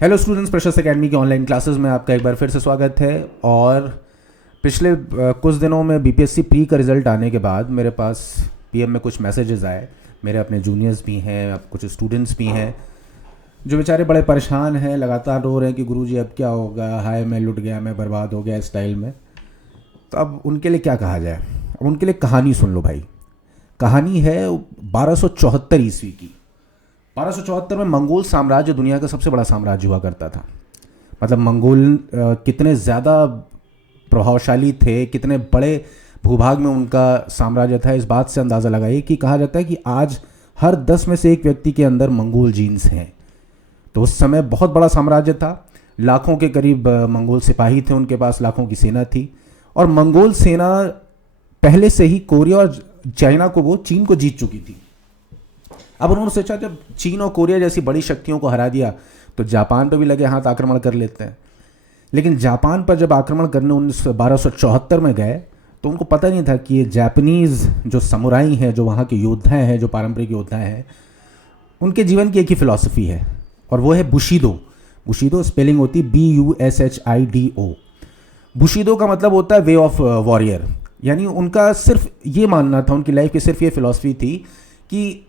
Hello students, प्रशस्त academy की online classes में आपका एक बार फिर से स्वागत है। और पिछले कुछ दिनों में बीपीएससी प्री का रिज़ल्ट आने के बाद मेरे पास पीएम में कुछ मैसेजेस आए। मेरे अपने जूनियर्स भी हैं, अब कुछ स्टूडेंट्स भी हैं जो बेचारे बड़े परेशान हैं, लगातार रो रहे हैं कि गुरुजी अब क्या होगा, हाय मैं लुट गया, मैं बर्बाद हो गया स्टाइल में। तो अब उनके लिए क्या कहा जाए। अब उनके लिए कहानी सुन लो भाई। कहानी है 1274 ईस्वी की। 1274 में मंगोल साम्राज्य दुनिया का सबसे बड़ा साम्राज्य हुआ करता था। मतलब मंगोल कितने ज़्यादा प्रभावशाली थे, कितने बड़े भूभाग में उनका साम्राज्य था, इस बात से अंदाज़ा लगाइए कि कहा जाता है कि आज हर 10 में से एक व्यक्ति के अंदर मंगोल जीन्स हैं। तो उस समय बहुत बड़ा साम्राज्य था। लाखों के करीब मंगोल सिपाही थे, उनके पास लाखों की सेना थी। और मंगोल सेना पहले से ही कोरिया और चाइना को, वो चीन को जीत चुकी थी। अब उन्होंने सोचा जब चीन और कोरिया जैसी बड़ी शक्तियों को हरा दिया तो जापान पर भी लगे हाथ आक्रमण कर लेते हैं। लेकिन जापान पर जब आक्रमण करने 1274 में गए तो उनको पता नहीं था कि ये जापानीज़ जो समुराई हैं, जो वहाँ के योद्धा हैं, जो पारंपरिक योद्धा हैं, उनके जीवन की एक ही फिलॉसफी है और वो है बुशिदो। बुशिदो स्पेलिंग होती BUSHIDO। बुशिदो का मतलब होता है वे ऑफ वॉरियर। यानी उनका सिर्फ ये मानना था, उनकी लाइफ की सिर्फ ये फिलॉसफी थी कि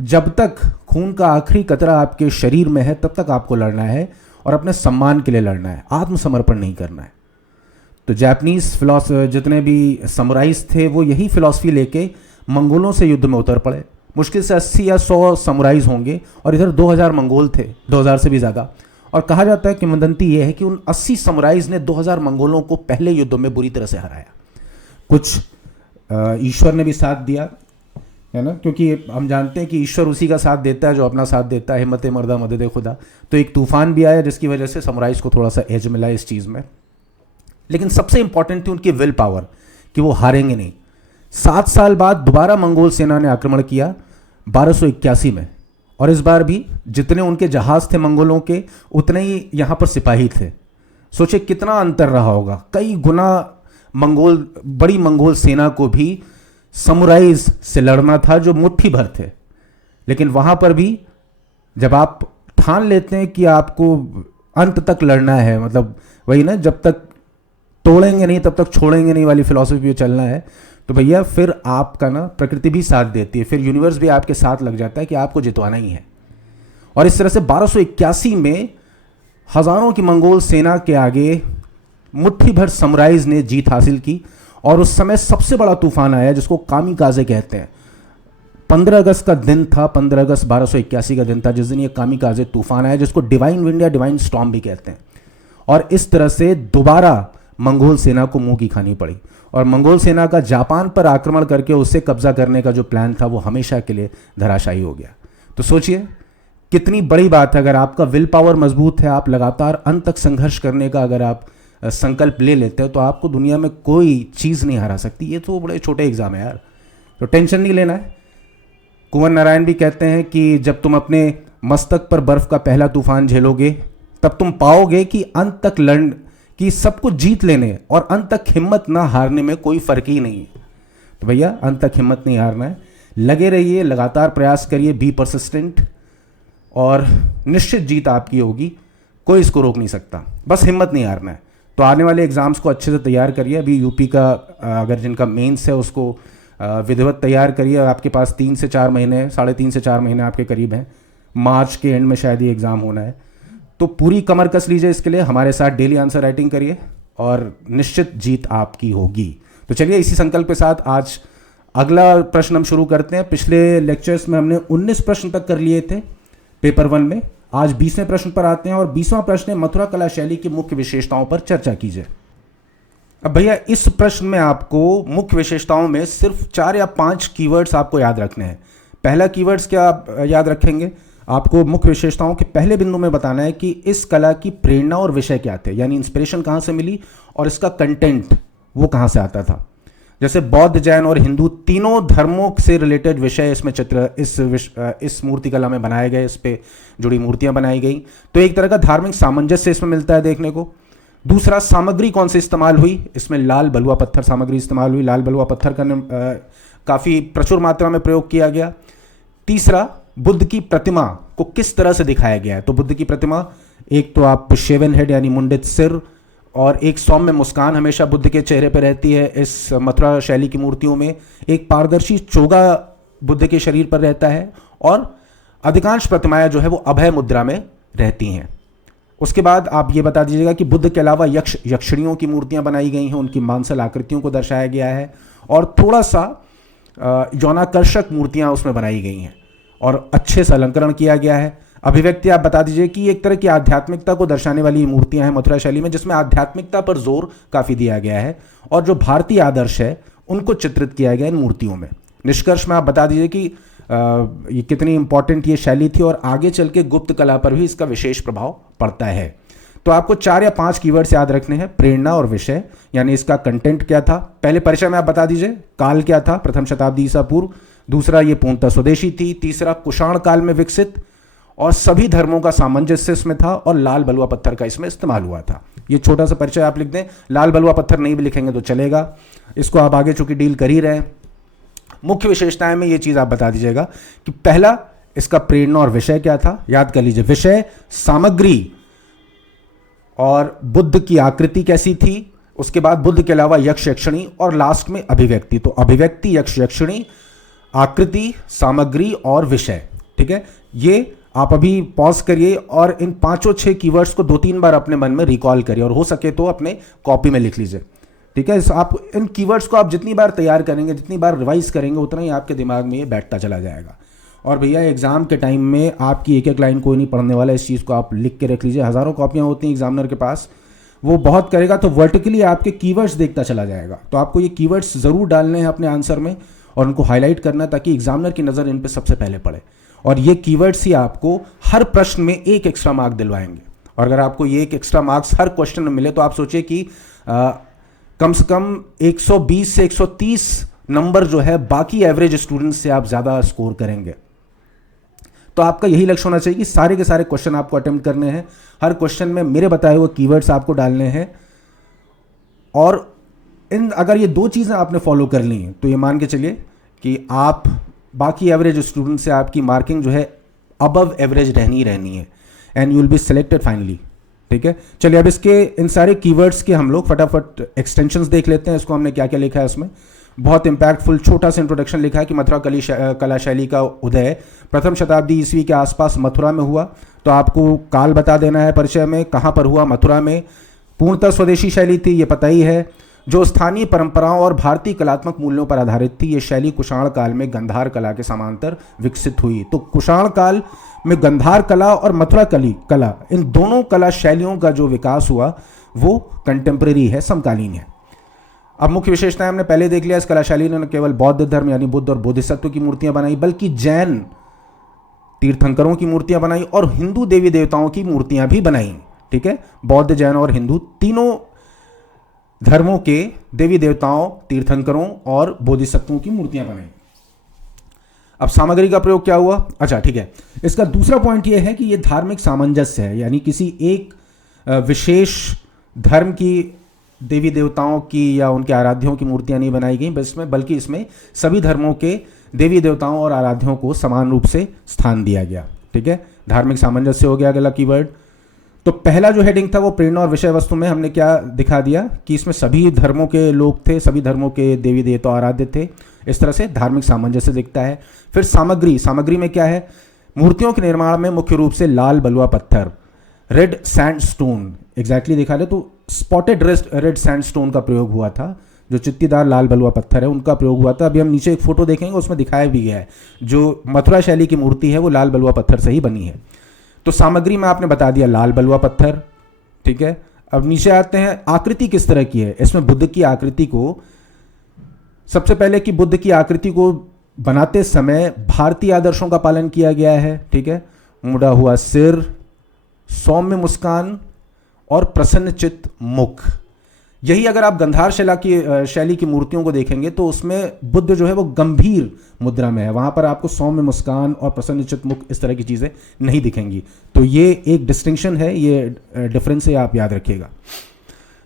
जब तक खून का आखिरी कतरा आपके शरीर में है तब तक आपको लड़ना है और अपने सम्मान के लिए लड़ना है, आत्मसमर्पण नहीं करना है। तो जापानीज जितने भी समुराइज थे वो यही फिलॉसफी लेके मंगोलों से युद्ध में उतर पड़े। मुश्किल से 80 या 100 समुराइज होंगे और इधर 2000 मंगोल थे, 2000 से भी ज़्यादा। और कहा जाता है, किंवदंती ये है कि उन 80 समुराइज ने 2000 मंगोलों को पहले युद्ध में बुरी तरह से हराया। कुछ ईश्वर ने भी साथ दिया, है ना, क्योंकि हम जानते हैं कि ईश्वर उसी का साथ देता है जो अपना साथ देता है। हिम्मत मर्दा मदद खुदा। तो एक तूफान भी आया जिसकी वजह से समुराइज को थोड़ा सा एज मिला इस चीज़ में। लेकिन सबसे इंपॉर्टेंट थी उनकी विल पावर कि वो हारेंगे नहीं। 7 साल बाद दोबारा मंगोल सेना ने आक्रमण किया 1281 में। और इस बार भी जितने उनके जहाज थे मंगोलों के, उतने ही यहाँ पर सिपाही थे। सोचे कितना अंतर रहा होगा। कई गुना बड़ी मंगोल सेना को भी समुराइज से लड़ना था जो मुट्ठी भर थे। लेकिन वहां पर भी जब आप ठान लेते हैं कि आपको अंत तक लड़ना है, मतलब वही ना, जब तक तोड़ेंगे नहीं तब तक छोड़ेंगे नहीं वाली फिलॉसफी पे चलना है, तो भैया फिर आपका ना प्रकृति भी साथ देती है, फिर यूनिवर्स भी आपके साथ लग जाता है कि आपको जितवाना ही है। और इस तरह से 1281 में हजारों की मंगोल सेना के आगे मुट्ठी भर समुराइज ने जीत हासिल की। और उस समय सबसे बड़ा तूफान आया जिसको कामिकाजे कहते हैं। 15 अगस्त का दिन था, 15 अगस्त 1281 का दिन था जिस दिन ये कामिकाजे तूफान आया, जिसको डिवाइन विंड या डिवाइन स्टॉर्म भी कहते हैं। और इस तरह से दोबारा मंगोल सेना को मुंह की खानी पड़ी। और मंगोल सेना का जापान पर आक्रमण करके उससे कब्जा करने का जो प्लान था वो हमेशा के लिए धराशायी हो गया। तो सोचिए कितनी बड़ी बात है। अगर आपका विल पावर मजबूत है, आप लगातार अंत तक संघर्ष करने का अगर आप संकल्प ले लेते हो, तो आपको दुनिया में कोई चीज़ नहीं हरा सकती। ये तो बड़े छोटे एग्जाम है यार, तो टेंशन नहीं लेना है। कुंवर नारायण भी कहते हैं कि जब तुम अपने मस्तक पर बर्फ का पहला तूफान झेलोगे तब तुम पाओगे कि अंत तक कि सब कुछ जीत लेने और अंत तक हिम्मत ना हारने में कोई फर्क ही नहीं है। तो भैया अंत तक हिम्मत नहीं हारना है, लगे रहिए, लगातार प्रयास करिए, बी परसिस्टेंट, और निश्चित जीत आपकी होगी। कोई इसको रोक नहीं सकता, बस हिम्मत नहीं हारना है। तो आने वाले एग्ज़ाम्स को अच्छे से तैयार करिए। अभी यूपी का अगर जिनका मेंस है उसको विधिवत तैयार करिए। आपके पास 3 से 4 महीने, 3.5 से 4 महीने आपके करीब हैं। मार्च के एंड में शायद ये एग्ज़ाम होना है, तो पूरी कमर कस लीजिए इसके लिए। हमारे साथ डेली आंसर राइटिंग करिए और निश्चित जीत आपकी होगी। तो चलिए इसी संकल्प के साथ आज अगला प्रश्न हम शुरू करते हैं। पिछले लेक्चर्स में हमने 19 प्रश्न तक कर लिए थे पेपर 1 में। आज 20वें प्रश्न पर आते हैं और 20वां प्रश्न है मथुरा कला शैली की मुख्य विशेषताओं पर चर्चा कीजिए। अब भैया इस प्रश्न में आपको मुख्य विशेषताओं में सिर्फ 4 या 5 कीवर्ड्स आपको याद रखने हैं। पहला कीवर्ड्स क्या आप याद रखेंगे? आपको मुख्य विशेषताओं के पहले बिंदु में बताना है कि इस कला की प्रेरणा और विषय क्या थे, यानी इंस्पिरेशन कहाँ से मिली और इसका कंटेंट वो कहाँ से आता था। जैसे बौद्ध, जैन और हिंदू तीनों धर्मों से रिलेटेड विषय इसमें इस मूर्ति कला में बनाए गए, इस पे जुड़ी मूर्तियां बनाई गई। तो एक तरह का धार्मिक सामंजस्य इसमें मिलता है देखने को। दूसरा, सामग्री कौन सी इस्तेमाल हुई, इसमें लाल बलुआ पत्थर सामग्री इस्तेमाल हुई। लाल बलुआ पत्थर का काफ़ी प्रचुर मात्रा में प्रयोग किया गया। तीसरा, बुद्ध की प्रतिमा को किस तरह से दिखाया गया है। तो बुद्ध की प्रतिमा एक तो आप शेवन हेड यानी मुंडित सिर, और एक सौम्य मुस्कान हमेशा बुद्ध के चेहरे पर रहती है इस मथुरा शैली की मूर्तियों में। एक पारदर्शी चोगा बुद्ध के शरीर पर रहता है, और अधिकांश प्रतिमाएं जो है वो अभय मुद्रा में रहती हैं। उसके बाद आप ये बता दीजिएगा कि बुद्ध के अलावा यक्ष यक्षिणियों की मूर्तियां बनाई गई हैं, उनकी मांसल आकृतियों को दर्शाया गया है, और थोड़ा सा यौनाकर्षक मूर्तियां उसमें बनाई गई हैं, और अच्छे से अलंकरण किया गया है। अभिव्यक्ति आप बता दीजिए कि एक तरह की आध्यात्मिकता को दर्शाने वाली मूर्तियां हैं मथुरा शैली में, जिसमें आध्यात्मिकता पर जोर काफ़ी दिया गया है, और जो भारतीय आदर्श है उनको चित्रित किया गया इन मूर्तियों में। निष्कर्ष में आप बता दीजिए कि ये कितनी इंपॉर्टेंट ये शैली थी, और आगे चल के गुप्त कला पर भी इसका विशेष प्रभाव पड़ता है। तो आपको 4 या 5 कीवर्ड्स याद रखने हैं। प्रेरणा और विषय, यानी इसका कंटेंट क्या था। पहले परिचय में आप बता दीजिए काल क्या था, प्रथम शताब्दी ईसा पूर्व। दूसरा, ये पूर्णतः स्वदेशी थी। तीसरा, कुषाण काल में विकसित, और सभी धर्मों का सामंजस्य इसमें था, और लाल बलुआ पत्थर का इसमें इस्तेमाल हुआ था। ये छोटा सा परिचय आप लिख दें। लाल बलुआ पत्थर नहीं भी लिखेंगे तो चलेगा, इसको आप आगे चूंकि डील कर ही रहे हैं। मुख्य विशेषताएं में ये चीज़ आप बता दीजिएगा कि पहला, इसका प्रेरणा और विषय क्या था। याद कर लीजिए, विषय सामग्री और बुद्ध की आकृति कैसी थी। उसके बाद बुद्ध के अलावा यक्ष यक्षिणी, और लास्ट में अभिव्यक्ति। तो अभिव्यक्ति, यक्ष यक्षिणी, आकृति, सामग्री और विषय। ठीक है, ये आप अभी पॉज करिए और इन 5-6 कीवर्ड्स को 2-3 बार अपने मन में रिकॉल करिए, और हो सके तो अपने कॉपी में लिख लीजिए। ठीक है, आप इन कीवर्ड्स को आप जितनी बार तैयार करेंगे, जितनी बार रिवाइज करेंगे, उतना ही आपके दिमाग में ये बैठता चला जाएगा। और भैया एग्जाम के टाइम में आपकी एक एक लाइन कोई नहीं पढ़ने वाला, इस चीज़ को आप लिख के रख लीजिए। हज़ारों कॉपियाँ होती हैं एग्जामिनर के पास, वो बहुत करेगा तो वर्टिकली आपके कीवर्ड्स देखता चला जाएगा। तो आपको ये कीवर्ड्स ज़रूर डालने हैं अपने आंसर में, और उनको हाईलाइट करना है ताकि एग्जामिनर की नज़र इन पर सबसे पहले पड़े। और ये कीवर्ड्स ही आपको हर प्रश्न में 1 एक्स्ट्रा मार्क दिलवाएंगे। और अगर आपको ये 1 एक्स्ट्रा मार्क्स हर क्वेश्चन में मिले तो आप सोचिए कि कम से कम 120 से 130 नंबर जो है बाकी एवरेज स्टूडेंट्स से आप ज़्यादा स्कोर करेंगे। तो आपका यही लक्ष्य होना चाहिए कि सारे के सारे क्वेश्चन आपको अटेम्प्ट करने हैं। हर क्वेश्चन में मेरे बताए हुए कीवर्ड्स आपको डालने हैं, और अगर ये 2 चीज़ें आपने फॉलो कर ली तो ये मान के चलिए कि आप बाकी एवरेज स्टूडेंट से आपकी मार्किंग जो है अबव एवरेज रहनी है, and you will be selected finally. ठीक है, चलिए अब इसके इन सारे कीवर्ड्स के हम लोग फटाफट एक्सटेंशंस देख लेते हैं। इसको हमने क्या क्या लिखा है उसमें। बहुत इंपैक्टफुल छोटा सा इंट्रोडक्शन लिखा है कि मथुरा कला शैली का उदय प्रथम शताब्दी ईस्वी के आसपास मथुरा में हुआ। तो आपको काल बता देना है परिचय में, कहाँ पर हुआ, मथुरा में। पूर्णतः स्वदेशी शैली थी, ये पता ही है, जो स्थानीय परंपराओं और भारतीय कलात्मक मूल्यों पर आधारित थी। ये शैली कुषाण काल में गंधार कला के समांतर विकसित हुई। तो कुषाण काल में गंधार कला और मथुरा कला, इन दोनों कला शैलियों का जो विकास हुआ वो कंटेम्प्रेरी है, समकालीन है। अब मुख्य विशेषताएं हमने पहले देख लिया। इस कला शैली ने न केवल बौद्ध धर्म यानी बुद्ध और बोधिसत्व की मूर्तियां बनाई, बल्कि जैन तीर्थंकरों की मूर्तियां बनाई और हिंदू देवी देवताओं की मूर्तियां भी बनाई। ठीक है, बौद्ध, जैन और हिंदू तीनों धर्मों के देवी देवताओं, तीर्थंकरों और बोधिसत्वों की मूर्तियां बनाई। अब सामग्री का प्रयोग क्या हुआ? अच्छा ठीक है, इसका दूसरा पॉइंट यह है कि यह धार्मिक सामंजस्य है, यानी किसी एक विशेष धर्म की देवी देवताओं की या उनके आराध्यों की मूर्तियां नहीं बनाई गई, बल्कि इसमें सभी धर्मों के देवी देवताओं और आराध्यों को समान रूप से स्थान दिया गया। ठीक है, धार्मिक सामंजस्य हो गया अगला कीवर्ड। तो पहला जो हेडिंग था वो प्रेरणा और विषय वस्तु में हमने क्या दिखा दिया कि इसमें सभी धर्मों के लोग थे, सभी धर्मों के देवी देवता आराध्य थे। इस तरह से धार्मिक सामंजस्य दिखता है। फिर सामग्री में क्या है? मूर्तियों के निर्माण में मुख्य रूप से लाल बलुआ पत्थर, रेड सैंडस्टोन, एग्जैक्टली देखा जाए तो स्पॉटेड रेड सैंडस्टोन का प्रयोग हुआ था। जो चित्तीदार लाल बलुआ पत्थर है उनका प्रयोग हुआ था। अभी हम नीचे एक फोटो देखेंगे, उसमें दिखाया भी गया है जो मथुरा शैली की मूर्ति है वो लाल बलुआ पत्थर से ही बनी है। तो सामग्री में आपने बता दिया लाल बलुआ पत्थर। ठीक है, अब नीचे आते हैं, आकृति किस तरह की है। इसमें बुद्ध की आकृति को, सबसे पहले कि बुद्ध की आकृति को बनाते समय भारतीय आदर्शों का पालन किया गया है। ठीक है, मुड़ा हुआ सिर, सौम्य मुस्कान और प्रसन्नचित्त मुख। यही अगर आप गंधार शैली की मूर्तियों को देखेंगे तो उसमें बुद्ध जो है वो गंभीर मुद्रा में है, वहां पर आपको सौम्य मुस्कान और प्रसन्नचित्त मुख इस तरह की चीजें नहीं दिखेंगी। तो ये एक डिस्टिंक्शन है, ये डिफरेंस है, आप याद रखिएगा।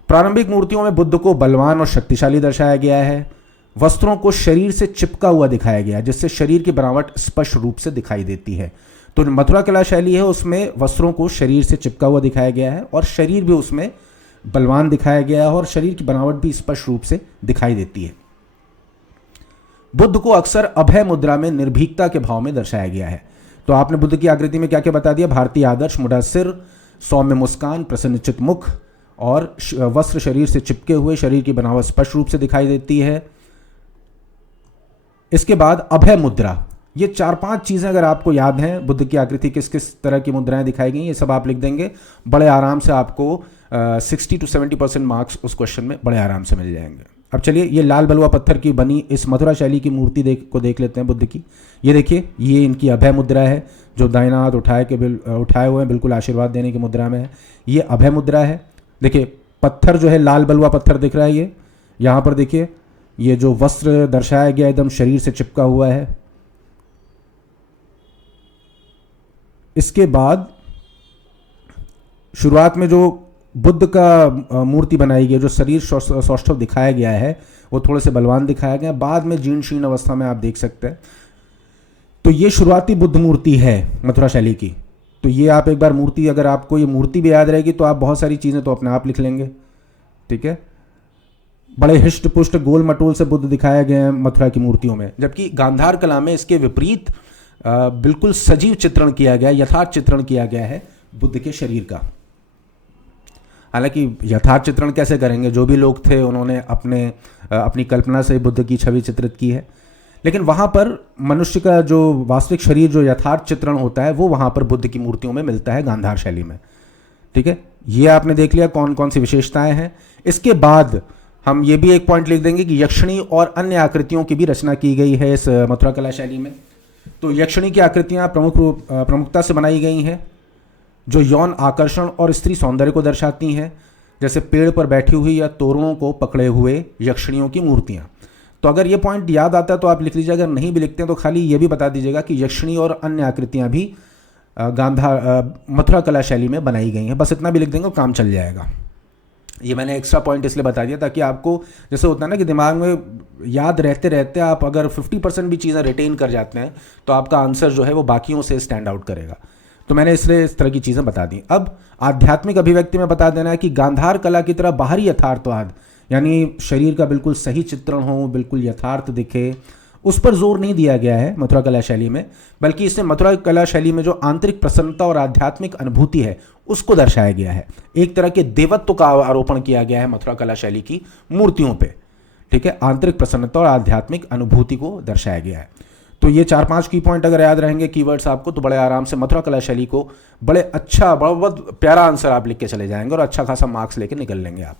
प्रारंभिक मूर्तियों में बुद्ध को बलवान और शक्तिशाली दर्शाया गया है। वस्त्रों को शरीर से चिपका हुआ दिखाया गया है, जिससे शरीर की बनावट स्पष्ट रूप से दिखाई देती है। तो मथुरा कला शैली है उसमें वस्त्रों को शरीर से चिपका हुआ दिखाया गया है और शरीर भी उसमें बलवान दिखाया गया है और शरीर की बनावट भी स्पष्ट रूप से दिखाई देती है। बुद्ध को अक्सर अभय मुद्रा में निर्भीकता के भाव में दर्शाया गया है। तो आपने बुद्ध की आकृति में क्या क्या बता दिया? भारतीय आदर्श, मुड़ा सिर, सौम्य मुस्कान, प्रसन्नचित मुख और वस्त्र शरीर से चिपके हुए, शरीर की बनावट स्पष्ट रूप से दिखाई देती है। इसके बाद अभय मुद्रा, ये 4-5 चीज़ें अगर आपको याद हैं, बुद्ध की आकृति किस किस तरह की मुद्राएं दिखाई गई, ये सब आप लिख देंगे, बड़े आराम से आपको 60 to 70% मार्क्स उस क्वेश्चन में बड़े आराम से मिल जाएंगे। अब चलिए ये लाल बलुआ पत्थर की बनी इस मथुरा शैली की मूर्ति देख लेते हैं बुद्ध की। ये देखिए, ये इनकी अभय मुद्रा है, जो दाहिना हाथ उठाए हुए हैं, बिल्कुल आशीर्वाद देने की मुद्रा में है। ये अभय मुद्रा है। देखिए पत्थर जो है लाल बलुआ पत्थर दिख रहा है, ये यहाँ पर देखिए, ये जो वस्त्र दर्शाया गया एकदम शरीर से चिपका हुआ है। इसके बाद शुरुआत में जो बुद्ध का मूर्ति बनाई गई, जो शरीर सौष्ठव दिखाया गया है, वो थोड़े से बलवान दिखाया गया, बाद में जीर्ण शीर्ण अवस्था में आप देख सकते हैं। तो ये शुरुआती बुद्ध मूर्ति है मथुरा शैली की। तो ये आप एक बार मूर्ति, अगर आपको ये मूर्ति भी याद रहेगी तो आप बहुत सारी चीज़ें तो अपने आप लिख लेंगे, ठीक है। बड़े हिष्ट पुष्ट गोल मटोल से बुद्ध दिखाए गए हैं मथुरा की मूर्तियों में, जबकि गांधार कला में इसके विपरीत बिल्कुल सजीव चित्रण किया गया, यथार्थ चित्रण किया गया है बुद्ध के शरीर का। हालांकि यथार्थ चित्रण कैसे करेंगे, जो भी लोग थे उन्होंने अपनी कल्पना से बुद्ध की छवि चित्रित की है, लेकिन वहाँ पर मनुष्य का जो वास्तविक शरीर, जो यथार्थ चित्रण होता है, वो वहाँ पर बुद्ध की मूर्तियों में मिलता है गांधार शैली में, ठीक है। ये आपने देख लिया कौन कौन सी विशेषताएं हैं। इसके बाद हम ये भी एक पॉइंट लिख देंगे कि यक्षिणी और अन्य आकृतियों की भी रचना की गई है इस मथुरा कला शैली में। तो यक्षिणी की आकृतियाँ प्रमुखता से बनाई गई हैं, जो यौन आकर्षण और स्त्री सौंदर्य को दर्शाती हैं, जैसे पेड़ पर बैठी हुई या तोरणों को पकड़े हुए यक्षिणियों की मूर्तियाँ। तो अगर ये पॉइंट याद आता है तो आप लिख लीजिए, अगर नहीं भी लिखते हैं तो खाली ये भी बता दीजिएगा कि यक्षिणी और अन्य आकृतियाँ भी मथुरा कला शैली में बनाई गई हैं। बस इतना भी लिख देंगे तो काम चल जाएगा। ये मैंने एक्स्ट्रा पॉइंट इसलिए बता दिया ताकि आपको, जैसे होता है ना कि दिमाग में याद रहते रहते आप अगर 50% भी चीज़ें रिटेन कर जाते हैं तो आपका आंसर जो है वो बाकियों से स्टैंड आउट करेगा। तो मैंने इसलिए इस तरह की चीज़ें बता दी। अब आध्यात्मिक अभिव्यक्ति में बता देना है कि गांधार कला की तरह बाहरी यथार्थवाद, यानी शरीर का बिल्कुल सही चित्रण हो, बिल्कुल यथार्थ दिखे, उस पर जोर नहीं दिया गया है मथुरा कला शैली में, बल्कि इससे मथुरा कला शैली में जो आंतरिक प्रसन्नता और आध्यात्मिक अनुभूति है उसको दर्शाया गया है। एक तरह के देवत्व का आरोपण किया गया है मथुरा कला शैली की मूर्तियों पे, ठीक है। आंतरिक प्रसन्नता और आध्यात्मिक अनुभूति को दर्शाया गया है। तो ये 4-5 की पॉइंट अगर याद रहेंगे कीवर्ड्स आपको, तो बड़े आराम से मथुरा कला शैली को बड़े अच्छा, बहुत प्यारा आंसर आप लिख के चले जाएंगे और अच्छा खासा मार्क्स लेके निकल लेंगे आप,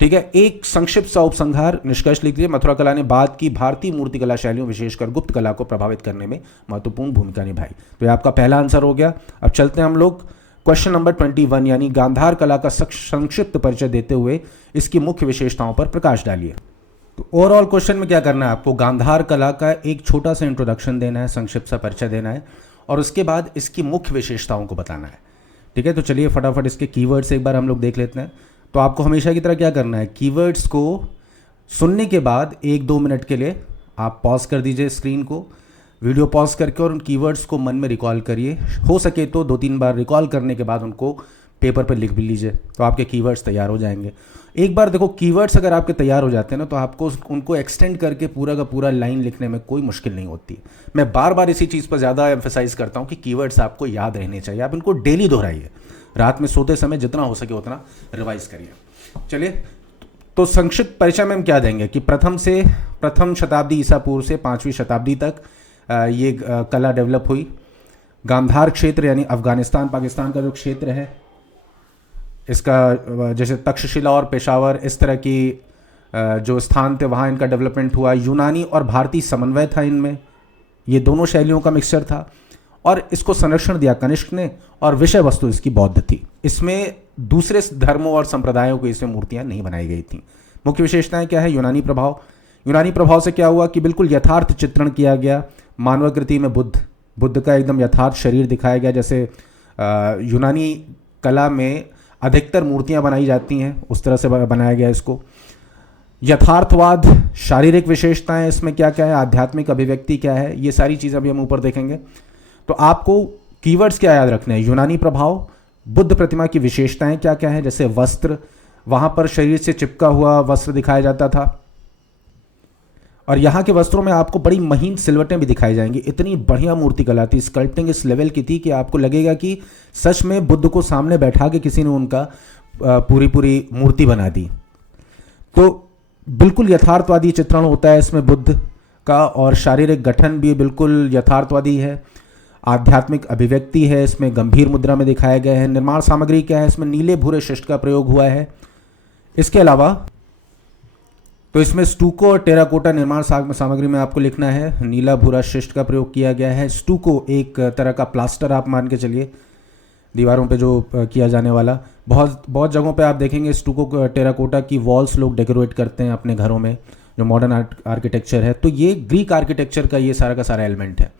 ठीक है। एक संक्षिप्त सा उपसंहार निष्कर्ष लिख दिए। मथुरा कला ने बाद की भारतीय मूर्ति कला शैलियों, विशेषकर गुप्त कला को प्रभावित करने में महत्वपूर्ण भूमिका निभाई। तो ये आपका पहला आंसर हो गया। अब चलते हैं हम लोग क्वेश्चन नंबर 21, यानी गांधार कला का संक्षिप्त परिचय देते हुए इसकी मुख्य विशेषताओं पर प्रकाश डालिए। तो ओवरऑल क्वेश्चन में क्या करना है आपको, गांधार कला का एक छोटा सा इंट्रोडक्शन देना है, संक्षिप्त सा परिचय देना है और उसके बाद इसकी मुख्य विशेषताओं को बताना है, ठीक है। तो चलिए फटाफट इसके कीवर्ड्स एक बार हम लोग देख लेते हैं। तो आपको हमेशा की तरह क्या करना है, कीवर्ड्स को सुनने के बाद 1-2 मिनट के लिए आप पॉज कर दीजिए स्क्रीन को, वीडियो पॉज करके, और उन कीवर्ड्स को मन में रिकॉल करिए। हो सके तो 2-3 बार रिकॉल करने के बाद उनको पेपर पर लिख भी लीजिए, तो आपके कीवर्ड्स तैयार हो जाएंगे। एक बार देखो कीवर्ड्स अगर आपके तैयार हो जाते हैं ना, तो आपको उनको एक्सटेंड करके पूरा का पूरा लाइन लिखने में कोई मुश्किल नहीं होती। मैं बार बार इसी चीज़ पर ज़्यादा एम्फेसाइज करता हूँ कि कीवर्ड्स आपको याद रहने चाहिए। आप इनको डेली दोहराइए, रात में सोते समय जितना हो सके उतना रिवाइज करिए। चलिए, तो संक्षिप्त परिचय में हम क्या देंगे कि प्रथम शताब्दी ईसा पूर्व से 5वीं शताब्दी तक ये कला डेवलप हुई। गांधार क्षेत्र यानी अफगानिस्तान पाकिस्तान का जो क्षेत्र है, इसका जैसे तक्षशिला और पेशावर, इस तरह की जो स्थान थे वहाँ इनका डेवलपमेंट हुआ। यूनानी और भारतीय समन्वय था इनमें, ये दोनों शैलियों का मिक्सचर था, और इसको संरक्षण दिया कनिष्क ने, और विषय वस्तु इसकी बौद्ध थी। इसमें दूसरे धर्मों और संप्रदायों की इसमें मूर्तियाँ नहीं बनाई गई थी। मुख्य विशेषताएं क्या है, यूनानी प्रभाव से क्या हुआ कि बिल्कुल यथार्थ चित्रण किया गया। मानवाकृति में बुद्ध का एकदम यथार्थ शरीर दिखाया गया, जैसे यूनानी कला में अधिकतर मूर्तियां बनाई जाती हैं उस तरह से बनाया गया इसको। यथार्थवाद, शारीरिक विशेषताएं इसमें क्या क्या है, आध्यात्मिक अभिव्यक्ति क्या है, ये सारी चीज़ें अभी हम ऊपर देखेंगे। तो आपको कीवर्ड्स क्या याद रखने हैं? यूनानी प्रभाव, बुद्ध प्रतिमा की विशेषताएं क्या क्या हैं, जैसे वस्त्र, वहाँ पर शरीर से चिपका हुआ वस्त्र दिखाया जाता था, और यहाँ के वस्त्रों में आपको बड़ी महीन सिलवटें भी दिखाई जाएंगी। इतनी बढ़िया मूर्तिकला थी, स्कल्पटिंग इस लेवल की थी कि आपको लगेगा कि सच में बुद्ध को सामने बैठा के किसी ने उनका पूरी पूरी मूर्ति बना दी। तो बिल्कुल यथार्थवादी चित्रण होता है इसमें बुद्ध का, और शारीरिक गठन भी बिल्कुल यथार्थवादी है। आध्यात्मिक अभिव्यक्ति है इसमें, गंभीर मुद्रा में दिखाया गया है। निर्माण सामग्री क्या है? इसमें नीले भूरे शिष्ट का प्रयोग हुआ है। इसके अलावा तो इसमें स्टूको और टेराकोटा निर्माण सामग्री में आपको लिखना है नीला भूरा शिष्ट का प्रयोग किया गया है। स्टूको एक तरह का प्लास्टर आप मान के चलिए, दीवारों पे जो किया जाने वाला। बहुत जगहों पे आप देखेंगे स्टूको टेराकोटा की वॉल्स लोग डेकोरेट करते हैं अपने घरों में, जो मॉडर्न आर्किटेक्चर है। तो ये ग्रीक आर्किटेक्चर का ये सारा का सारा एलिमेंट है।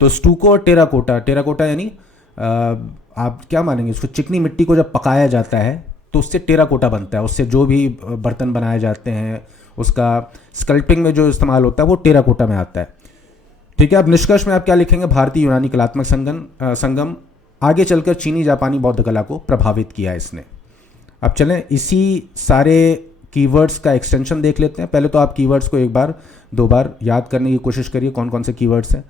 तो स्टूको और टेराकोटा यानी आप क्या मानेंगे इसको, चिकनी मिट्टी को जब पकाया जाता है तो उससे टेराकोटा बनता है। उससे जो भी बर्तन बनाए जाते हैं उसका स्कल्पटिंग में जो इस्तेमाल होता है वो टेराकोटा में आता है। ठीक है, अब निष्कर्ष में आप क्या लिखेंगे? भारतीय यूनानी कलात्मक संगम आगे चलकर चीनी जापानी बौद्ध कला को प्रभावित किया इसने। अब चलें इसी सारे कीवर्ड्स का एक्सटेंशन देख लेते हैं। पहले तो आप कीवर्ड्स को एक बार दो बार याद करने की कोशिश करिए कौन कौन से कीवर्ड्स हैं।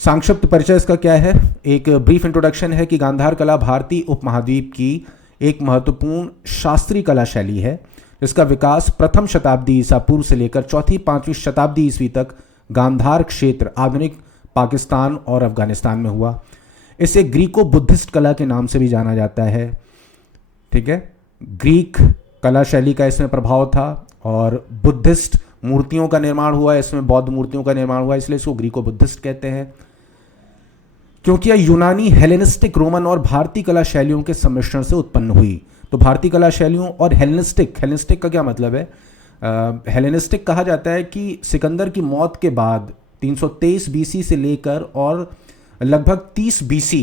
संक्षिप्त परिचय इसका क्या है? एक ब्रीफ इंट्रोडक्शन है कि गांधार कला भारतीय उपमहाद्वीप की एक महत्वपूर्ण शास्त्रीय कला शैली है जिसका विकास प्रथम शताब्दी ईसा पूर्व से लेकर चौथी पांचवीं शताब्दी ईस्वी तक गांधार क्षेत्र आधुनिक पाकिस्तान और अफगानिस्तान में हुआ। इसे ग्रीको बुद्धिस्ट कला के नाम से भी जाना जाता है। ठीक है, ग्रीक कला शैली का इसमें प्रभाव था और बुद्धिस्ट मूर्तियों का निर्माण हुआ, इसमें बौद्ध मूर्तियों का निर्माण हुआ, इसलिए इसको ग्रीको बुद्धिस्ट कहते हैं। क्योंकि यह यूनानी, हेलेनिस्टिक, रोमन और भारतीय कला शैलियों के सम्मिश्रण से उत्पन्न हुई। तो भारतीय कला शैलियों और हेलेनिस्टिक का क्या मतलब है? हेलेनिस्टिक कहा जाता है कि सिकंदर की मौत के बाद 323 बीसी से लेकर और लगभग 30 बीसी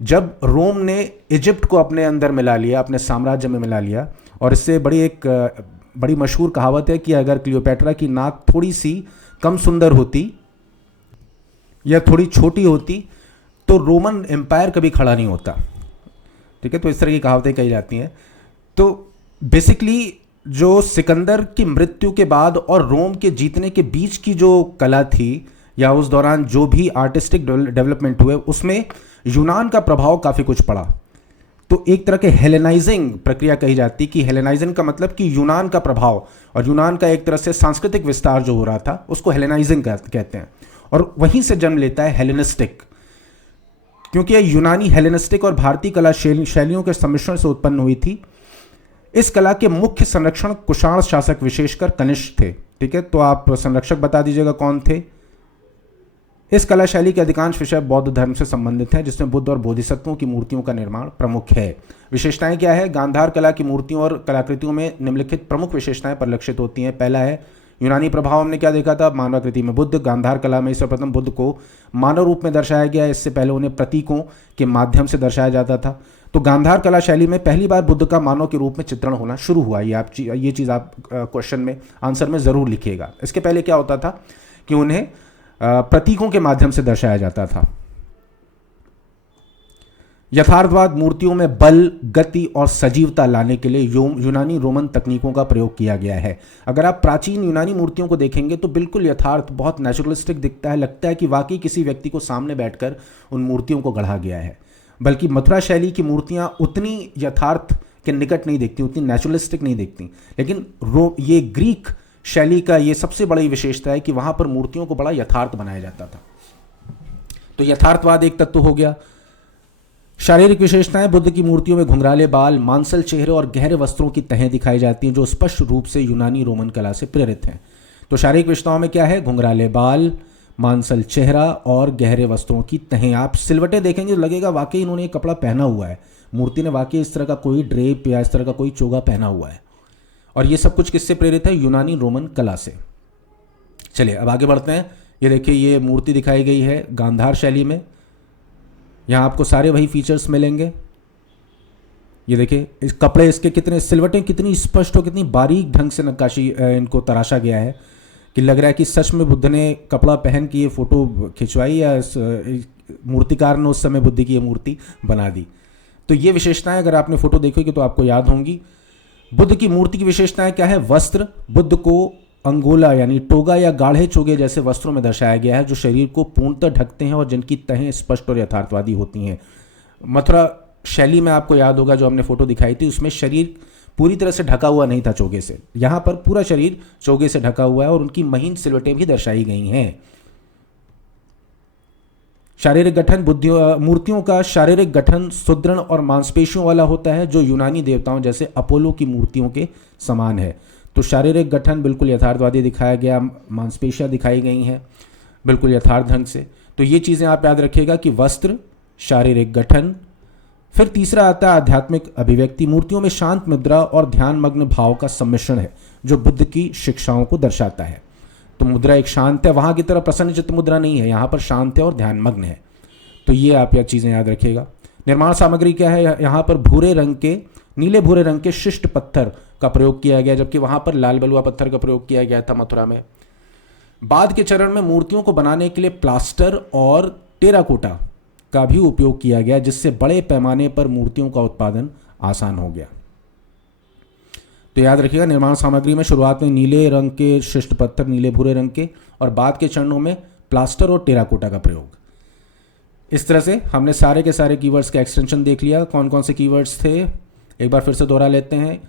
जब रोम ने इजिप्ट को अपने अंदर मिला लिया, अपने साम्राज्य में मिला लिया, और इससे बड़ी मशहूर कहावत है कि अगर क्लियोपेट्रा की नाक थोड़ी सी कम सुंदर होती या थोड़ी छोटी होती तो रोमन एम्पायर कभी खड़ा नहीं होता। ठीक है, तो इस तरह की कहावतें कही जाती हैं। तो बेसिकली जो सिकंदर की मृत्यु के बाद और रोम के जीतने के बीच की जो कला थी या उस दौरान जो भी आर्टिस्टिक डेवलपमेंट हुए उसमें यूनान का प्रभाव काफ़ी कुछ पड़ा। तो एक तरह के हेलेनाइजिंग प्रक्रिया कही जाती, कि हेलेनाइजिंग का मतलब कि यूनान का प्रभाव और यूनान का एक तरह से सांस्कृतिक विस्तार जो हो रहा था उसको हेलेनाइजिंग कहते हैं, और वहीं से जन्म लेता है हेलेनिस्टिक। क्योंकि यह यूनानी, हेलेनिस्टिक और भारतीय कला शैलियों के सम्मिश्रण से उत्पन्न हुई थी। इस कला के मुख्य संरक्षण कुषाण शासक विशेषकर कनिष्क थे। ठीक है, तो आप संरक्षक बता दीजिएगा कौन थे। इस कला शैली के अधिकांश विषय बौद्ध धर्म से संबंधित हैं, जिसमें बुद्ध और बोधिसत्वों की मूर्तियों का निर्माण प्रमुख है। विशेषताएं क्या है? गांधार कला की मूर्तियों और कलाकृतियों में निम्नलिखित प्रमुख विशेषताएं परिलक्षित होती हैं। पहला है यूनानी प्रभाव। हमने क्या देखा था? मानवाकृति में बुद्ध। गांधार कला में सर्वप्रथम बुद्ध को मानव रूप में दर्शाया गया, इससे पहले उन्हें प्रतीकों के माध्यम से दर्शाया जाता था। तो गांधार कला शैली में पहली बार बुद्ध का मानव के रूप में चित्रण होना शुरू हुआ। ये चीज़ आप क्वेश्चन में, आंसर में ज़रूर लिखिएगा। इसके पहले क्या होता था कि उन्हें प्रतीकों के माध्यम से दर्शाया जाता था। यथार्थवाद, मूर्तियों में बल, गति और सजीवता लाने के लिए यूनानी रोमन तकनीकों का प्रयोग किया गया है। अगर आप प्राचीन यूनानी मूर्तियों को देखेंगे तो बिल्कुल यथार्थ, बहुत नेचुरलिस्टिक दिखता है। लगता है कि वाकई किसी व्यक्ति को सामने बैठकर उन मूर्तियों को गढ़ा गया है। बल्कि मथुरा शैली की मूर्तियां उतनी यथार्थ के निकट नहीं दिखती, उतनी नेचुरलिस्टिक नहीं दिखती। लेकिन ये ग्रीक शैली का ये सबसे बड़ी विशेषता है कि वहां पर मूर्तियों को बड़ा यथार्थ बनाया जाता था। तो यथार्थवाद एक तत्व हो गया। शारीरिक विशेषताएं, बुद्ध की मूर्तियों में घुंघराले बाल, मांसल चेहरे और गहरे वस्त्रों की तहें दिखाई जाती हैं जो स्पष्ट रूप से यूनानी रोमन कला से प्रेरित हैं। तो शारीरिक विशेषताओं में क्या है? घुंघराले बाल, मांसल चेहरा और गहरे वस्त्रों की तहें। आप सिलवटें देखेंगे तो लगेगा वाकई इन्होंने एक कपड़ा पहना हुआ है, मूर्ति ने वाकई इस तरह का कोई ड्रेप या इस तरह का कोई चोगा पहना हुआ है। और ये सब कुछ किससे प्रेरित है? यूनानी रोमन कला से। चलिए अब आगे बढ़ते हैं। ये देखिए, ये मूर्ति दिखाई गई है गांधार शैली में। यहाँ आपको सारे वही फीचर्स मिलेंगे। ये देखिए, इस कपड़े इसके कितने, सिलवटें कितनी स्पष्ट और कितनी बारीक ढंग से नक्काशी इनको तराशा गया है कि लग रहा है कि सच में बुद्ध ने कपड़ा पहन के ये फ़ोटो खिंचवाई या मूर्तिकार ने उस समय बुद्ध की ये मूर्ति बना दी। तो ये विशेषताएं अगर आपने फोटो देखोगे तो आपको याद होंगी। बुद्ध की मूर्ति की विशेषताएं क्या है? वस्त्र, बुद्ध को अंगोला यानी टोगा या गाढ़े चोगे जैसे वस्त्रों में दर्शाया गया है, जो शरीर को पूर्णतः ढकते हैं और जिनकी तहें स्पष्ट और यथार्थवादी होती हैं। मथुरा शैली में आपको याद होगा जो हमने फोटो दिखाई थी, उसमें शरीर पूरी तरह से ढका हुआ नहीं था चोगे से। यहाँ पर पूरा शरीर चोगे से ढका हुआ है और उनकी महीन सिलवटें भी दर्शाई गई हैं। शारीरिक गठन, मूर्तियों का शारीरिक गठन सुदृढ़ और मांसपेशियों वाला होता है, जो यूनानी देवताओं जैसे अपोलो की मूर्तियों के समान है। तो शारीरिक गठन बिल्कुल यथार्थवादी दिखाया गया, मांसपेशियां दिखाई गई हैं बिल्कुल यथार्थ ढंग से। तो ये चीज़ें आप याद रखिएगा कि वस्त्र, शारीरिक गठन। फिर तीसरा आता है आध्यात्मिक अभिव्यक्ति। मूर्तियों में शांत मुद्रा और ध्यानमग्न भाव का सम्मिश्रण है, जो बुद्ध की शिक्षाओं को दर्शाता है। तो मुद्रा एक शांत है, वहाँ की तरह प्रसन्न चित्त मुद्रा नहीं है, यहाँ पर शांत है और ध्यानमग्न है। तो ये आप यह चीज़ें याद रखिएगा। निर्माण सामग्री क्या है? यहाँ पर नीले भूरे रंग के शिष्ट पत्थर का प्रयोग किया गया, जबकि वहाँ पर लाल बलुआ पत्थर का प्रयोग किया गया था मथुरा में। बाद के चरण में मूर्तियों को बनाने के लिए प्लास्टर और टेराकोटा का भी उपयोग किया गया, जिससे बड़े पैमाने पर मूर्तियों का उत्पादन आसान हो गया। तो याद रखिएगा, निर्माण सामग्री में शुरुआत में नीले रंग के शिष्ट पत्थर, नीले भूरे रंग के, और बाद के चरणों में प्लास्टर और टेराकोटा का प्रयोग। इस तरह से हमने सारे के सारे कीवर्ड्स का एक्सटेंशन देख लिया। कौन कौन से कीवर्ड्स थे एक बार फिर से दोहरा लेते हैं।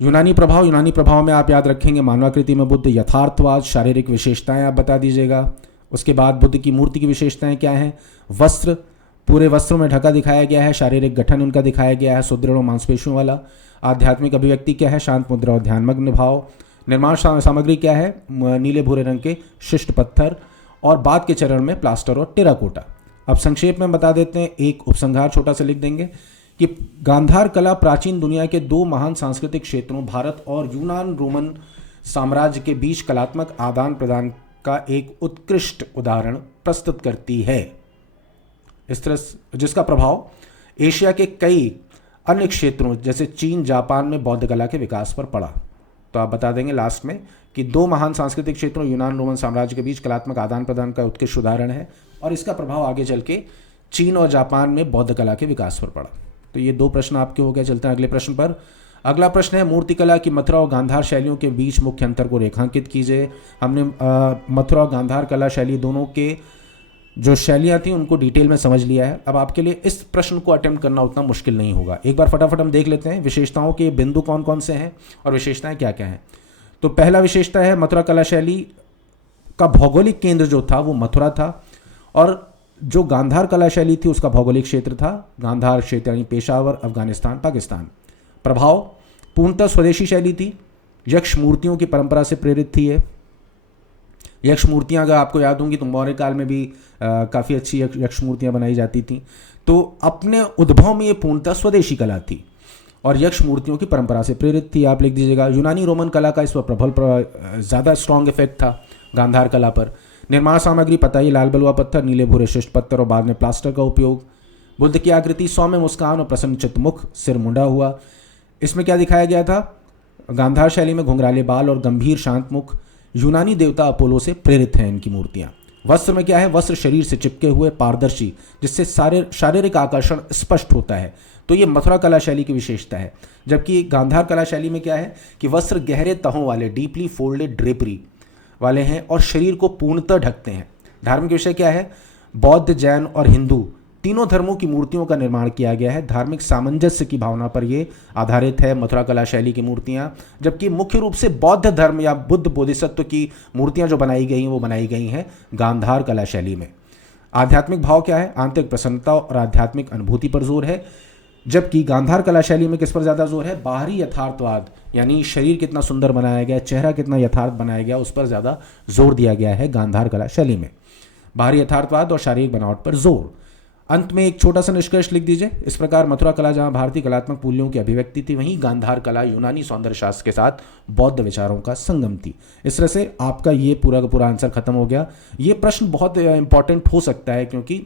यूनानी प्रभाव में आप याद रखेंगे मानवाकृति में बुद्ध, यथार्थवाद, शारीरिक विशेषताएं आप बता दीजिएगा। उसके बाद बुद्ध की मूर्ति की विशेषताएं क्या हैं? वस्त्र, पूरे वस्त्रों में ढका दिखाया गया है, शारीरिक गठन उनका दिखाया गया है सुदृढ़ और मांसपेशियों वाला। आध्यात्मिक अभिव्यक्ति क्या है? शांत मुद्रा और ध्यानमग्न भाव। निर्माण सामग्री क्या है? नीले भूरे रंग के शिष्ट पत्थर, और बाद के चरण में प्लास्टर और टेराकोटा। अब संक्षेप में बता देते हैं, एक उपसंहार छोटा सा लिख देंगे कि गांधार कला प्राचीन दुनिया के दो महान सांस्कृतिक क्षेत्रों भारत और यूनान रोमन साम्राज्य के बीच कलात्मक आदान प्रदान का एक उत्कृष्ट उदाहरण प्रस्तुत करती है। इस तरह जिसका प्रभाव एशिया के कई अन्य क्षेत्रों जैसे चीन, जापान में बौद्ध कला के विकास पर पड़ा। तो आप बता देंगे लास्ट में कि दो महान सांस्कृतिक क्षेत्रों यूनान रोमन साम्राज्य के बीच कलात्मक आदान प्रदान का उत्कृष्ट उदाहरण है, और इसका प्रभाव आगे चल के चीन और जापान में बौद्ध कला के विकास पर पड़ा। तो ये दो प्रश्न आपके हो गए। चलते हैं अगले प्रश्न पर। अगला प्रश्न है, मूर्तिकला की मथुरा और गांधार शैलियों के बीच मुख्य अंतर को रेखांकित कीजिए। हमने मथुरा और गांधार कला शैली दोनों के जो शैलियाँ थी उनको डिटेल में समझ लिया है। अब आपके लिए इस प्रश्न को अटेम्प्ट करना उतना मुश्किल नहीं होगा। एक बार फटाफट हम देख लेते हैं विशेषताओं के बिंदु कौन कौन से हैं और विशेषताएं क्या क्या हैं। तो पहला विशेषता है, मथुरा कला शैली का भौगोलिक केंद्र जो था वो मथुरा था, और जो गांधार कला शैली थी उसका भौगोलिक क्षेत्र था गांधार क्षेत्र यानी पेशावर, अफगानिस्तान, पाकिस्तान। प्रभाव पूर्णतः स्वदेशी शैली थी, यक्ष मूर्तियों की परंपरा से प्रेरित थी ये। यक्ष मूर्तियाँ अगर आपको याद होंगी तो मौर्य काल में भी काफ़ी अच्छी यक्ष मूर्तियाँ बनाई जाती थी। तो अपने उद्भव में ये पूर्णतः स्वदेशी कला थी और यक्ष मूर्तियों की परंपरा से प्रेरित थी। आप लिख दीजिएगा। यूनानी रोमन कला का इस पर प्रबल ज़्यादा स्ट्रॉन्ग इफेक्ट था गांधार कला पर। निर्माण सामग्री पता ही, लाल बलुआ पत्थर, नीले भूरे शिष्ट पत्थर और बाद में प्लास्टर का उपयोग। बुद्ध की आकृति सौम्य मुस्कान और प्रसन्नचित्त मुख, सिर मुंडा हुआ। इसमें क्या दिखाया गया था? गांधार शैली में घुंघराले बाल और गंभीर शांत मुख। यूनानी देवता अपोलो से प्रेरित हैं इनकी मूर्तियाँ। वस्त्र में क्या है? वस्त्र शरीर से चिपके हुए, पारदर्शी, जिससे शारीरिक आकर्षण स्पष्ट होता है। तो ये मथुरा कला शैली की विशेषता है। जबकि गांधार कला शैली में क्या है कि वस्त्र गहरे तहों वाले, डीपली फोल्डेड ड्रेपरी वाले हैं और शरीर को पूर्णतः ढकते हैं। धार्मिक विषय क्या है? बौद्ध, जैन और हिंदू तीनों धर्मों की मूर्तियों का निर्माण किया गया है। धार्मिक सामंजस्य की भावना पर यह आधारित है मथुरा कला शैली की मूर्तियां, जबकि मुख्य रूप से बौद्ध धर्म या बुद्ध बोधिसत्व की मूर्तियां जो बनाई गई हैं वो बनाई गई हैं गांधार कला शैली में। आध्यात्मिक भाव क्या है? आंतरिक प्रसन्नता और आध्यात्मिक अनुभूति पर जोर है, जबकि गांधार कला शैली में किस पर ज़्यादा जोर है? बाहरी यथार्थवाद, यानी शरीर कितना सुंदर बनाया गया, चेहरा कितना यथार्थ बनाया गया, उस पर ज़्यादा जोर दिया गया है गांधार कला शैली में। बाहरी यथार्थवाद और शारीरिक बनावट पर जोर। अंत में एक छोटा सा निष्कर्ष लिख दीजिए। इस प्रकार मथुरा कला जहाँ भारतीय कलात्मक मूल्यों की अभिव्यक्ति थी, वहीं गांधार कला यूनानी सौंदर्य शास्त्र के साथ बौद्ध विचारों का संगम थी। इस तरह से आपका ये पूरा का पूरा आंसर खत्म हो गया। ये प्रश्न बहुत इंपॉर्टेंट हो सकता है क्योंकि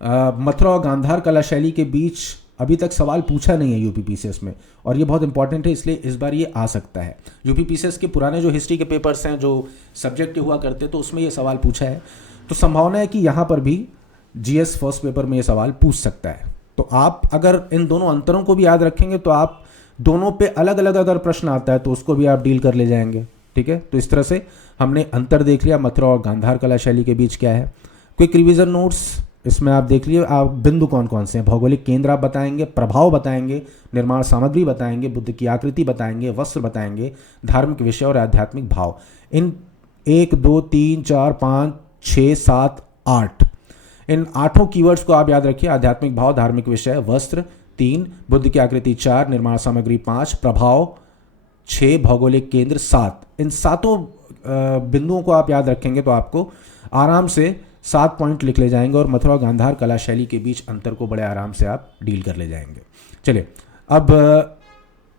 मथुरा और गांधार कला शैली के बीच अभी तक सवाल पूछा नहीं है यूपीपीसीएस में, और ये बहुत इंपॉर्टेंट है, इसलिए इस बार ये आ सकता है। यूपीपीसीएस के पुराने जो हिस्ट्री के पेपर्स हैं जो सब्जेक्ट हुआ करते तो उसमें ये सवाल पूछा है तो संभावना है कि यहाँ पर भी जीएस फर्स्ट पेपर में ये सवाल पूछ सकता है। तो आप अगर इन दोनों अंतरों को भी याद रखेंगे तो आप दोनों पे अलग अलग अगर प्रश्न आता है तो उसको भी आप डील कर ले जाएंगे। ठीक है, तो इस तरह से हमने अंतर देख लिया मथुरा और गांधार कला शैली के बीच क्या है। क्विक रिवीजन नोट्स इसमें आप देख लिए, आप बिंदु कौन कौन से हैं, भौगोलिक केंद्र आप बताएंगे, प्रभाव बताएंगे, निर्माण सामग्री बताएंगे, बुद्ध की आकृति बताएंगे, वस्त्र बताएंगे, धार्मिक विषय और आध्यात्मिक भाव। इन 1 2 3 4 5 6 7 8 इन 8 कीवर्ड्स को आप याद रखिए। आध्यात्मिक भाव, धार्मिक विषय, वस्त्र 3, बुद्ध की आकृति 4, निर्माण सामग्री 5, प्रभाव 6, भौगोलिक केंद्र 7। इन 7 बिंदुओं को आप याद रखेंगे तो आपको आराम से 7 पॉइंट लिख ले जाएंगे और मथुरा गांधार कला शैली के बीच अंतर को बड़े आराम से आप डील कर ले जाएंगे। चलिए अब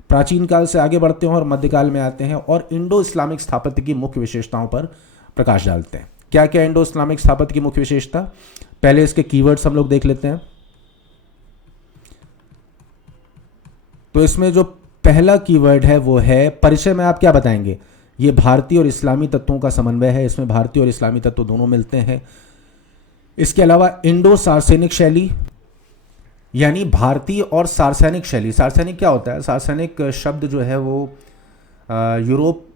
प्राचीन काल से आगे बढ़ते हैं और मध्यकाल में आते हैं और इंडो इस्लामिक स्थापत्य की मुख्य विशेषताओं पर प्रकाश डालते हैं। क्या क्या इंडो इस्लामिक स्थापत्य की मुख्य विशेषता, पहले इसके कीवर्ड्स हम लोग देख लेते हैं। तो इसमें जो पहला कीवर्ड है वो है परिचय में आप क्या बताएंगे, ये भारतीय और इस्लामी तत्वों का समन्वय है। इसमें भारतीय और इस्लामी तत्व दोनों मिलते हैं। इसके अलावा इंडो सार्सेनिक शैली, यानी भारतीय और सार्सेनिक शैली। सार्सेनिक क्या होता है, सार्सेनिक शब्द जो है वो यूरोप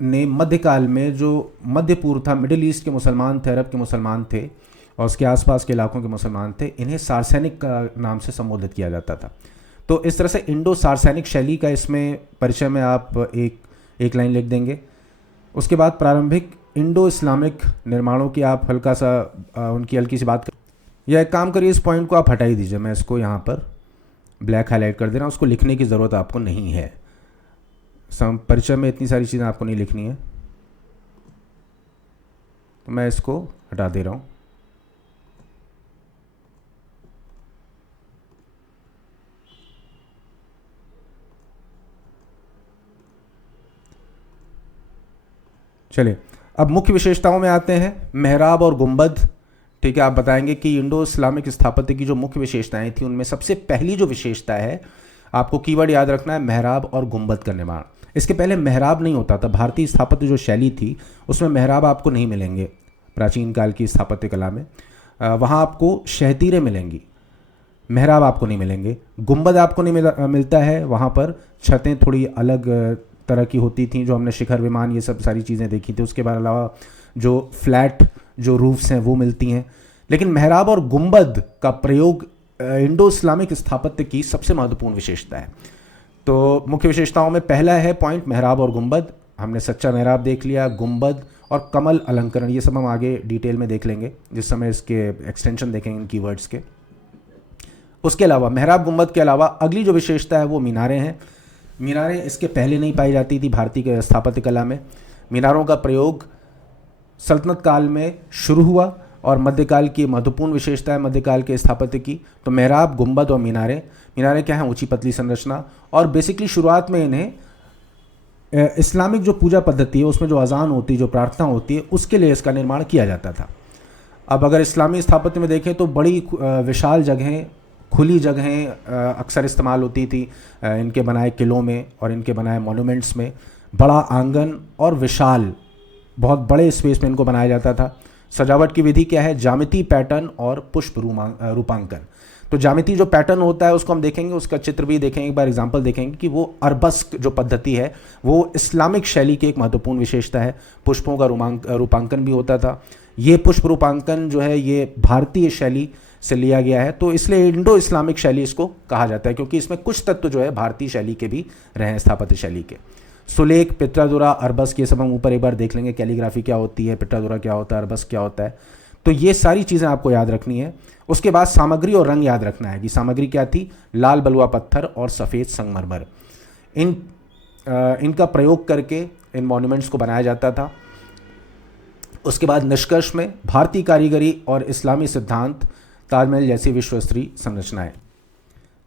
ने मध्यकाल में जो मध्य पूर्व था, मिडिल ईस्ट के मुसलमान थे, अरब के मुसलमान थे और उसके आसपास के इलाकों के मुसलमान थे, इन्हें सार्सेनिक का नाम से संबोधित किया जाता था। तो इस तरह से इंडो सार्सेनिक शैली का इसमें परिचय में आप एक लाइन लिख देंगे। उसके बाद प्रारंभिक इंडो इस्लामिक निर्माणों की आप हल्का सा उनकी हल्की सी बात कर, या एक काम करिए इस पॉइंट को आप हटा ही दीजिए, मैं इसको यहाँ पर ब्लैक हाईलाइट कर दे रहा हूँ, उसको लिखने की ज़रूरत आपको नहीं है। परिचय में इतनी सारी चीज़ें आपको नहीं लिखनी है, तो मैं इसको हटा दे रहा हूँ। चलिए अब मुख्य विशेषताओं में आते हैं। मेहराब और गुंबद, ठीक है, आप बताएंगे कि इंडो इस्लामिक स्थापत्य की जो मुख्य विशेषताएं थी उनमें सबसे पहली जो विशेषता है, आपको कीवर्ड याद रखना है, मेहराब और गुंबद का निर्माण। इसके पहले मेहराब नहीं होता था। भारतीय स्थापत्य जो शैली थी उसमें मेहराब आपको नहीं मिलेंगे। प्राचीन काल की स्थापत्य कला में वहाँ आपको शहतीरें मिलेंगी, मेहराब आपको नहीं मिलेंगे। गुंबद आपको नहीं मिलता है, वहाँ पर छतें थोड़ी अलग तरह की होती थी, जो हमने शिखर विमान ये सब सारी चीज़ें देखी थी। उसके बाद अलावा जो फ्लैट जो रूफ्स हैं वो मिलती हैं। लेकिन मेहराब और गुंबद का प्रयोग इंडो इस्लामिक स्थापत्य की सबसे महत्वपूर्ण विशेषता है। तो मुख्य विशेषताओं में पहला है पॉइंट मेहराब और गुंबद। हमने सच्चा मेहराब देख लिया, गुंबद और कमल अलंकरण ये सब हम आगे डिटेल में देख लेंगे जिस समय इसके एक्सटेंशन देखेंगे इन कीवर्ड्स के। उसके अलावा मेहराब गुंबद के अलावा अगली जो विशेषता है वो मीनारें हैं। मीनारें इसके पहले नहीं पाई जाती थी भारतीय स्थापत्य कला में। मीनारों का प्रयोग सल्तनत काल में शुरू हुआ और मध्यकाल की महत्वपूर्ण विशेषता है मध्यकाल के स्थापत्य की। तो मेहराब, गुंबद और मीनारें। मीनारें क्या हैं, ऊंची पतली संरचना, और बेसिकली शुरुआत में इन्हें इस्लामिक जो पूजा पद्धति है उसमें जो अजान होती है, जो प्रार्थना होती है, उसके लिए इसका निर्माण किया जाता था। अब अगर इस्लामी स्थापत्य में देखें तो बड़ी विशाल जगहें, खुली जगहें अक्सर इस्तेमाल होती थी इनके बनाए किलों में और इनके बनाए मॉन्यूमेंट्स में। बड़ा आंगन और विशाल बहुत बड़े स्पेस में इनको बनाया जाता था। सजावट की विधि क्या है, ज्यामिति पैटर्न और पुष्प रूपांकन। तो ज्यामिति जो पैटर्न होता है उसको हम देखेंगे, उसका चित्र भी देखेंगे, एक बार एग्जांपल देखेंगे कि वो अरबस्क जो पद्धति है वो इस्लामिक शैली की एक महत्वपूर्ण विशेषता है। पुष्पों का रूपांकन भी होता था। ये पुष्प रूपांकन जो है ये भारतीय शैली से लिया गया है, तो इसलिए इंडो इस्लामिक शैली इसको कहा जाता है, क्योंकि इसमें कुछ तत्व जो है भारतीय शैली के भी रहे हैं, स्थापत्य शैली के। सुलेख, पित्रादुरा, अरबस्क ये सब हम ऊपर एक बार देख लेंगे, कैलीग्राफी क्या होती है, पित्रादुरा क्या होता है, अरबस्क क्या होता है। तो ये सारी चीज़ें आपको याद रखनी है। उसके बाद सामग्री और रंग याद रखना है कि सामग्री क्या थी, लाल बलुआ पत्थर और सफ़ेद संगमरमर। इनका प्रयोग करके इन मॉन्यूमेंट्स को बनाया जाता था। उसके बाद निष्कर्ष में भारतीय कारीगरी और इस्लामी सिद्धांत, ताजमहल जैसी विश्व स्तरीय संरचनाएं।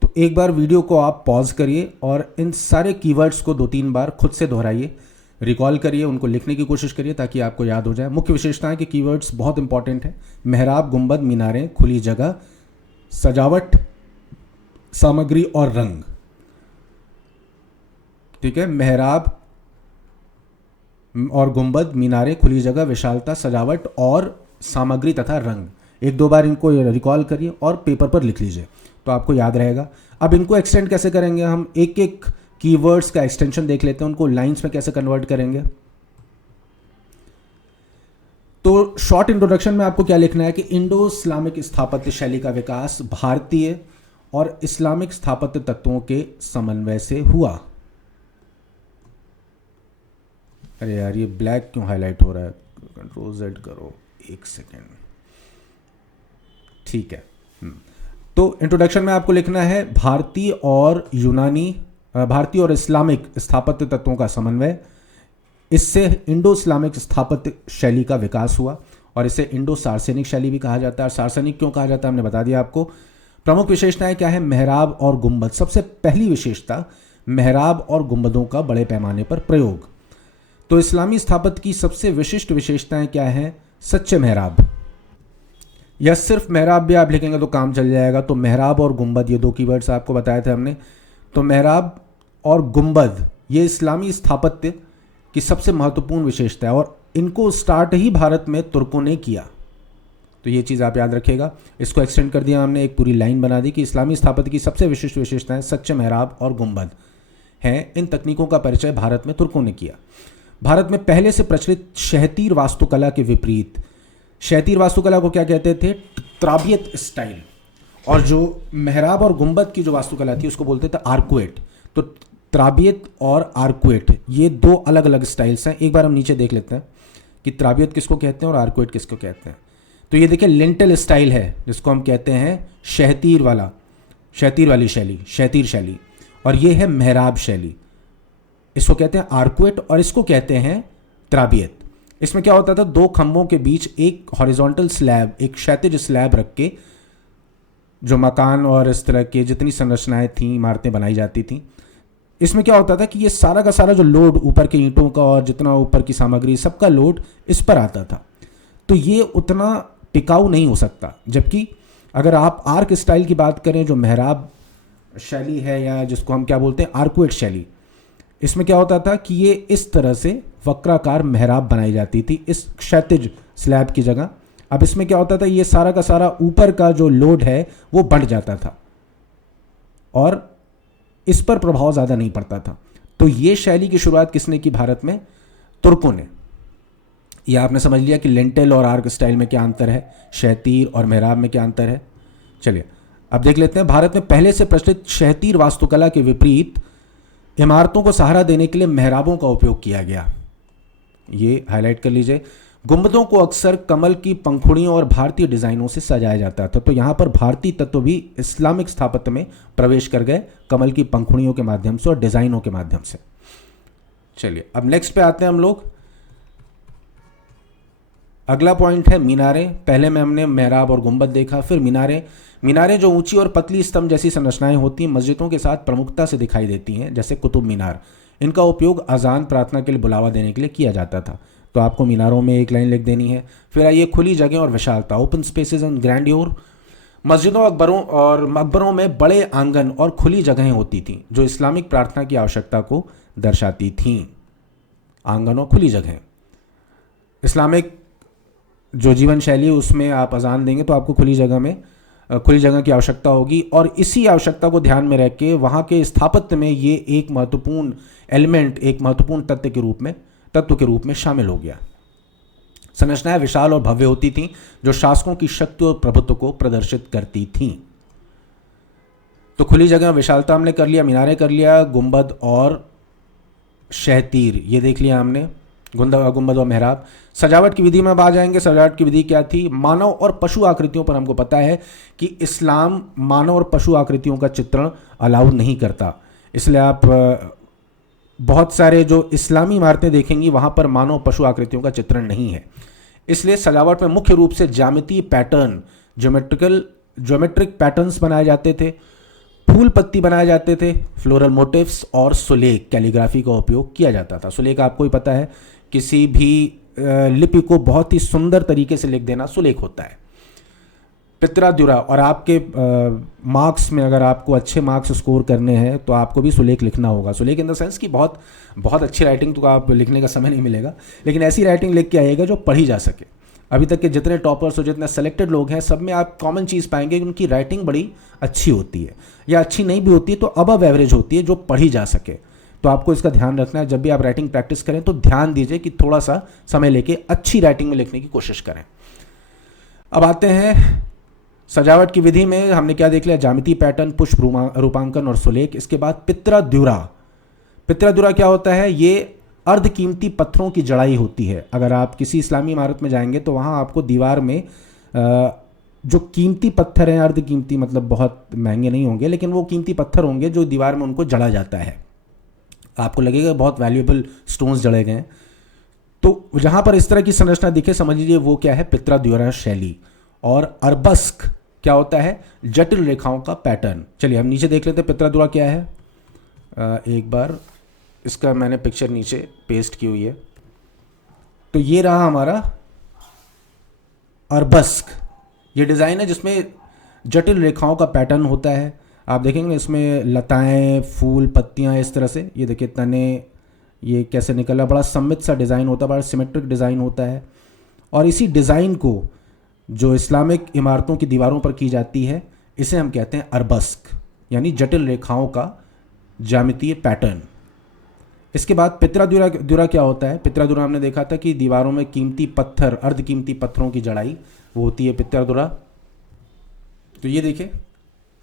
तो एक बार वीडियो को आप पॉज करिए और इन सारे कीवर्ड्स को 2-3 बार खुद से दोहराइए, रिकॉल करिए, उनको लिखने की कोशिश करिए ताकि आपको याद हो जाए। मुख्य विशेषताएं के कीवर्ड्स बहुत इंपॉर्टेंट हैं। मेहराब, गुंबद, मीनारें, खुली जगह, सजावट, सामग्री और रंग। ठीक है, मेहराब और गुंबद, मीनारें, खुली जगह, विशालता, सजावट और सामग्री तथा रंग। एक दो बार इनको रिकॉल करिए और पेपर पर लिख लीजिए तो आपको याद रहेगा। अब इनको एक्सटेंड कैसे करेंगे, हम एक एक कीवर्ड्स का एक्सटेंशन देख लेते हैं, उनको लाइंस में कैसे कन्वर्ट करेंगे। तो शॉर्ट इंट्रोडक्शन में आपको क्या लिखना है कि इंडो इस्लामिक स्थापत्य शैली का विकास भारतीय और इस्लामिक स्थापत्य तत्वों के समन्वय से हुआ। अरे यार ये ब्लैक क्यों हाईलाइट हो रहा है, कंट्रोल Z करो, एक सेकेंड, ठीक है। तो इंट्रोडक्शन में आपको लिखना है भारतीय और इस्लामिक स्थापत्य तत्वों का समन्वय, इससे इंडो इस्लामिक स्थापत्य शैली का विकास हुआ और इसे इंडो सार्सेनिक शैली भी कहा जाता है। और सार्सेनिक क्यों कहा जाता है हमने बता दिया आपको। प्रमुख विशेषताएं क्या है, मेहराब और गुंबद। सबसे पहली विशेषता मेहराब और गुंबदों का बड़े पैमाने पर प्रयोग। तो इस्लामी स्थापत्य की सबसे विशिष्ट विशेषताएं क्या हैं, सच्चे मेहराब, या सिर्फ मेहराब भी आप लिखेंगे तो काम चल जाएगा। तो मेहराब और गुंबद ये दो कीवर्ड्स आपको बताए थे हमने। तो मेहराब और गुंबद ये इस्लामी स्थापत्य की सबसे महत्वपूर्ण विशेषता है और इनको स्टार्ट ही भारत में तुर्कों ने किया। तो ये चीज़ आप याद रखिएगा। इसको एक्सटेंड कर दिया हमने, एक पूरी लाइन बना दी कि इस्लामी स्थापत्य की सबसे विशिष्ट विशेषताएं सच्चे मेहराब और गुंबद हैं। इन तकनीकों का परिचय भारत में तुर्कों ने किया। भारत में पहले से प्रचलित शहतीर वास्तुकला के विपरीत, शहतीर वास्तुकला को क्या कहते थे, त्राबियत स्टाइल, और जो मेहराब और गुंबद की जो वास्तुकला थी उसको बोलते थे आर्कुएट। तो त्राबियत और आर्कुएट ये दो अलग अलग स्टाइल्स हैं। एक बार हम नीचे देख लेते हैं कि त्राबियत किसको कहते हैं और आर्कुएट किसको कहते हैं। तो ये देखिए लिंटल स्टाइल है जिसको हम कहते हैं शहतीर वाली शैली, शहतीर शैली, और ये है मेहराब शैली, इसको कहते हैं आर्कुएट और इसको कहते हैं त्राबियत। इसमें क्या होता था, दो खंभों के बीच एक हॉरिजॉन्टल स्लैब, एक क्षैतिज स्लैब रख के जो मकान और इस तरह के जितनी संरचनाएं थी, इमारतें बनाई जाती थी, इसमें क्या होता था कि ये सारा का सारा जो लोड ऊपर के ईंटों का और जितना ऊपर की सामग्री सबका लोड इस पर आता था। तो ये उतना टिकाऊ नहीं हो सकता। जबकि अगर आप आर्क स्टाइल की बात करें, जो मेहराब शैली है या जिसको हम क्या बोलते हैं आर्कुएट शैली, इसमें क्या होता था कि ये इस तरह से वक्राकार मेहराब बनाई जाती थी इस क्षैतिज स्लैब की जगह। अब इसमें क्या होता था, ये सारा का सारा ऊपर का जो लोड है वो बढ़ जाता था और इस पर प्रभाव ज़्यादा नहीं पड़ता था। तो ये शैली की शुरुआत किसने की भारत में, तुर्कों ने। यह आपने समझ लिया कि लेंटेल और आर्क स्टाइल में क्या अंतर है, शहतीर और मेहराब में क्या अंतर है। चलिए अब देख लेते हैं। भारत में पहले से प्रचलित शहतीर वास्तुकला के विपरीत इमारतों को सहारा देने के लिए मेहराबों का उपयोग किया गया। ये हाईलाइट कर लीजिए। गुंबदों को अक्सर कमल की पंखुड़ियों और भारतीय डिजाइनों से सजाया जाता था। तो यहाँ पर भारतीय तत्व भी इस्लामिक स्थापत्य में प्रवेश कर गए कमल की पंखुड़ियों के माध्यम से और डिजाइनों के माध्यम से। चलिए अब नेक्स्ट पे आते हैं हम लोग। अगला पॉइंट है मीनारें। पहले में हमने मेहराब और गुंबद देखा, फिर मीनारें। मीनारें जो ऊंची और पतली स्तंभ जैसी संरचनाएं होती हैं, मस्जिदों के साथ प्रमुखता से दिखाई देती हैं, जैसे कुतुब मीनार। इनका उपयोग अजान प्रार्थना के लिए बुलावा देने के लिए किया जाता था। तो आपको मीनारों में एक लाइन लिख देनी है। फिर आइए खुली जगह और विशालता, ओपन स्पेसेस एंड ग्रैंड्योर। मस्जिदों अकबरों और मकबरों में बड़े आंगन और खुली जगहें होती थीं जो इस्लामिक प्रार्थना की आवश्यकता को दर्शाती थीं। आंगन और खुली जगहें, इस्लामिक जो जीवन शैली है उसमें आप अजान देंगे तो आपको खुली जगह की आवश्यकता होगी। और इसी आवश्यकता को ध्यान में रख के वहाँ के स्थापत्य में ये एक महत्वपूर्ण एलिमेंट, एक महत्वपूर्ण तत्व के रूप में शामिल हो गया। संरचनाएं विशाल और भव्य होती थीं जो शासकों की शक्ति और प्रभुत्व को प्रदर्शित करती थीं। तो खुली जगह विशालता हमने कर लिया, मीनारें कर लिया, गुंबद और शहतीर ये देख लिया हमने, गुंबद और मेहराब। सजावट की विधि में अब आ जाएंगे। सजावट की विधि क्या थी, मानव और पशु आकृतियों पर हमको पता है कि इस्लाम मानव और पशु आकृतियों का चित्रण अलाउ नहीं करता। इसलिए आप बहुत सारे जो इस्लामी इमारतें देखेंगी वहाँ पर मानव पशु आकृतियों का चित्रण नहीं है। इसलिए सजावट में मुख्य रूप से ज्यामितीय पैटर्न, ज्योमेट्रिक पैटर्न्स बनाए जाते थे, फूल पत्ती बनाए जाते थे, फ्लोरल मोटिव्स और सुलेख कैलीग्राफी का उपयोग किया जाता था। सुलेख आपको ही पता है, किसी भी लिपि को बहुत ही सुंदर तरीके से लिख देना सुलेख होता है। पित्राद्युरा, और आपके मार्क्स में अगर आपको अच्छे मार्क्स स्कोर करने हैं तो आपको भी सुलेख लिखना होगा। सुलेख इन द सेंस कि बहुत अच्छी राइटिंग तो आप लिखने का समय नहीं मिलेगा, लेकिन ऐसी राइटिंग लिख के आइएगा जो पढ़ी जा सके। अभी तक के जितने टॉपर्स और जितने सेलेक्टेड लोग हैं, सब में आप कॉमन चीज़ पाएंगे कि उनकी राइटिंग बड़ी अच्छी होती है, या अच्छी नहीं भी होती है तो अबव एवरेज होती है, जो पढ़ी जा सके। तो आपको इसका ध्यान रखना है, जब भी आप राइटिंग प्रैक्टिस करें तो ध्यान दीजिए कि थोड़ा सा समय लेके अच्छी राइटिंग में लिखने की कोशिश करें। अब आते हैं सजावट की विधि में। हमने क्या देख लिया? ज्यामिति, पैटर्न, पुष्प रूपांकन और सुलेख। इसके बाद पित्राद्युरा। पित्राद्युरा क्या होता है? ये अर्ध कीमती पत्थरों की जड़ाई होती है। अगर आप किसी इस्लामी इमारत में जाएंगे तो वहाँ आपको दीवार में जो कीमती पत्थर हैं, अर्ध कीमती मतलब बहुत महंगे नहीं होंगे, लेकिन वो कीमती पत्थर होंगे जो दीवार में उनको जड़ा जाता है। आपको लगेगा बहुत वैल्यूएबल स्टोन्स जड़े गए हैं। तो जहाँ पर इस तरह की संरचना दिखे, समझ लीजिए वो क्या है? पित्राद्युरा शैली। और अरबस्क क्या होता है? जटिल रेखाओं का पैटर्न। चलिए हम नीचे देख लेते हैं पित्राद्युरा क्या है। एक बार इसका मैंने पिक्चर नीचे पेस्ट की हुई है। तो ये रहा हमारा अरबस्क। ये डिज़ाइन है जिसमें जटिल रेखाओं का पैटर्न होता है। आप देखेंगे इसमें लताएं, फूल, पत्तियां, इस तरह से। ये देखिए तने, ये कैसे निकला, बड़ा सममित सा डिज़ाइन होता है, बड़ा सिमेट्रिक डिज़ाइन होता है। और इसी डिज़ाइन को जो इस्लामिक इमारतों की दीवारों पर की जाती है, इसे हम कहते हैं अरबस्क, यानी जटिल रेखाओं का ज्यामितीय पैटर्न। इसके बाद पित्राद्युरा क्या होता है? पित्राद्युरा हमने देखा था कि दीवारों में कीमती पत्थर, अर्ध कीमती पत्थरों की जड़ाई, वो होती है पित्राद्युरा। तो ये देखिए,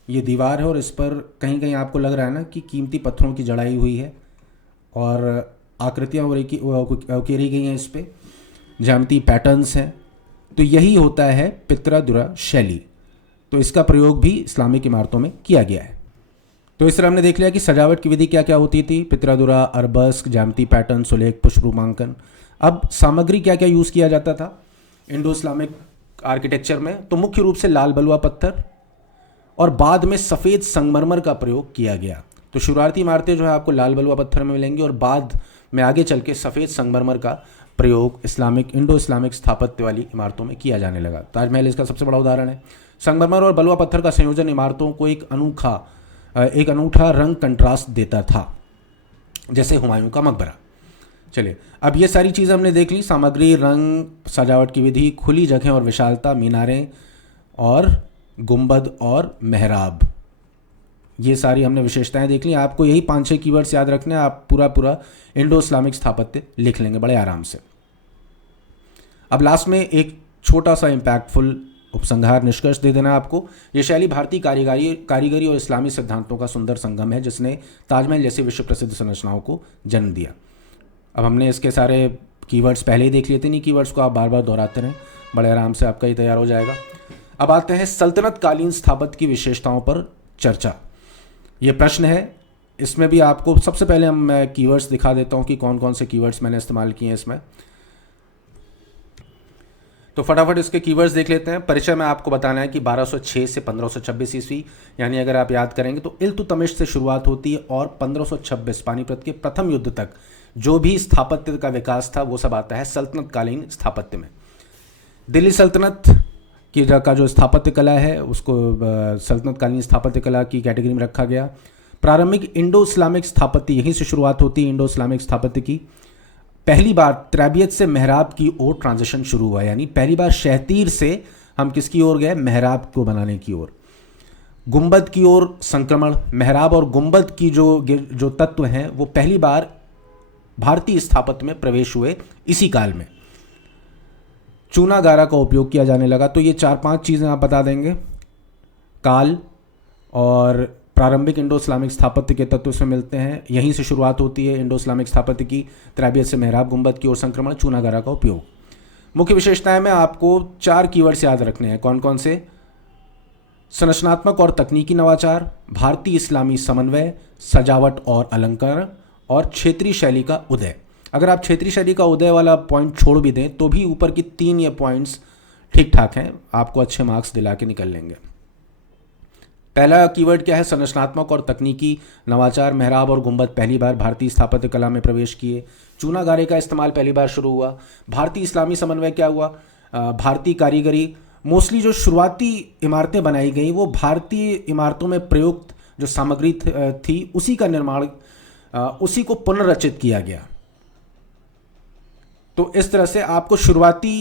ये दीवार है और इस पर कहीं कहीं आपको लग रहा है ना कि कीमती पत्थरों की जड़ाई हुई है और आकृतियाँ उकेरी गई हैं, इस पर ज्यामितीय पैटर्न्स हैं। तो यही होता है पित्राद्युरा शैली। तो इसका प्रयोग भी इस्लामिक इमारतों में किया गया है। तो इस तरह हमने देख लिया कि सजावट की विधि क्या क्या होती थी: पित्राद्युरा, अरबस्क, ज्यामितीय पैटर्न, सुलेख, पुष्प रूपांकन। अब सामग्री क्या क्या यूज़ किया जाता था इंडो इस्लामिक आर्किटेक्चर में? तो मुख्य रूप से लाल बलुआ पत्थर और बाद में सफ़ेद संगमरमर का प्रयोग किया गया। तो शुरुआती इमारतें जो है आपको लाल बलुआ पत्थर में मिलेंगी और बाद में आगे चल के सफ़ेद संगमरमर का प्रयोग इंडो इस्लामिक स्थापत्य वाली इमारतों में किया जाने लगा। ताजमहल इसका सबसे बड़ा उदाहरण है। संगमरमर और बलुआ पत्थर का संयोजन इमारतों को एक अनूठा रंग कंट्रास्ट देता था, जैसे हुमायूं का मकबरा। चलिए, अब ये सारी चीज़ें हमने देख ली: सामग्री, रंग, सजावट की विधि, खुली जगह और विशालता, मीनारें और गुंबद और मेहराब। ये सारी हमने विशेषताएं देख ली। आपको यही 5-6 कीवर्ड्स याद रखने हैं, आप पूरा इंडो इस्लामिक स्थापत्य लिख लेंगे बड़े आराम से। अब लास्ट में एक छोटा सा इम्पैक्टफुल उपसंहार निष्कर्ष दे देना आपको। ये शैली भारतीय कारीगरी और इस्लामी सिद्धांतों का सुंदर संगम है, जिसने ताजमहल जैसे विश्व प्रसिद्ध संरचनाओं को जन्म दिया। अब हमने इसके सारे कीवर्ड्स पहले ही देख लिए थे, नहीं कीवर्ड्स को आप बार बार दोहराते रहें, बड़े आराम से आपका ही तैयार हो जाएगा। अब आते हैं सल्तनत कालीन स्थापत्य की विशेषताओं पर चर्चा। ये प्रश्न है, इसमें भी आपको सबसे पहले मैं कीवर्ड्स दिखा देता हूँ कि कौन कौन से कीवर्ड्स मैंने इस्तेमाल किए हैं इसमें। तो फटाफट इसके कीवर्ड्स देख लेते हैं। परिचय में आपको बताना है कि 1206 से 1526 ईस्वी, यानी अगर आप याद करेंगे तो इल्तुतमिश से शुरुआत होती है और 1526 पानीपत के प्रथम युद्ध तक जो भी स्थापत्य का विकास था वो सब आता है सल्तनत कालीन स्थापत्य में। दिल्ली सल्तनत का जो स्थापत्य कला है उसको सल्तनत कालीन स्थापत्य कला की कैटेगरी में रखा गया। प्रारंभिक इंडो इस्लामिक स्थापत्य, यहीं से शुरुआत होती है इंडो इस्लामिक स्थापत्य की। पहली बार त्रैबियत से मेहराब की ओर ट्रांजिशन शुरू हुआ, यानी पहली बार शहतीर से हम किसकी ओर गए? मेहराब को बनाने की ओर। गुंबद की ओर संक्रमण, मेहराब और गुंबद की जो तत्व हैं वो पहली बार भारतीय स्थापत्य में प्रवेश हुए इसी काल में। चूनागारा का उपयोग किया जाने लगा। तो ये 4-5 चीज़ें आप बता देंगे। काल और प्रारंभिक इंडो इस्लामिक स्थापत्य के तत्व इसमें मिलते हैं, यहीं से शुरुआत होती है इंडो इस्लामिक स्थापत्य की। त्रैबियत से मेहराब, गुंबद की ओर संक्रमण, चूनागारा का उपयोग। मुख्य विशेषताएं में आपको 4 कीवर्ड्स याद रखने हैं। कौन कौन से? संरचनात्मक और तकनीकी नवाचार, भारतीय इस्लामी समन्वय, सजावट और अलंकरण, और क्षेत्रीय शैली का उदय। अगर आप क्षेत्रीय शैली का उदय वाला पॉइंट छोड़ भी दें तो भी ऊपर की 3 ये पॉइंट्स ठीक ठाक हैं, आपको अच्छे मार्क्स दिला के निकल लेंगे। पहला कीवर्ड क्या है? संरचनात्मक और तकनीकी नवाचार। मेहराब और गुंबद पहली बार भारतीय स्थापत्य कला में प्रवेश किए। चूनागारे का इस्तेमाल पहली बार शुरू हुआ। भारतीय इस्लामी समन्वय क्या हुआ? भारतीय कारीगरी, मोस्टली जो शुरुआती इमारतें बनाई गई वो भारतीय इमारतों में प्रयुक्त जो सामग्री थी उसी का निर्माण, उसी को पुनर्रचित किया गया। तो इस तरह से आपको शुरुआती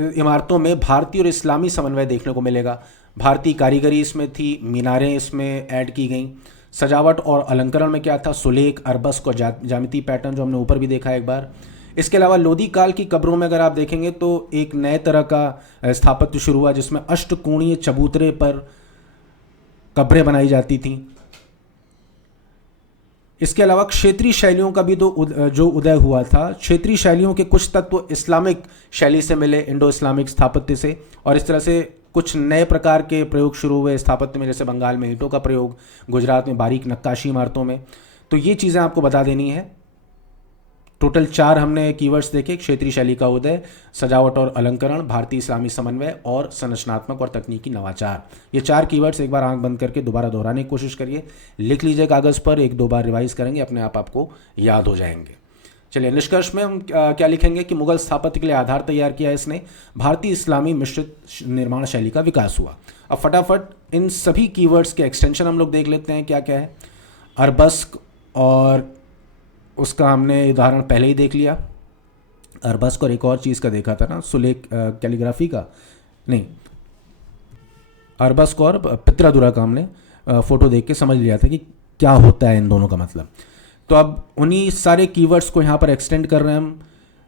इमारतों में भारतीय और इस्लामी समन्वय देखने को मिलेगा। भारतीय कारीगरी इसमें थी, मीनारें इसमें ऐड की गई। सजावट और अलंकरण में क्या था, सुलेख, अरबस्क और ज्यामिति पैटर्न, जो हमने ऊपर भी देखा एक बार। इसके अलावा लोधी काल की कब्रों में अगर आप देखेंगे तो एक नए तरह का स्थापत्य शुरू हुआ, जिसमें अष्टकोणीय चबूतरे पर कब्रें बनाई जाती थीं। इसके अलावा क्षेत्रीय शैलियों का भी जो उदय हुआ था, क्षेत्रीय शैलियों के कुछ तत्व इस्लामिक शैली से मिले, इंडो इस्लामिक स्थापत्य से, और इस तरह से कुछ नए प्रकार के प्रयोग शुरू हुए स्थापत्य में, जैसे बंगाल में ईंटों का प्रयोग, गुजरात में बारीक नक्काशी इमारतों में। तो ये चीज़ें आपको बता देनी है। टोटल 4 हमने कीवर्ड्स देखे, क्षेत्रीय शैली का उदय, सजावट और अलंकरण, भारतीय इस्लामी समन्वय और संरचनात्मक और तकनीकी नवाचार। ये 4 कीवर्ड्स एक बार आंख बंद करके दोबारा दोहराने की कोशिश करिए, लिख लीजिए कागज़ पर, 1-2 बार रिवाइज करेंगे, अपने आप आपको याद हो जाएंगे। चलिए, निष्कर्ष में हम क्या लिखेंगे कि मुगल स्थापत्य के लिए आधार तैयार किया इसने, भारतीय इस्लामी मिश्रित निर्माण शैली का विकास हुआ। अब फटाफट इन सभी कीवर्ड्स के एक्सटेंशन हम लोग देख लेते हैं क्या क्या है। अरबस्क, और उसका हमने उदाहरण पहले ही देख लिया। अरबस्क और एक और चीज़ का देखा था ना, सुलेख, कैलीग्राफी का नहीं, अरबस्क और पित्रादुरा का हमने फ़ोटो देख के समझ लिया था कि क्या होता है इन दोनों का मतलब। तो अब उन्हीं सारे कीवर्ड्स को यहाँ पर एक्सटेंड कर रहे हैं हम।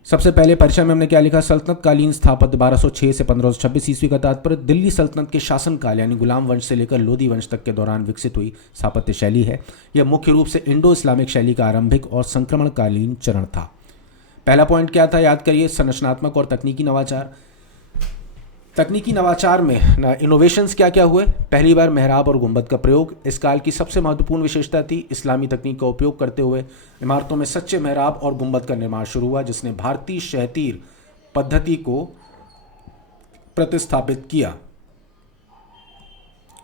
सबसे पहले परिचय में हमने क्या लिखा, सल्तनत कालीन स्थापत्य 1206 से 1526 ईस्वी का तात्पर्य दिल्ली सल्तनत के शासनकाल यानी गुलाम वंश से लेकर लोधी वंश तक के दौरान विकसित हुई स्थापत्य शैली है। यह मुख्य रूप से इंडो इस्लामिक शैली का आरंभिक और संक्रमणकालीन चरण था। पहला पॉइंट क्या था, याद करिए, संरचनात्मक और तकनीकी नवाचार। तकनीकी नवाचार में इनोवेशंस क्या क्या हुए, पहली बार मेहराब और गुंबद का प्रयोग इस काल की सबसे महत्वपूर्ण विशेषता थी। इस्लामी तकनीक का उपयोग करते हुए इमारतों में सच्चे मेहराब और गुंबद का निर्माण शुरू हुआ, जिसने भारतीय शहतीर पद्धति को प्रतिस्थापित किया।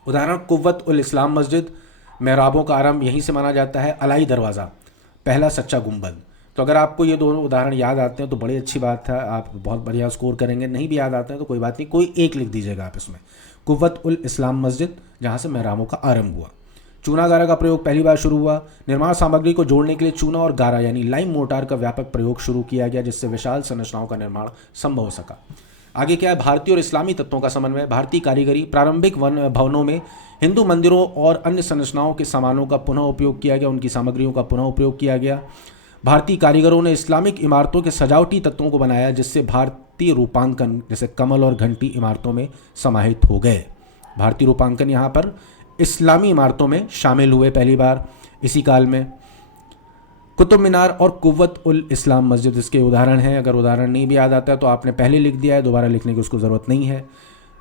उदाहरण, कुव्वत उल इस्लाम मस्जिद, मेहराबों का आरंभ यहीं से माना जाता है। अलाई दरवाज़ा, पहला सच्चा गुंबद। तो अगर आपको ये दोनों उदाहरण याद आते हैं तो बड़ी अच्छी बात है, आप बहुत बढ़िया स्कोर करेंगे। नहीं भी याद आते हैं तो कोई बात नहीं, कोई एक लिख दीजिएगा आप इसमें। कुव्वत उल इस्लाम मस्जिद, जहाँ से मेहराबों का आरंभ हुआ। चूना गारा का प्रयोग पहली बार शुरू हुआ। निर्माण सामग्री को जोड़ने के लिए चूना और गारा यानी लाइम मोर्टार का व्यापक प्रयोग शुरू किया गया, जिससे विशाल संरचनाओं का निर्माण संभव हो सका। आगे क्या है, भारतीय और इस्लामी तत्वों का समन्वय। भारतीय कारीगरी, प्रारंभिक भवनों में हिंदू मंदिरों और अन्य संरचनाओं के सामानों का पुनः उपयोग किया गया, उनकी सामग्रियों का पुनः उपयोग किया गया। भारतीय कारीगरों ने इस्लामिक इमारतों के सजावटी तत्वों को बनाया, जिससे भारतीय रूपांकन जैसे कमल और घंटी इमारतों में समाहित हो गए। भारतीय रूपांकन यहाँ पर इस्लामी इमारतों में शामिल हुए पहली बार इसी काल में। कुतुब मीनार और कुव्वत उल इस्लाम मस्जिद इसके उदाहरण हैं। अगर उदाहरण नहीं भी याद आता है तो आपने पहले लिख दिया है, दोबारा लिखने की उसको ज़रूरत नहीं है।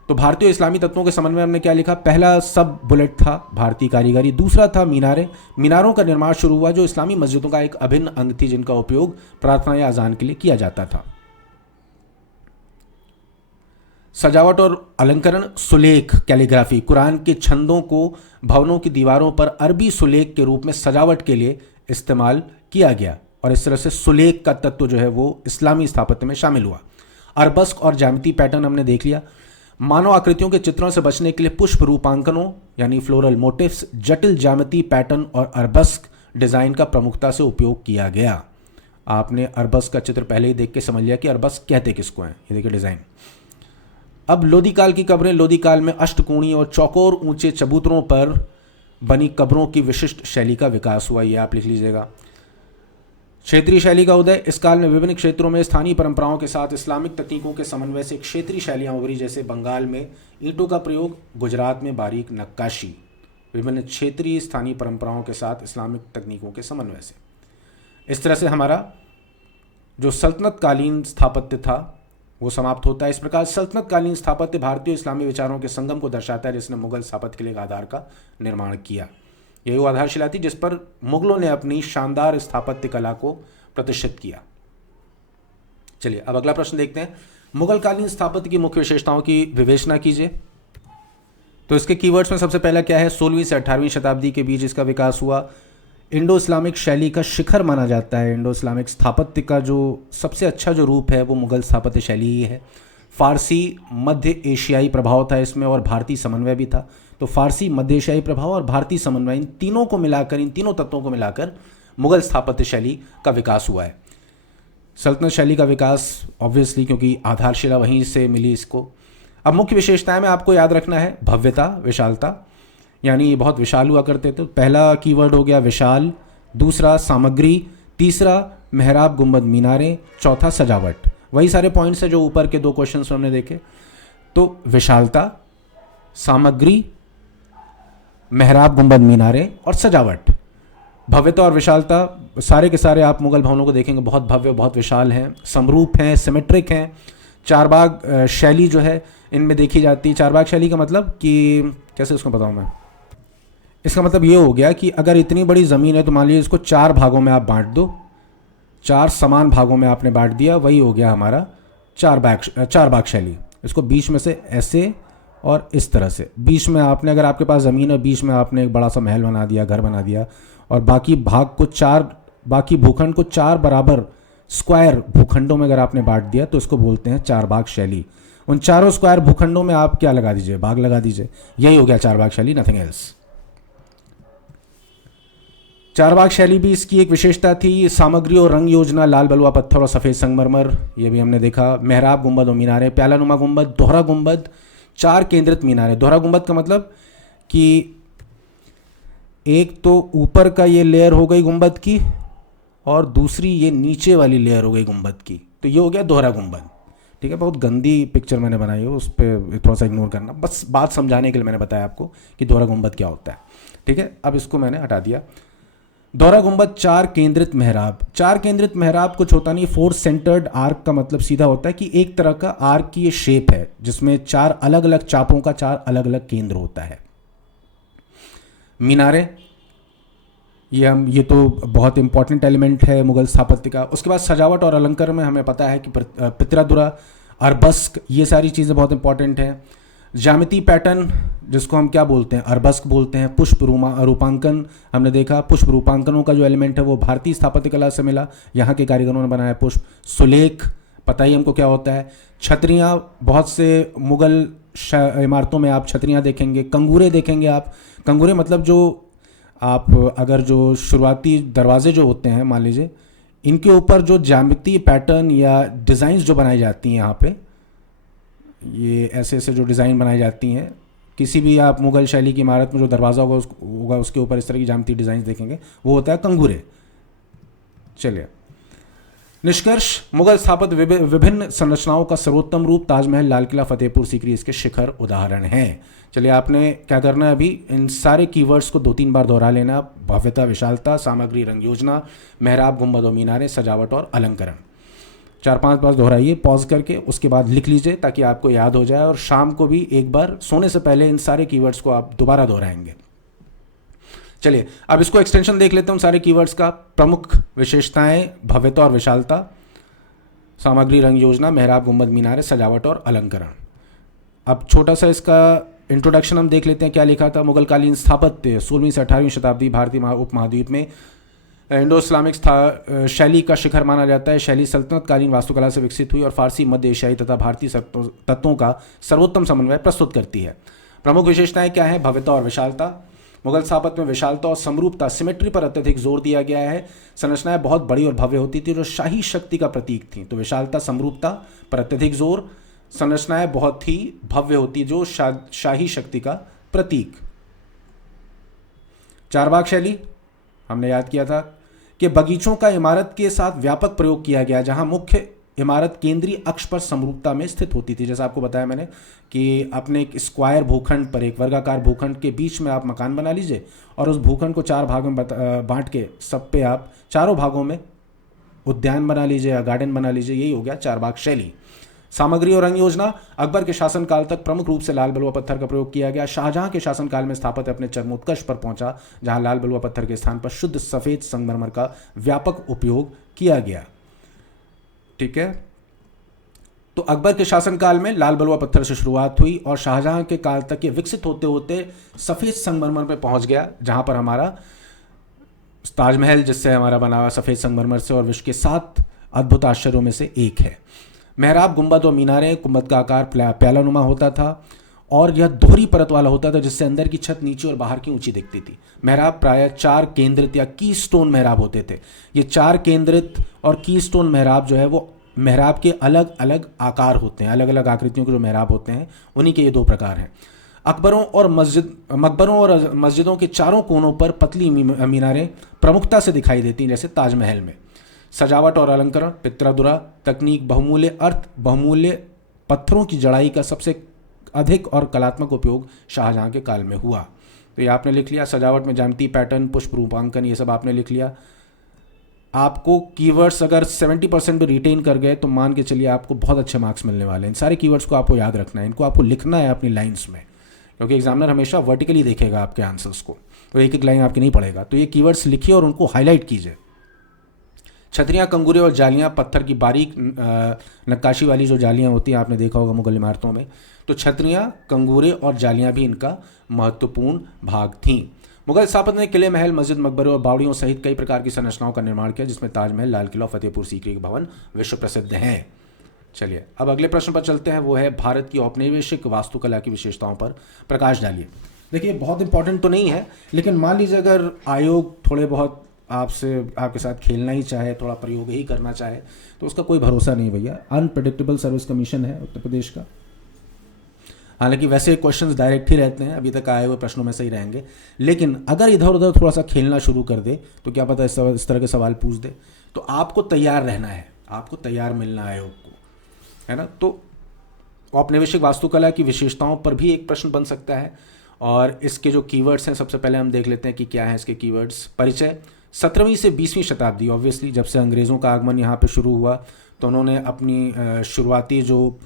तो भारतीय इस्लामी तत्वों के समन्वय हमने क्या लिखा, पहला सब बुलेट था भारतीय कारीगरी। दूसरा था मीनारें। मीनारों का निर्माण शुरू हुआ, जो इस्लामी मस्जिदों का एक अभिन्न अंग थी, जिनका उपयोग प्रार्थना या अजान के लिए किया जाता था। सजावट और अलंकरण, सुलेख, कैलीग्राफी, कुरान के छंदों को भवनों की दीवारों पर अरबी सुलेख के रूप में सजावट के लिए इस्तेमाल किया गया, और इस तरह से सुलेख का तत्व जो है वो इस्लामी स्थापत्य में शामिल हुआ। अरबस्क और ज्यामिति पैटर्न हमने देख लिया। मानव आकृतियों के चित्रों से बचने के लिए पुष्प रूपांकनों यानी फ्लोरल मोटिव्स, जटिल ज्यामिति पैटर्न और अरबस्क डिज़ाइन का प्रमुखता से उपयोग किया गया। आपने अरबस्क का चित्र पहले ही देख के समझ लिया कि अरबस्क कहते किसको हैं। ये देखिए डिज़ाइन। अब लोधी काल की कब्रें। लोधी काल में अष्टकोणीय और चौकोर ऊंचे चबूतरों पर बनी कब्रों की विशिष्ट शैली का विकास हुआ, ये आप लिख लीजिएगा। क्षेत्रीय शैली का उदय। इस काल में विभिन्न क्षेत्रों में स्थानीय परंपराओं के साथ इस्लामिक तकनीकों के समन्वय से क्षेत्रीय शैलियाँ उभरी, जैसे बंगाल में ईंटों का प्रयोग, गुजरात में बारीक नक्काशी। विभिन्न क्षेत्रीय स्थानीय परंपराओं के साथ इस्लामिक तकनीकों के समन्वय से। इस तरह से हमारा जो सल्तनत कालीन स्थापत्य था वो समाप्त होता है। इस प्रकार सल्तनत कालीन स्थापत्य भारतीय इस्लामी विचारों के संगम को दर्शाता है, जिसने मुगल स्थापत्य के लिए एक आधार का निर्माण किया। यही वो आधारशिला थी जिस पर मुगलों ने अपनी शानदार स्थापत्य कला को प्रतिष्ठित किया। चलिए अब अगला प्रश्न देखते हैं। मुगल कालीन स्थापत्य की मुख्य विशेषताओं की विवेचना कीजिए। तो इसके कीवर्ड्स में सबसे पहला क्या है, 16वीं से 18वीं शताब्दी के बीच इसका विकास हुआ। इंडो इस्लामिक शैली का शिखर माना जाता है। इंडो इस्लामिक स्थापत्य का जो सबसे अच्छा जो रूप है वो मुगल स्थापत्य शैली ही है। फारसी मध्य एशियाई प्रभाव था इसमें, और भारतीय समन्वय भी था। तो फारसी, मध्य एशियाई प्रभाव और भारतीय समन्वय, इन तीनों को मिलाकर, इन तीनों तत्वों को मिलाकर मुगल स्थापत्य शैली का विकास हुआ है। सल्तनत शैली का विकास ऑब्वियसली, क्योंकि आधारशिला वहीं से मिली इसको। अब मुख्य विशेषताएं में आपको याद रखना है भव्यता, विशालता, यानी ये बहुत विशाल हुआ करते थे। पहला कीवर्ड हो गया विशाल, दूसरा सामग्री, तीसरा मेहराब गुंबद मीनारें, चौथा सजावट। वही सारे पॉइंट्स हैं जो ऊपर के 2 क्वेश्चंस में हमने देखे। तो विशालता, सामग्री, मेहराब गुंबद मीनारें और सजावट। भव्यता और विशालता, सारे के सारे आप मुगल भवनों को देखेंगे बहुत भव्य, बहुत विशाल हैं, समरूप हैं, सिमेट्रिक हैं। चारबाग शैली जो है इनमें देखी जाती है। चारबाग शैली का मतलब कि कैसे उसको बताऊँ मैं, इसका मतलब ये हो गया कि अगर इतनी बड़ी ज़मीन है तो मान लीजिए इसको 4 भागों में आप बांट दो, 4 समान भागों में आपने बांट दिया, वही हो गया हमारा चारबाग शैली। इसको बीच में से ऐसे और इस तरह से, बीच में आपने, अगर आपके पास ज़मीन है, बीच में आपने एक बड़ा सा महल बना दिया, घर बना दिया, और बाकी भूखंड को 4 बराबर स्क्वायर भूखंडों में अगर आपने बांट दिया तो इसको बोलते हैं चारबाग शैली। उन चारों स्क्वायर भूखंडों में आप क्या लगा दीजिए, बाग लगा दीजिए, यही हो गया चारबाग शैली, नथिंग एल्स। चारबाग शैली भी इसकी एक विशेषता थी। सामग्री और रंग योजना, लाल बलुआ पत्थर और सफ़ेद संगमरमर, ये भी हमने देखा। मेहराब गुंबद और मीनारें, प्यालानुमा गुंबद, दोहरा गुंबद, 4 केंद्रित मीनारें। दोहरा गुंबद का मतलब कि एक तो ऊपर का ये लेयर हो गई गुंबद की, और दूसरी ये नीचे वाली लेयर हो गई गुंबद की, तो ये हो गया दोहरा गुंबद। ठीक है, बहुत गंदी पिक्चर मैंने बनाई है, उस पर थोड़ा सा इग्नोर करना, बस बात समझाने के लिए मैंने बताया आपको कि दोहरा गुंबद क्या होता है। ठीक है, अब इसको मैंने हटा दिया। दोहरा गुंबद, 4 केंद्रित मेहराब। 4 केंद्रित मेहराब कुछ होता नहीं, 4 सेंटर्ड आर्क का मतलब सीधा होता है कि एक तरह का आर्क की ये शेप है जिसमें 4 अलग अलग चापों का 4 अलग अलग केंद्र होता है। मीनारें, ये तो बहुत इंपॉर्टेंट एलिमेंट है मुगल स्थापत्य का। उसके बाद सजावट और अलंकार में हमें पता है कि पितरादुरा, अरबस्क, ये सारी चीज़ें बहुत इंपॉर्टेंट हैं। ज्यामिति पैटर्न, जिसको हम क्या बोलते हैं, अरबस्क बोलते हैं। पुष्प रूपांकन हमने देखा, पुष्प रूपांकनों का जो एलिमेंट है वो भारतीय स्थापत्य कला से मिला, यहाँ के कारीगरों ने बनाया पुष्प। सुलेख, पता ही हमको क्या होता है। छतरियाँ, बहुत से मुगल इमारतों में आप छतरियाँ देखेंगे। कंगूरे देखेंगे आप, कंगूरे मतलब जो आप अगर जो शुरुआती दरवाजे जो होते हैं मान लीजिए, इनके ऊपर जो ज्यामितीय पैटर्न या डिज़ाइंस जो बनाई जाती हैं, यहाँ पे ये ऐसे ऐसे जो डिज़ाइन बनाई जाती हैं, किसी भी आप मुगल शैली की इमारत में जो दरवाज़ा होगा उसके ऊपर इस तरह की ज्यामितीय डिज़ाइन देखेंगे, वो होता है कंगूरे। चलिए, निष्कर्ष, मुगल स्थापत्य विभिन्न संरचनाओं का सर्वोत्तम रूप ताजमहल, लाल किला, फतेहपुर सीकरी इसके शिखर उदाहरण हैं। चलिए, आपने क्या करना है अभी, इन सारे कीवर्ड्स को 2-3 बार दोहरा लेना। भव्यता, विशालता, सामग्री, रंग योजना, मेहराब, गुंबद और मीनारें, सजावट और अलंकरण। 4-5 बार दोहराइए पॉज करके, उसके बाद लिख लीजिए ताकि आपको याद हो जाए, और शाम को भी एक बार सोने से पहले इन सारे कीवर्ड्स को आप दोबारा दोहराएंगे। चलिए, अब इसको एक्सटेंशन देख लेते हैं सारे कीवर्ड्स का। प्रमुख विशेषताएं, भव्यता और विशालता, सामग्री, रंग योजना, मेहराब, गुंबद, मीनारें, सजावट और अलंकरण। अब छोटा सा इसका इंट्रोडक्शन हम देख लेते हैं, क्या लिखा था। मुगलकालीन स्थापत्य 16वीं से 18वीं शताब्दी भारतीय उपमहाद्वीप में इंडो इस्लामिक शैली का शिखर माना जाता है। शैली सल्तनत कालीन वास्तुकला से विकसित हुई और फारसी, मध्य एशियाई तथा भारतीय तत्वों का सर्वोत्तम समन्वय प्रस्तुत करती है। प्रमुख विशेषताएं क्या हैं, भव्यता और विशालता। मुगल स्थापत्य में विशालता और समरूपता, सिमेट्री पर अत्यधिक जोर दिया गया है। संरचनाएं बहुत बड़ी और भव्य होती थी जो शाही शक्ति का प्रतीक थी। तो विशालता, समरूपता पर अत्यधिक जोर, संरचनाएं बहुत ही भव्य होती जो शाही शक्ति का प्रतीक। चारबाग शैली हमने याद किया था कि बगीचों का इमारत के साथ व्यापक प्रयोग किया गया, जहां मुख्य इमारत केंद्रीय अक्ष पर समरूपता में स्थित होती थी। जैसा आपको बताया मैंने कि अपने एक स्क्वायर भूखंड पर, एक वर्गाकार भूखंड के बीच में आप मकान बना लीजिए और उस भूखंड को 4 भागों में बांट के सब पे आप चारों भागों में उद्यान बना लीजिए या गार्डन बना लीजिए। यही हो गया चारबाग शैली। सामग्री और रंग योजना, अकबर के शासनकाल तक प्रमुख रूप से लाल बलुआ पत्थर का प्रयोग किया गया। शाहजहां के शासनकाल में स्थापत्य अपने चरमोत्कर्ष पर पहुंचा, जहां लाल बलुआ पत्थर के स्थान पर शुद्ध सफेद संगमरमर का व्यापक उपयोग किया गया। ठीक है, तो अकबर के शासनकाल में लाल बलुआ पत्थर से शुरुआत हुई और शाहजहां के काल तक ये विकसित होते होते सफेद संगमरमर पे पहुंच गया, जहां पर हमारा ताजमहल जिससे हमारा बना हुआ सफेद संगमरमर से और विश्व के 7 अद्भुत आश्चर्यों में से एक है। मेहराब, गुंबद और मीनारें, गुंबद का आकार प्यालानुमा होता था और यह दोहरी परत वाला होता था, जिससे अंदर की छत नीचे और बाहर की ऊंची दिखती थी। मेहराब प्रायः 4 केंद्रित या की स्टोन मेहराब होते थे। ये 4 केंद्रित और की स्टोन मेहराब जो है वो मेहराब के अलग अलग आकार होते हैं, अलग अलग आकृतियों के जो मेहराब होते हैं उन्हीं के ये 2 प्रकार हैं। मकबरों और मस्जिदों के चारों कोनों पर पतली मीनारें प्रमुखता से दिखाई देती हैं, जैसे ताजमहल में। सजावट और अलंकरण, पितरादुरा तकनीक, बहुमूल्य पत्थरों की जड़ाई का सबसे अधिक और कलात्मक उपयोग शाहजहां के काल में हुआ। तो ये आपने लिख लिया। सजावट में ज्यामिति, पैटर्न, पुष्प रूपांकन, ये सब आपने लिख लिया। आपको कीवर्ड्स अगर 70% भी रिटेन कर गए तो मान के चलिए आपको बहुत अच्छे मार्क्स मिलने वाले हैं। इन सारे कीवर्ड्स को आपको याद रखना है, इनको आपको लिखना है अपनी लाइन्स में, क्योंकि एग्जामिनर हमेशा वर्टिकली देखेगा आपके आंसर्स को, तो एक एक लाइन आपकी नहीं पड़ेगा। तो ये कीवर्ड्स लिखिए और उनको हाईलाइट कीजिए। छतरियाँ, कंगूरे और जालियाँ, पत्थर की बारीक नक्काशी वाली जो जालियाँ होती हैं, आपने देखा होगा मुगल इमारतों में, तो छतरियाँ, कंगूरे और जालियाँ भी इनका महत्वपूर्ण भाग थीं। मुगल स्थापत्य ने किले, महल, मस्जिद, मकबरे और बावड़ियों सहित कई प्रकार की संरचनाओं का निर्माण किया, जिसमें ताजमहल, लाल किला और फतेहपुर सीकरी के भवन विश्व प्रसिद्ध हैं। चलिए अब अगले प्रश्न पर चलते हैं, वो है भारत की औपनिवेशिक वास्तुकला की विशेषताओं पर प्रकाश डालिए। देखिए बहुत इंपॉर्टेंट तो नहीं है, लेकिन मान लीजिए अगर आयोग थोड़े बहुत आपके साथ खेलना ही चाहे, थोड़ा प्रयोग ही करना चाहे, तो उसका कोई भरोसा नहीं भैया। अनप्रेडिक्टेबल सर्विस कमीशन है उत्तर प्रदेश का। हालांकि वैसे क्वेश्चंस डायरेक्ट ही रहते हैं, अभी तक आए हुए प्रश्नों में सही रहेंगे, लेकिन अगर इधर उधर थोड़ा सा खेलना शुरू कर दे तो क्या पता इस तरह के सवाल पूछ दे। तो आपको तैयार रहना है, आपको तैयार मिलना है आयोग को, है ना। तो औपनिवेशिक वास्तुकला की विशेषताओं पर भी एक प्रश्न बन सकता है, और इसके जो कीवर्ड्स हैं सबसे पहले हम देख लेते हैं कि क्या है इसके कीवर्ड्स। परिचय, 17वीं से 20वीं शताब्दी, ऑब्वियसली जब से अंग्रेज़ों का आगमन यहाँ पे शुरू हुआ तो उन्होंने अपनी शुरुआती जो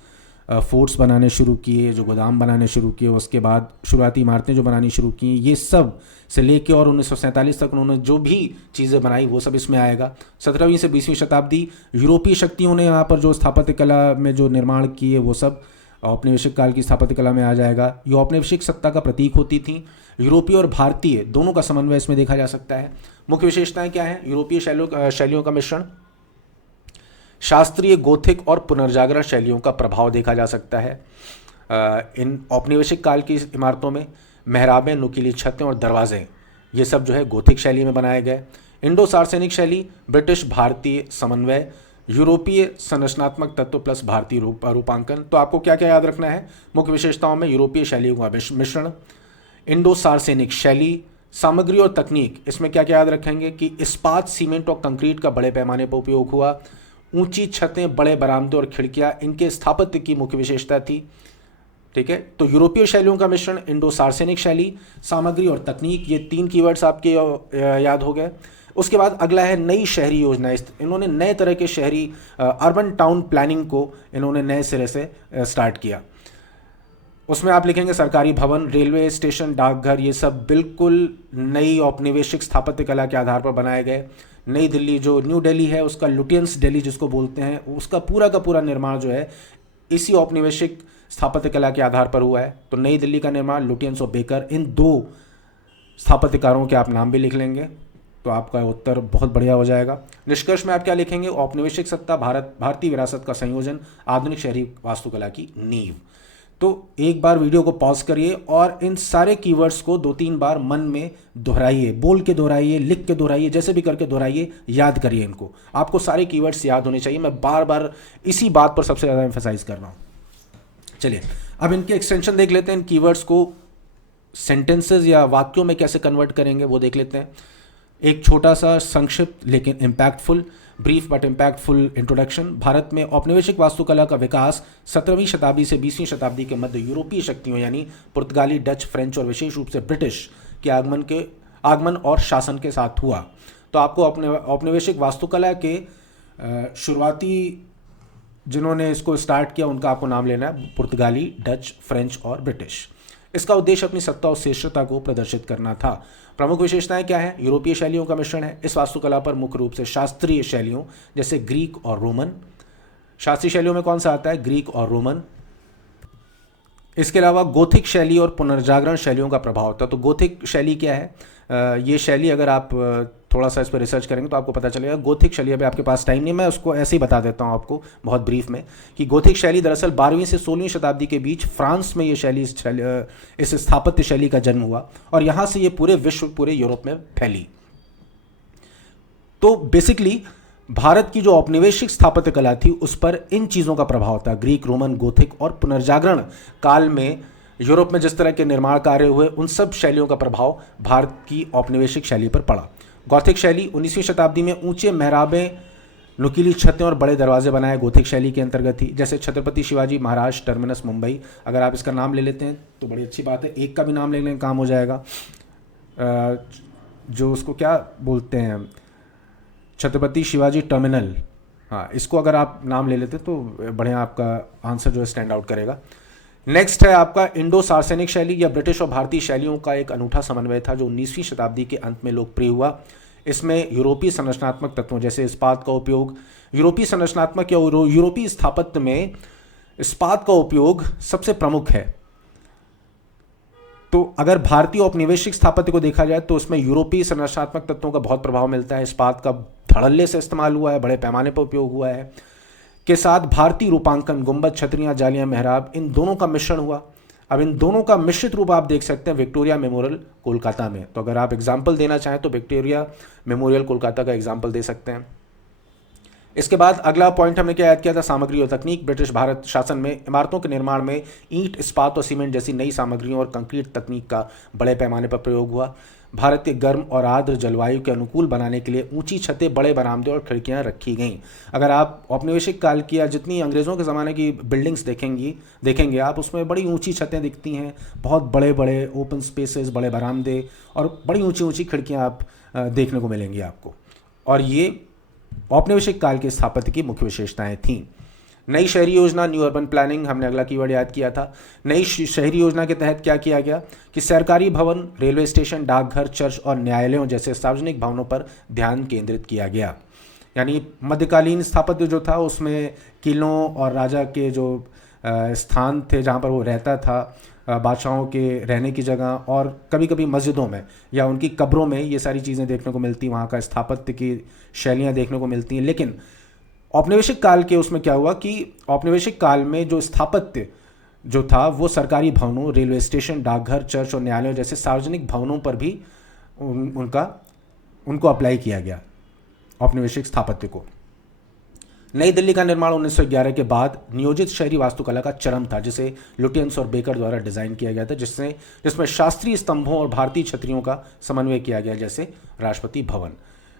फोर्ट्स बनाने शुरू किए, जो गोदाम बनाने शुरू किए, उसके बाद शुरुआती इमारतें जो बनानी शुरू की, ये सब से लेके और 1947 तक उन्होंने जो भी चीज़ें बनाई वो सब इसमें आएगा। 17वीं से 20वीं शताब्दी, यूरोपीय शक्तियों ने यहाँ पर जो स्थापत्य कला में जो निर्माण किए वो सब औपनिवेशिक काल की स्थापत्य कला में आ जाएगा। ये औपनिवेशिक सत्ता का प्रतीक होती थी। यूरोपीय और भारतीय दोनों का समन्वय इसमें देखा जा सकता है। मुख्य विशेषताएं क्या हैं? यूरोपीय शैलियों का मिश्रण, शास्त्रीय, गोथिक और पुनर्जागरण शैलियों का प्रभाव देखा जा सकता है। इन औपनिवेशिक काल की इमारतों में मेहराबें, नुकीली छतें और दरवाजे, ये सब जो है गोथिक शैली में बनाए गए। इंडो सार्सेनिक शैली, ब्रिटिश भारतीय समन्वय, यूरोपीय संरचनात्मक तत्व प्लस भारतीय रूपांकन। तो आपको क्या क्या याद रखना है? मुख्य विशेषताओं में यूरोपीय शैलियों का मिश्रण, इंडो सार्सेनिक शैली, सामग्री और तकनीक, इसमें क्या क्या याद रखेंगे कि इस्पात, सीमेंट और कंक्रीट का बड़े पैमाने पर उपयोग हुआ। ऊंची छतें, बड़े बरामदे और खिड़कियां इनके स्थापत्य की मुख्य विशेषता थी। ठीक है, तो यूरोपीय शैलियों का मिश्रण, इंडो सार्सेनिक शैली, सामग्री और तकनीक, ये 3 कीवर्ड्स आपके याद हो गए। उसके बाद अगला है नई शहरी योजना। इन्होंने नए तरह के शहरी अर्बन टाउन प्लानिंग को इन्होंने नए सिरे से स्टार्ट किया। उसमें आप लिखेंगे सरकारी भवन, रेलवे स्टेशन, डाकघर, ये सब बिल्कुल नई औपनिवेशिक स्थापत्य कला के आधार पर बनाए गए। नई दिल्ली, जो न्यू दिल्ली है, उसका लुटियंस दिल्ली जिसको बोलते हैं, उसका पूरा का पूरा निर्माण जो है इसी औपनिवेशिक स्थापत्य कला के आधार पर हुआ है। तो नई दिल्ली का निर्माण लुटियंस और बेकर, इन 2 स्थापत्यकारों के आप नाम भी लिख लेंगे तो आपका उत्तर बहुत बढ़िया हो जाएगा। निष्कर्ष में आप क्या लिखेंगे? औपनिवेशिक सत्ता, भारतीय विरासत का संयोजन, आधुनिक शहरी वास्तुकला की नींव। तो एक बार वीडियो को पॉज करिए और इन सारे कीवर्ड्स को 2-3 बार मन में दोहराइए, बोल के दोहराइए, लिख के दोहराइए, जैसे भी करके दोहराइए, याद करिए इनको। आपको सारे कीवर्ड्स याद होने चाहिए। मैं बार बार इसी बात पर सबसे ज़्यादा एम्फेसाइज कर रहा हूँ। चलिए अब इनके एक्सटेंशन देख लेते हैं। इन कीवर्ड्स को सेंटेंसेस या वाक्यों में कैसे कन्वर्ट करेंगे वो देख लेते हैं। एक छोटा सा संक्षिप्त लेकिन impactful, brief but impactful introduction. Bharat में औपनिवेशिक वास्तुकला का विकास 17वीं शताब्दी से 20वीं शताब्दी के मध्य यूरोपीय शक्तियों यानी पुर्तगाली, डच, फ्रेंच और विशेष रूप से ब्रिटिश के आगमन और शासन के साथ हुआ। तो आपको औपनिवेशिक वास्तुकला के शुरुआती जिन्होंने इसको स्टार्ट किया उनका आपको नाम लेना है, पुर्तगाली, डच, फ्रेंच और ब्रिटिश। इसका उद्देश्य अपनी सत्ता और श्रेष्ठता को प्रदर्शित करना था। प्रमुख विशेषताएं क्या हैं? यूरोपीय शैलियों का मिश्रण है। इस वास्तुकला पर मुख्य रूप से शास्त्रीय शैलियों जैसे ग्रीक और रोमन, शास्त्रीय शैलियों में कौन सा आता है? ग्रीक और रोमन। इसके अलावा गोथिक शैली और पुनर्जागरण शैलियों का प्रभाव था। तो गोथिक शैली क्या है? ये शैली अगर आप थोड़ा सा इस पर रिसर्च करेंगे तो आपको पता चलेगा। गोथिक शैली, अभी आपके पास टाइम नहीं, मैं उसको ऐसे ही बता देता हूँ आपको बहुत ब्रीफ में, कि गोथिक शैली दरअसल 12वीं से 16वीं शताब्दी के बीच फ्रांस में ये शैली इस स्थापत्य शैली का जन्म हुआ और यहाँ से ये पूरे विश्व, पूरे यूरोप में फैली। तो बेसिकली भारत की जो औपनिवेशिक स्थापत्य कला थी उस पर इन चीज़ों का प्रभाव था। ग्रीक, रोमन, गोथिक और पुनर्जागरण काल में यूरोप में जिस तरह के निर्माण कार्य हुए उन सब शैलियों का प्रभाव भारत की औपनिवेशिक शैली पर पड़ा। गौथिक शैली 19वीं शताब्दी में ऊंचे मेहराबें, नुकीली छतें और बड़े दरवाजे बनाए गौथिक शैली के अंतर्गत थी। जैसे छत्रपति शिवाजी महाराज टर्मिनस मुंबई, अगर आप इसका नाम ले लेते हैं तो बड़ी अच्छी बात है, एक का भी नाम लेने का काम हो जाएगा। जो उसको क्या बोलते हैं, छत्रपति शिवाजी टर्मिनल, हाँ, इसको अगर आप नाम ले लेते तो बढ़िया आपका आंसर जो है स्टैंड आउट करेगा। नेक्स्ट है आपका इंडो सार्सेनिक शैली, या ब्रिटिश और भारतीय शैलियों का एक अनूठा समन्वय था जो 19वीं शताब्दी के अंत में लोकप्रिय हुआ। इसमें यूरोपीय संरचनात्मक तत्वों जैसे इस्पात का उपयोग, यूरोपीय संरचनात्मक या यूरोपीय स्थापत्य में इस्पात का उपयोग सबसे प्रमुख है। तो अगर भारतीय औपनिवेशिक स्थापत्य को देखा जाए तो उसमें यूरोपीय संरचनात्मक तत्वों का बहुत प्रभाव मिलता है। इस्पात का धड़ल्ले से इस्तेमाल हुआ है, बड़े पैमाने पर उपयोग हुआ है, के साथ भारतीय रूपांकन, गुंबद, छतरियां, जालियां, मेहराब, इन दोनों का मिश्रण हुआ। अब इन दोनों का मिश्रित रूप आप देख सकते हैं विक्टोरिया मेमोरियल कोलकाता में। तो अगर आप एग्जाम्पल देना चाहें तो विक्टोरिया मेमोरियल कोलकाता का एग्जाम्पल दे सकते हैं। इसके बाद अगला पॉइंट हमने क्या याद किया था, सामग्री और तकनीक। ब्रिटिश भारत शासन में इमारतों के निर्माण में ईंट, इस्पात और सीमेंट जैसी नई सामग्रियों और कंक्रीट तकनीक का बड़े पैमाने पर प्रयोग हुआ। भारत के गर्म और आर्द्र जलवायु के अनुकूल बनाने के लिए ऊंची छतें, बड़े बरामदे और खिड़कियां रखी गईं। अगर आप औपनिवेशिक काल की या जितनी अंग्रेज़ों के ज़माने की बिल्डिंग्स देखेंगे आप, उसमें बड़ी ऊंची छतें दिखती हैं, बहुत बड़े बड़े ओपन स्पेसेस, बड़े बरामदे और बड़ी ऊंची ऊंची खिड़कियां आप देखने को मिलेंगी आपको। और ये औपनिवेशिक काल के स्थापत्य की मुख्य विशेषताएं थीं। नई शहरी योजना, न्यू अर्बन प्लानिंग, हमने अगला कीवर्ड याद किया था। नई शहरी योजना के तहत क्या किया गया कि सरकारी भवन, रेलवे स्टेशन, डाकघर, चर्च और न्यायालयों जैसे सार्वजनिक भवनों पर ध्यान केंद्रित किया गया। यानी मध्यकालीन स्थापत्य जो था उसमें किलों और राजा के जो स्थान थे जहाँ पर वो रहता था, बादशाहों के रहने की जगह, और कभी कभी मस्जिदों में या उनकी कब्रों में ये सारी चीज़ें देखने को मिलती, वहाँ का स्थापत्य की शैलियाँ देखने को मिलती हैं। लेकिन औपनिवेशिक काल के उसमें क्या हुआ कि औपनिवेशिक काल में जो स्थापत्य जो था वो सरकारी भवनों, रेलवे स्टेशन, डाकघर, चर्च और न्यायालयों जैसे सार्वजनिक भवनों पर भी उनको अप्लाई किया गया, औपनिवेशिक स्थापत्य को। नई दिल्ली का निर्माण 1911 के बाद नियोजित शहरी वास्तुकला का चरम था, जिसे लुटियंस और बेकर द्वारा डिज़ाइन किया गया था, जिसमें शास्त्रीय स्तंभों और भारतीय छतरियों का समन्वय किया गया, जैसे राष्ट्रपति भवन।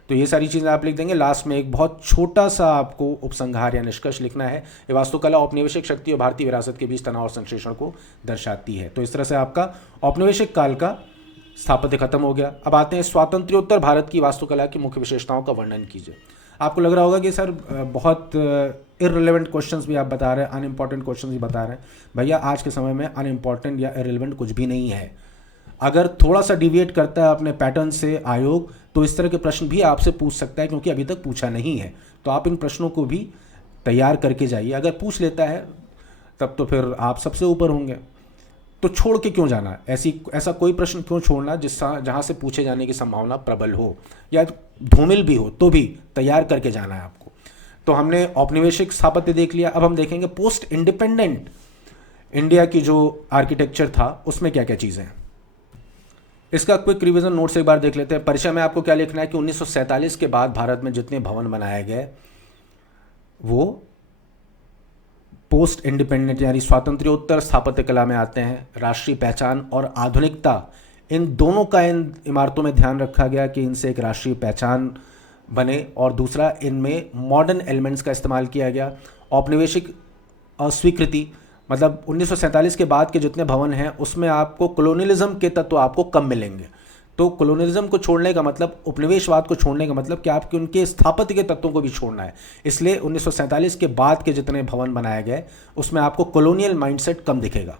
तो ये सारी चीज़ें आप लिख देंगे। लास्ट में एक बहुत छोटा सा आपको उपसंहार या निष्कर्ष लिखना है। ये वास्तुकला औपनिवेशिक शक्ति और भारतीय विरासत के बीच तनाव और संश्लेषण को दर्शाती है। तो इस तरह से आपका औपनिवेशिक काल का स्थापत्य खत्म हो गया। अब आते हैं स्वातंत्र्योत्तर भारत की वास्तुकला की मुख्य विशेषताओं का वर्णन कीजिए। आपको लग रहा होगा कि सर बहुत इररिलेवेंट क्वेश्चंस भी आप बता रहे हैं, अनइम्पॉर्टेंट क्वेश्चंस भी बता रहे हैं। भैया आज के समय में अनइम्पॉर्टेंट या इररिलेवेंट कुछ भी नहीं है। अगर थोड़ा सा डिविएट करता है अपने पैटर्न से आयोग तो इस तरह के प्रश्न भी आपसे पूछ सकता है, क्योंकि अभी तक पूछा नहीं है। तो आप इन प्रश्नों को भी तैयार करके जाइए। अगर पूछ लेता है तब तो फिर आप सबसे ऊपर होंगे। तो छोड़ के क्यों जाना, ऐसा कोई प्रश्न क्यों छोड़ना जहाँ से पूछे जाने की संभावना प्रबल हो या धूमिल भी हो, तो भी तैयार करके जाना है आपको। तो हमने औपनिवेशिक स्थापत्य देख लिया। अब हम देखेंगे पोस्ट इंडिपेंडेंट इंडिया की जो आर्किटेक्चर था उसमें क्या क्या चीज़ें हैं। इसका क्विक रिवीजन नोट्स एक बार देख लेते हैं। परिचय में आपको क्या लिखना है कि 1947 के बाद भारत में जितने भवन बनाए गए वो पोस्ट इंडिपेंडेंट यानी स्वातंत्र्योत्तर स्थापत्य कला में आते हैं। राष्ट्रीय पहचान और आधुनिकता, इन दोनों का इन इमारतों में ध्यान रखा गया कि इनसे एक राष्ट्रीय पहचान बने, और दूसरा इनमें मॉडर्न एलिमेंट्स का इस्तेमाल किया गया। औपनिवेशिक अस्वीकृति, मतलब 1947 के बाद के जितने भवन हैं उसमें आपको कॉलोनियलिज्म के तत्व आपको कम मिलेंगे। तो कॉलोनियलिज्म को छोड़ने का मतलब, उपनिवेशवाद को छोड़ने का मतलब कि आपके उनके स्थापत्य के तत्वों को भी छोड़ना है। इसलिए 1947 के बाद के जितने भवन बनाए गए उसमें आपको कॉलोनियल माइंडसेट कम दिखेगा।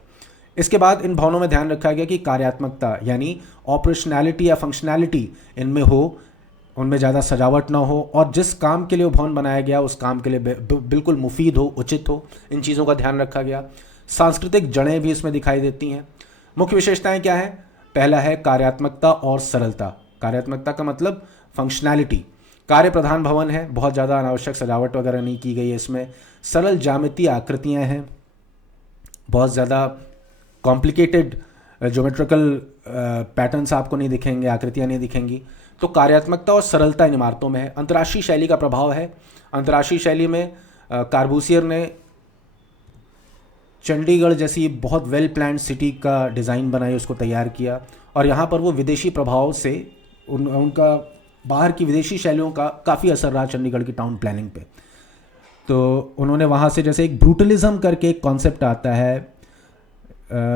इसके बाद इन भवनों में ध्यान रखा गया कि कार्यात्मकता यानी ऑपरेशनैलिटी या फंक्शनैलिटी इनमें हो, उनमें ज़्यादा सजावट ना हो, और जिस काम के लिए वो भवन बनाया गया उस काम के लिए बिल्कुल मुफीद हो, उचित हो। इन चीज़ों का ध्यान रखा गया। सांस्कृतिक जड़ें भी इसमें दिखाई देती हैं। मुख्य विशेषताएं क्या हैं? पहला है कार्यात्मकता और सरलता। कार्यात्मकता का मतलब फंक्शनैलिटी। कार्य प्रधान भवन है, बहुत ज़्यादा अनावश्यक सजावट वगैरह नहीं की गई है इसमें। सरल ज्यामितीय आकृतियाँ हैं, बहुत ज़्यादा कॉम्प्लिकेटेड ज्योमेट्रिकल पैटर्न्स आपको नहीं दिखेंगे, आकृतियाँ नहीं दिखेंगी। तो कार्यात्मकता और सरलता इन इमारतों में है। अंतर्राष्ट्रीय शैली का प्रभाव है। अंतर्राष्ट्रीय शैली में कार्बूसियर ने चंडीगढ़ जैसी बहुत वेल प्लान्ड सिटी का डिज़ाइन बनाई, उसको तैयार किया, और यहाँ पर वो विदेशी प्रभाव से उनका बाहर की विदेशी शैलियों का काफ़ी असर रहा चंडीगढ़ की टाउन प्लानिंग पे। तो उन्होंने वहाँ से जैसे एक ब्रूटलिज्म करके एक कॉन्सेप्ट आता है,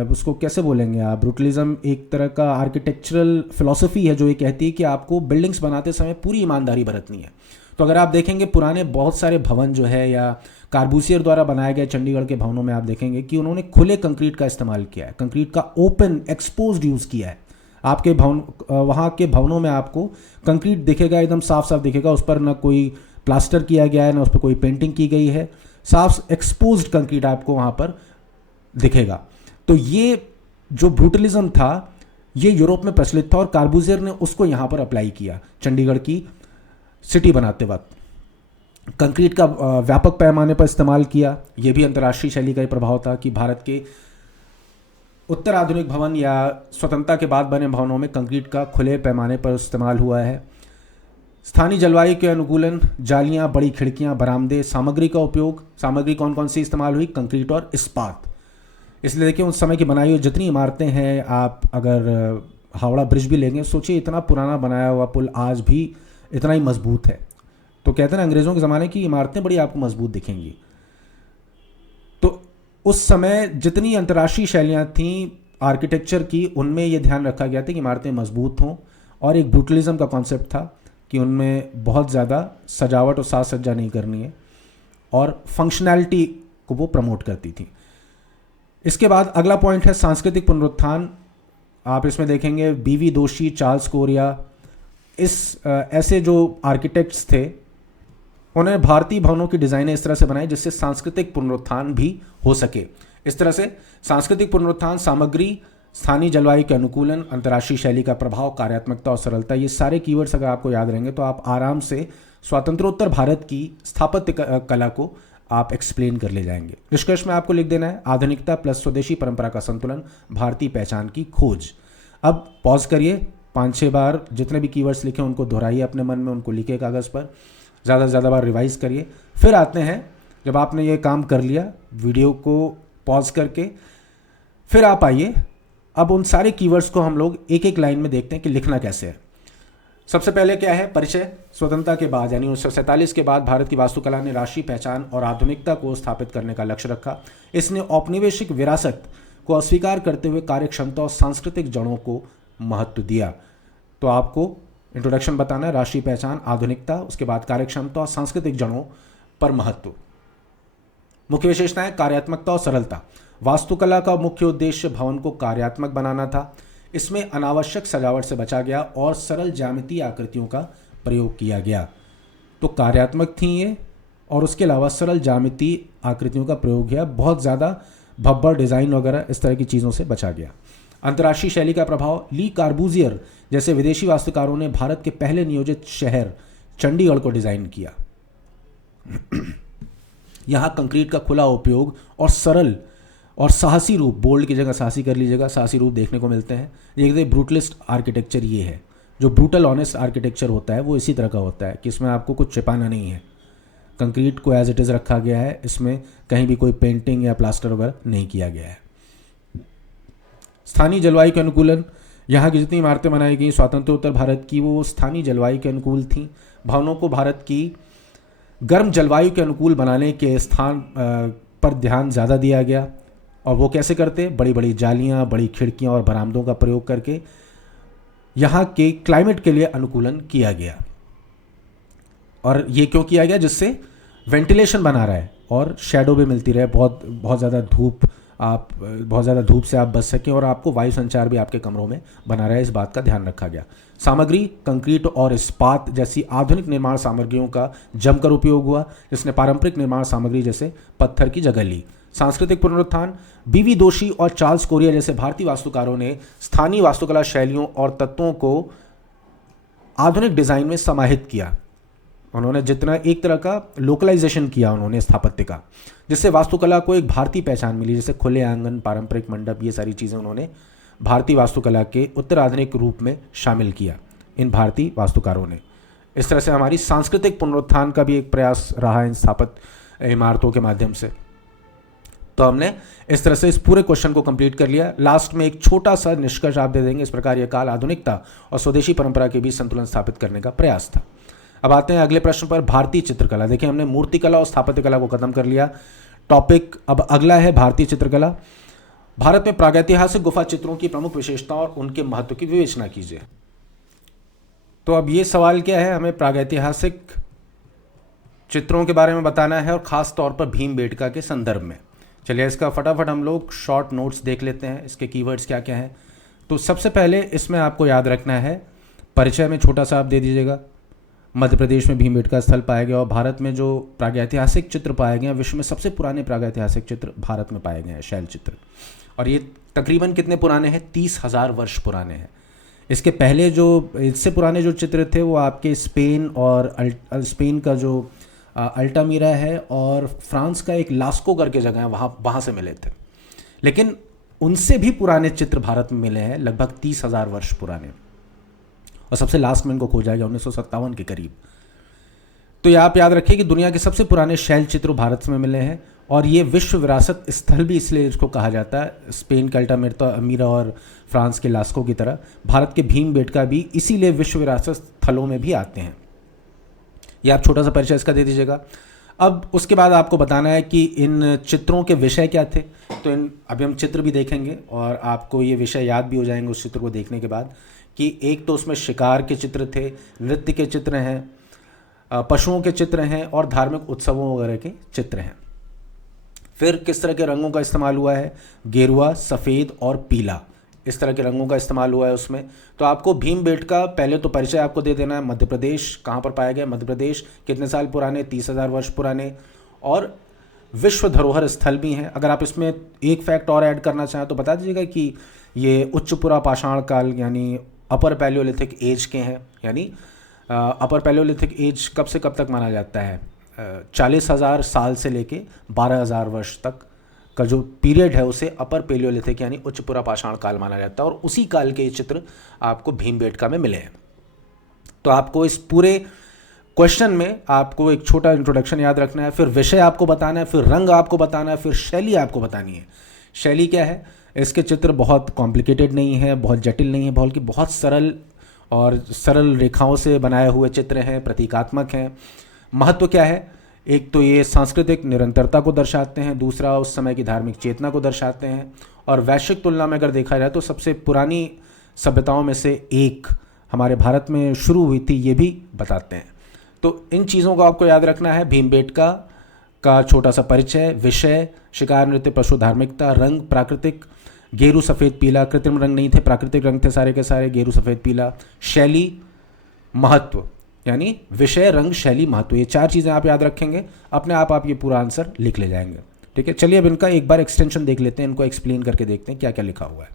उसको कैसे बोलेंगे आप, ब्रूटलिज्म एक तरह का आर्किटेक्चरल फिलॉसफी है जो ये कहती है कि आपको बिल्डिंग्स बनाते समय पूरी ईमानदारी बरतनी है। तो अगर आप देखेंगे पुराने बहुत सारे भवन जो है या कार्बूसियर द्वारा बनाए गए चंडीगढ़ के भवनों में आप देखेंगे कि उन्होंने खुले कंक्रीट का इस्तेमाल किया है, कंक्रीट का ओपन एक्सपोज्ड यूज़ किया है। आपके भवन, वहाँ के भवनों में आपको कंक्रीट दिखेगा, एकदम साफ साफ दिखेगा, उस पर ना कोई प्लास्टर किया गया है ना उस पर कोई पेंटिंग की गई है, साफ एक्सपोज्ड कंक्रीट आपको वहाँ पर दिखेगा। तो ये जो ब्रूटलिज्म था ये यूरोप में प्रचलित था और कार्बूसियर ने उसको यहाँ पर अप्लाई किया चंडीगढ़ की सिटी बनाते वक्त। कंक्रीट का व्यापक पैमाने पर इस्तेमाल किया, ये भी अंतर्राष्ट्रीय शैली का ही प्रभाव था कि भारत के उत्तर आधुनिक भवन या स्वतंत्रता के बाद बने भवनों में कंक्रीट का खुले पैमाने पर इस्तेमाल हुआ है। स्थानीय जलवायु के अनुकूलन, जालियाँ, बड़ी खिड़कियाँ, बरामदे, सामग्री का उपयोग। सामग्री कौन कौन सी इस्तेमाल हुई? कंक्रीट और इस्पात। इसलिए देखिए उस समय की बनाई हुई जितनी इमारतें हैं, आप अगर हावड़ा ब्रिज भी लेंगे, सोचिए इतना पुराना बनाया हुआ पुल आज भी इतना ही मजबूत है। तो कहते हैं ना अंग्रेज़ों के ज़माने की इमारतें बड़ी आपको मजबूत दिखेंगी। तो उस समय जितनी अंतर्राष्ट्रीय शैलियाँ थीं आर्किटेक्चर की, उनमें ये ध्यान रखा गया था कि इमारतें मजबूत हों, और एक ब्रूटलिज्म का कॉन्सेप्ट था कि उनमें बहुत ज़्यादा सजावट और साज सज्जा नहीं करनी है, और फंक्शनैलिटी को वो प्रमोट करती थी। इसके बाद अगला पॉइंट है सांस्कृतिक पुनरुत्थान। आप इसमें देखेंगे बीवी दोषी, चार्ल्स कोरिया, ऐसे जो आर्किटेक्ट्स थे उन्होंने भारतीय भवनों की डिज़ाइनें इस तरह से बनाई जिससे सांस्कृतिक पुनरुत्थान भी हो सके। इस तरह से सांस्कृतिक पुनरुत्थान, सामग्री, स्थानीय जलवायु के अनुकूलन, अंतर्राष्ट्रीय शैली का प्रभाव, कार्यात्मकता और सरलता, ये सारे कीवर्ड्स अगर आपको याद रहेंगे तो आप आराम से स्वातंत्रोत्तर भारत की स्थापत्य कला को आप एक्सप्लेन कर ले जाएंगे। निष्कर्ष में आपको लिख देना है आधुनिकता प्लस स्वदेशी परंपरा का संतुलन, भारतीय पहचान की खोज। अब पॉज करिए, 5-6 बार जितने भी कीवर्ड्स लिखे उनको दोहराइए अपने मन में, उनको लिखिए कागज़ पर, ज़्यादा से ज़्यादा बार रिवाइज करिए। फिर आते हैं, जब आपने ये काम कर लिया वीडियो को पॉज करके, फिर आप आइए अब उन सारे कीवर्ड्स को हम लोग एक एक लाइन में देखते हैं कि लिखना कैसे है। सबसे पहले क्या है? परिचय। स्वतंत्रता के बाद यानी 1947 के बाद भारत की वास्तुकला ने राष्ट्रीय पहचान और आधुनिकता को स्थापित करने का लक्ष्य रखा। इसने औपनिवेशिक विरासत को अस्वीकार करते हुए कार्यक्षमता और सांस्कृतिक जड़ों को महत्व दिया। तो आपको इंट्रोडक्शन बताना है, राष्ट्रीय पहचान, आधुनिकता, उसके बाद कार्यक्षमता और सांस्कृतिक जड़ों पर महत्व। मुख्य विशेषताएं, कार्यात्मकता और सरलता। वास्तुकला का मुख्य उद्देश्य भवन को कार्यात्मक बनाना था। इसमें अनावश्यक सजावट से बचा गया और सरल ज्यामितीय आकृतियों का प्रयोग किया गया। तो कार्यात्मक थी ये, और उसके अलावा सरल ज्यामितीय आकृतियों का प्रयोग किया। बहुत ज़्यादा भब्बर डिज़ाइन वगैरह इस तरह की चीज़ों से बचा गया। अंतर्राष्ट्रीय शैली का प्रभाव। ली कार्बूसियर जैसे विदेशी वास्तुकारों ने भारत के पहले नियोजित शहर चंडीगढ़ को डिज़ाइन किया। यहाँ कंक्रीट का खुला उपयोग और सरल और साहसी रूप, बोल्ड की जगह साहसी कर लीजिएगा, साहसी रूप देखने को मिलते हैं। ये ब्रूटलिस्ट आर्किटेक्चर ये है। जो ब्रूटल ऑनेस्ट आर्किटेक्चर होता है वो इसी तरह का होता है कि इसमें आपको कुछ छिपाना नहीं है, कंक्रीट को एज इट इज़ रखा गया है, इसमें कहीं भी कोई पेंटिंग या प्लास्टर वगैरह नहीं किया गया है। स्थानीय जलवायु के अनुकूलन। यहाँ की जितनी इमारतें बनाई गई स्वतंत्रोत्तर भारत की, वो स्थानीय जलवायु के अनुकूल थीं। भवनों को भारत की गर्म जलवायु के अनुकूल बनाने के स्थान पर ध्यान ज़्यादा दिया गया। और वो कैसे करते? बड़ी बड़ी जालियाँ, बड़ी खिड़कियाँ और बरामदों का प्रयोग करके यहाँ के क्लाइमेट के लिए अनुकूलन किया गया। और ये क्यों किया गया? जिससे वेंटिलेशन बना रहे और शेडो भी मिलती रहे, बहुत ज़्यादा धूप से आप बच सकें, और आपको वायु संचार भी आपके कमरों में बना रहे, इस बात का ध्यान रखा गया। सामग्री, कंक्रीट और इस्पात जैसी आधुनिक निर्माण सामग्रियों का जमकर उपयोग हुआ, जिसने पारंपरिक निर्माण सामग्री जैसे पत्थर की जगह ली। सांस्कृतिक पुनरुत्थान, बीवी दोषी और चार्ल्स कोरिया जैसे भारतीय वास्तुकारों ने स्थानीय वास्तुकला शैलियों और तत्वों को आधुनिक डिजाइन में समाहित किया। उन्होंने जितना एक तरह का लोकलाइजेशन किया उन्होंने स्थापत्य का, जिससे वास्तुकला को एक भारतीय पहचान मिली, जैसे खुले आंगन, पारंपरिक मंडप, ये सारी चीज़ें उन्होंने भारतीय वास्तुकला के उत्तराधुनिक रूप में शामिल किया इन भारतीय वास्तुकारों ने। इस तरह से हमारी सांस्कृतिक पुनरुत्थान का भी एक प्रयास रहा इन स्थापत्य इमारतों के माध्यम से। तो हमने इस तरह से इस पूरे क्वेश्चन को कंप्लीट कर लिया। लास्ट में एक छोटा सा निष्कर्ष आप दे देंगे। इस प्रकार यह काल आधुनिकता और स्वदेशी परंपरा के बीच संतुलन स्थापित करने का प्रयास था। अब आते हैं अगले प्रश्न पर, भारतीय चित्रकला। देखिए हमने मूर्तिकला और स्थापत्य कला को खत्म कर लिया। टॉपिक अब अगला है भारतीय चित्रकला। भारत में प्रागैतिहासिक गुफा चित्रों की प्रमुख विशेषताओं और उनके महत्व की विवेचना कीजिए। तो अब ये सवाल क्या है, हमें प्रागैतिहासिक चित्रों के बारे में बताना है और खास तौर पर भीमबेटका के संदर्भ में। चलिए इसका फटाफट हम लोग शॉर्ट नोट्स देख लेते हैं, इसके कीवर्ड्स क्या क्या हैं। तो सबसे पहले इसमें आपको याद रखना है, परिचय में छोटा सा आप दे दीजिएगा, मध्य प्रदेश में भीमबेटका स्थल पाया गया और भारत में जो प्रागैतिहासिक चित्र पाए गए हैं, विश्व में सबसे पुराने प्रागैतिहासिक चित्र भारत में पाए गए हैं, शैल चित्र। और ये तकरीबन कितने पुराने हैं, 30,000 वर्ष पुराने हैं। इसके पहले जो इससे पुराने जो चित्र थे वो आपके स्पेन और स्पेन का जो अल्टामीरा है और फ्रांस का एक लास्को करके जगह है, वहाँ से मिले थे। लेकिन उनसे भी पुराने चित्र भारत में मिले हैं, लगभग 30,000 वर्ष पुराने। और सबसे लास्ट में इनको खोजा गया 1957 के करीब। तो ये आप याद रखिए कि दुनिया के सबसे पुराने शैल चित्र भारत में मिले हैं और ये विश्व विरासत स्थल भी इसलिए इसको कहा जाता है, स्पेन का अल्टामीरा और फ्रांस के लास्को की तरह भारत के भीमबेटका भी इसीलिए विश्व विरासत स्थलों में भी आते हैं। ये आप छोटा सा परिचय इसका दे दीजिएगा। अब उसके बाद आपको बताना है कि इन चित्रों के विषय क्या थे। तो अभी हम चित्र भी देखेंगे और आपको ये विषय याद भी हो जाएंगे उस चित्र को देखने के बाद, कि एक तो उसमें शिकार के चित्र थे, नृत्य के चित्र हैं, पशुओं के चित्र हैं और धार्मिक उत्सवों वगैरह के चित्र हैं। फिर किस तरह के रंगों का इस्तेमाल हुआ है, गेरुआ, सफ़ेद और पीला, इस तरह के रंगों का इस्तेमाल हुआ है उसमें। तो आपको भीमबेटका पहले तो परिचय आपको दे देना है, मध्य प्रदेश कहाँ पर पाया गया, मध्य प्रदेश कितने साल पुराने, 30,000 वर्ष पुराने, और विश्व धरोहर स्थल भी हैं। अगर आप इसमें एक फैक्ट और ऐड करना चाहें तो बता दीजिएगा कि ये उच्च पुरा पाषाण काल यानी अपर पैलियोलिथिक एज के हैं। यानी अपर पैलियोलिथिक एज कब से कब तक माना जाता है, 40,000 साल से लेके 12,000 वर्ष तक का जो पीरियड है उसे अपर पैलियोलिथिक यानी उच्च पुरा पाषाण काल माना जाता है। और उसी काल के ये चित्र आपको भीमबेटका में मिले हैं। तो आपको इस पूरे क्वेश्चन में आपको एक छोटा इंट्रोडक्शन याद रखना है, फिर विषय आपको बताना है, फिर रंग आपको बताना है, फिर शैली आपको बतानी है। शैली क्या है, इसके चित्र बहुत कॉम्प्लिकेटेड नहीं है, बहुत जटिल नहीं है, बल्कि बहुत सरल और सरल रेखाओं से बनाए हुए चित्र हैं, प्रतीकात्मक हैं। महत्व क्या है, एक तो ये सांस्कृतिक निरंतरता को दर्शाते हैं, दूसरा उस समय की धार्मिक चेतना को दर्शाते हैं, और वैश्विक तुलना में अगर देखा जाए तो सबसे पुरानी सभ्यताओं में से एक हमारे भारत में शुरू हुई थी, ये भी बताते हैं। तो इन चीज़ों को आपको याद रखना है। भीमबेटका का छोटा सा परिचय, विषय, शिकार, नृत्य, पशु, धार्मिकता, रंग, प्राकृतिक, गेरू, सफ़ेद, पीला, कृत्रिम रंग नहीं थे, प्राकृतिक रंग थे सारे के सारे, गेरू, सफ़ेद, पीला, शैली, महत्व, यानी विषय, रंग, शैली, महत्व, ये 4 चीज़ें आप याद रखेंगे, अपने आप ये पूरा आंसर लिख ले जाएंगे। ठीक है, चलिए अब इनका एक बार एक्सटेंशन देख लेते हैं, इनको एक्सप्लेन करके देखते हैं क्या क्या लिखा हुआ है।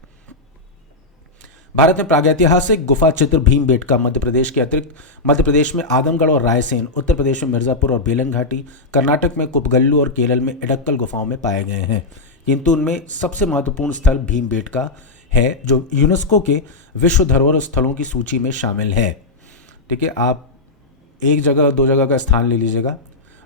भारत में प्रागैतिहासिक गुफा चित्र भीमबेटका मध्य प्रदेश के अतिरिक्त मध्य प्रदेश में आदमगढ़ और रायसेन, उत्तर प्रदेश में मिर्ज़ापुर और बेलन घाटी, कर्नाटक में कुपगल्लू और केरल में इडक्कल गुफाओं में पाए गए हैं। किंतु उनमें सबसे महत्वपूर्ण स्थल भीमबेटका है, जो यूनेस्को के विश्व धरोहर स्थलों की सूची में शामिल है। ठीक है, आप एक जगह 2 जगह का स्थान ले लीजिएगा।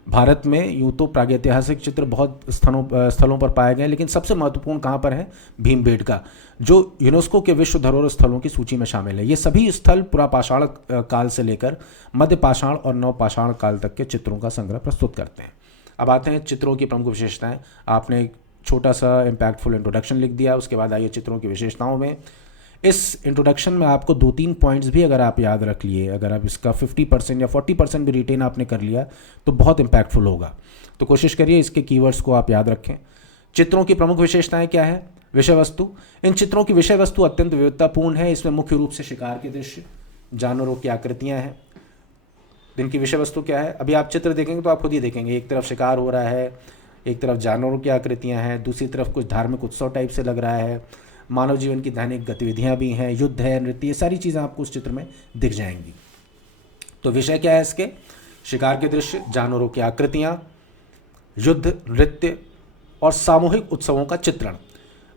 भारत में यूँ तो प्रागैतिहासिक चित्र बहुत स्थलों पर पाए गए, लेकिन सबसे महत्वपूर्ण कहाँ पर है, भीमबेटका, जो यूनेस्को के विश्व धरोहर स्थलों की सूची में शामिल है। ये सभी स्थल पुरापाषाण काल से लेकर मध्य पाषाण और नवपाषाण काल तक के चित्रों का संग्रह प्रस्तुत करते हैं। अब आते हैं चित्रों की प्रमुख विशेषताएं। आपने एक छोटा सा इम्पैक्टफुल इंट्रोडक्शन लिख दिया, उसके बाद आइए चित्रों की विशेषताओं में। इस इंट्रोडक्शन में आपको 2-3 पॉइंट्स भी अगर आप याद रख लिए, अगर आप इसका 50% या 40% भी रिटेन आपने कर लिया तो बहुत इम्पैक्टफुल होगा। तो कोशिश करिए इसके कीवर्ड्स को आप याद रखें। चित्रों की प्रमुख विशेषताएं क्या है, विषय वस्तु। इन चित्रों की विषय वस्तु अत्यंत विविधतापूर्ण है। इसमें मुख्य रूप से शिकार के दृश्य, जानवरों की आकृतियाँ हैं। इनकी विषय वस्तु क्या है, अभी आप चित्र देखेंगे तो आप खुद ही देखेंगे, एक तरफ शिकार हो रहा है, एक तरफ जानवरों की आकृतियाँ हैं, दूसरी तरफ कुछ धार्मिक उत्सव टाइप से लग रहा है, मानव जीवन की दैनिक गतिविधियाँ भी हैं, युद्ध है, नृत्य, ये सारी चीज़ें आपको उस चित्र में दिख जाएंगी। तो विषय क्या है इसके? शिकार के दृश्य, जानवरों की आकृतियाँ, युद्ध, नृत्य और सामूहिक उत्सवों का चित्रण।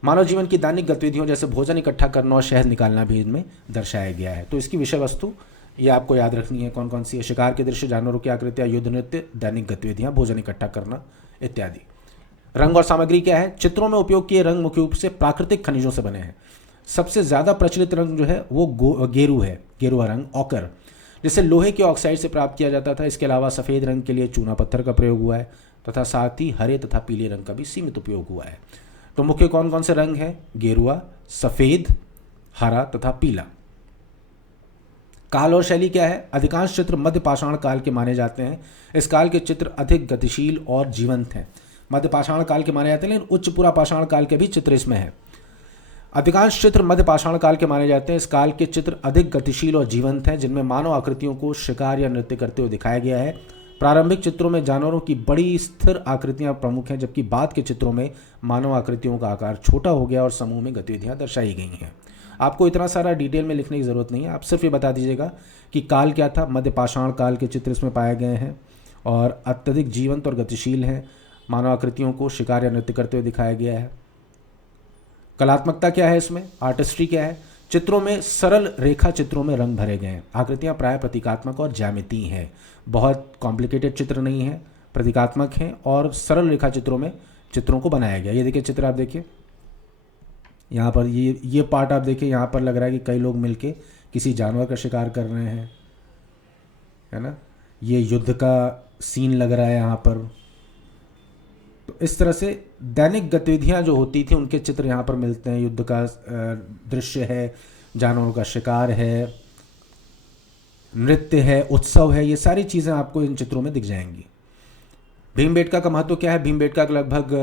मानव जीवन की दैनिक गतिविधियों जैसे भोजन इकट्ठा करना और शहद निकालना भी इनमें दर्शाया गया है। तो इसकी विषय वस्तु ये आपको याद रखनी है कौन कौन सी है। शिकार के दृश्य, जानवरों की आकृतियाँ, युद्ध, नृत्य, दैनिक गतिविधियाँ, भोजन इकट्ठा करना इत्यादि। रंग और सामग्री क्या है? चित्रों में उपयोग किए रंग मुख्य रूप से प्राकृतिक खनिजों से बने हैं। सबसे ज़्यादा प्रचलित रंग जो है वो गेरू है, गेरुआ रंग, ऑकर, जिसे लोहे के ऑक्साइड से प्राप्त किया जाता था। इसके अलावा सफ़ेद रंग के लिए चूना पत्थर का प्रयोग हुआ है तथा साथ ही हरे तथा पीले रंग का भी सीमित उपयोग हुआ है। तो मुख्य कौन कौन से रंग हैं? गेरुआ, सफ़ेद, हरा तथा पीला। काल और शैली क्या है? अधिकांश चित्र मध्य पाषाण काल के माने जाते हैं। इस काल के चित्र अधिक गतिशील और जीवंत हैं। मध्य पाषाण काल के माने जाते हैं, लेकिन उच्च पुरा पाषाण काल के भी चित्र इसमें हैं। अधिकांश चित्र मध्य पाषाण काल के माने जाते हैं। इस काल के चित्र अधिक गतिशील और जीवंत हैं, जिनमें मानव आकृतियों को शिकार या नृत्य करते हुए दिखाया गया है। प्रारंभिक चित्रों में जानवरों की बड़ी स्थिर आकृतियां प्रमुख हैं, जबकि बाद के चित्रों में मानव आकृतियों का आकार छोटा हो गया और समूह में गतिविधियां दर्शाई गई हैं। आपको इतना सारा डिटेल में लिखने की ज़रूरत नहीं है, आप सिर्फ ये बता दीजिएगा कि काल क्या था। मध्य पाषाण काल के चित्र इसमें पाए गए हैं और अत्यधिक जीवंत और गतिशील हैं। मानव आकृतियों को शिकार या नृत्य करते हुए दिखाया गया है। कलात्मकता क्या है इसमें? आर्टिस्ट्री क्या है? चित्रों में सरल रेखा चित्रों में रंग भरे गए हैं। आकृतियां प्राय प्रतीकात्मक और ज्यामितीय हैं। बहुत कॉम्प्लिकेटेड चित्र नहीं है, प्रतीकात्मक हैं और सरल रेखा चित्रों में चित्रों को बनाया गया। ये देखिए चित्र, आप देखिए यहाँ पर ये पार्ट आप देखिए, यहाँ पर लग रहा है कि कई लोग मिलके किसी जानवर का शिकार कर रहे हैं, है ना। ये युद्ध का सीन लग रहा है यहाँ पर। तो इस तरह से दैनिक गतिविधियाँ जो होती थी उनके चित्र यहाँ पर मिलते हैं। युद्ध का दृश्य है, जानवरों का शिकार है, नृत्य है, उत्सव है, ये सारी चीज़ें आपको इन चित्रों में दिख जाएंगी। भीमबेटका का महत्व क्या है? भीमबेटका लगभग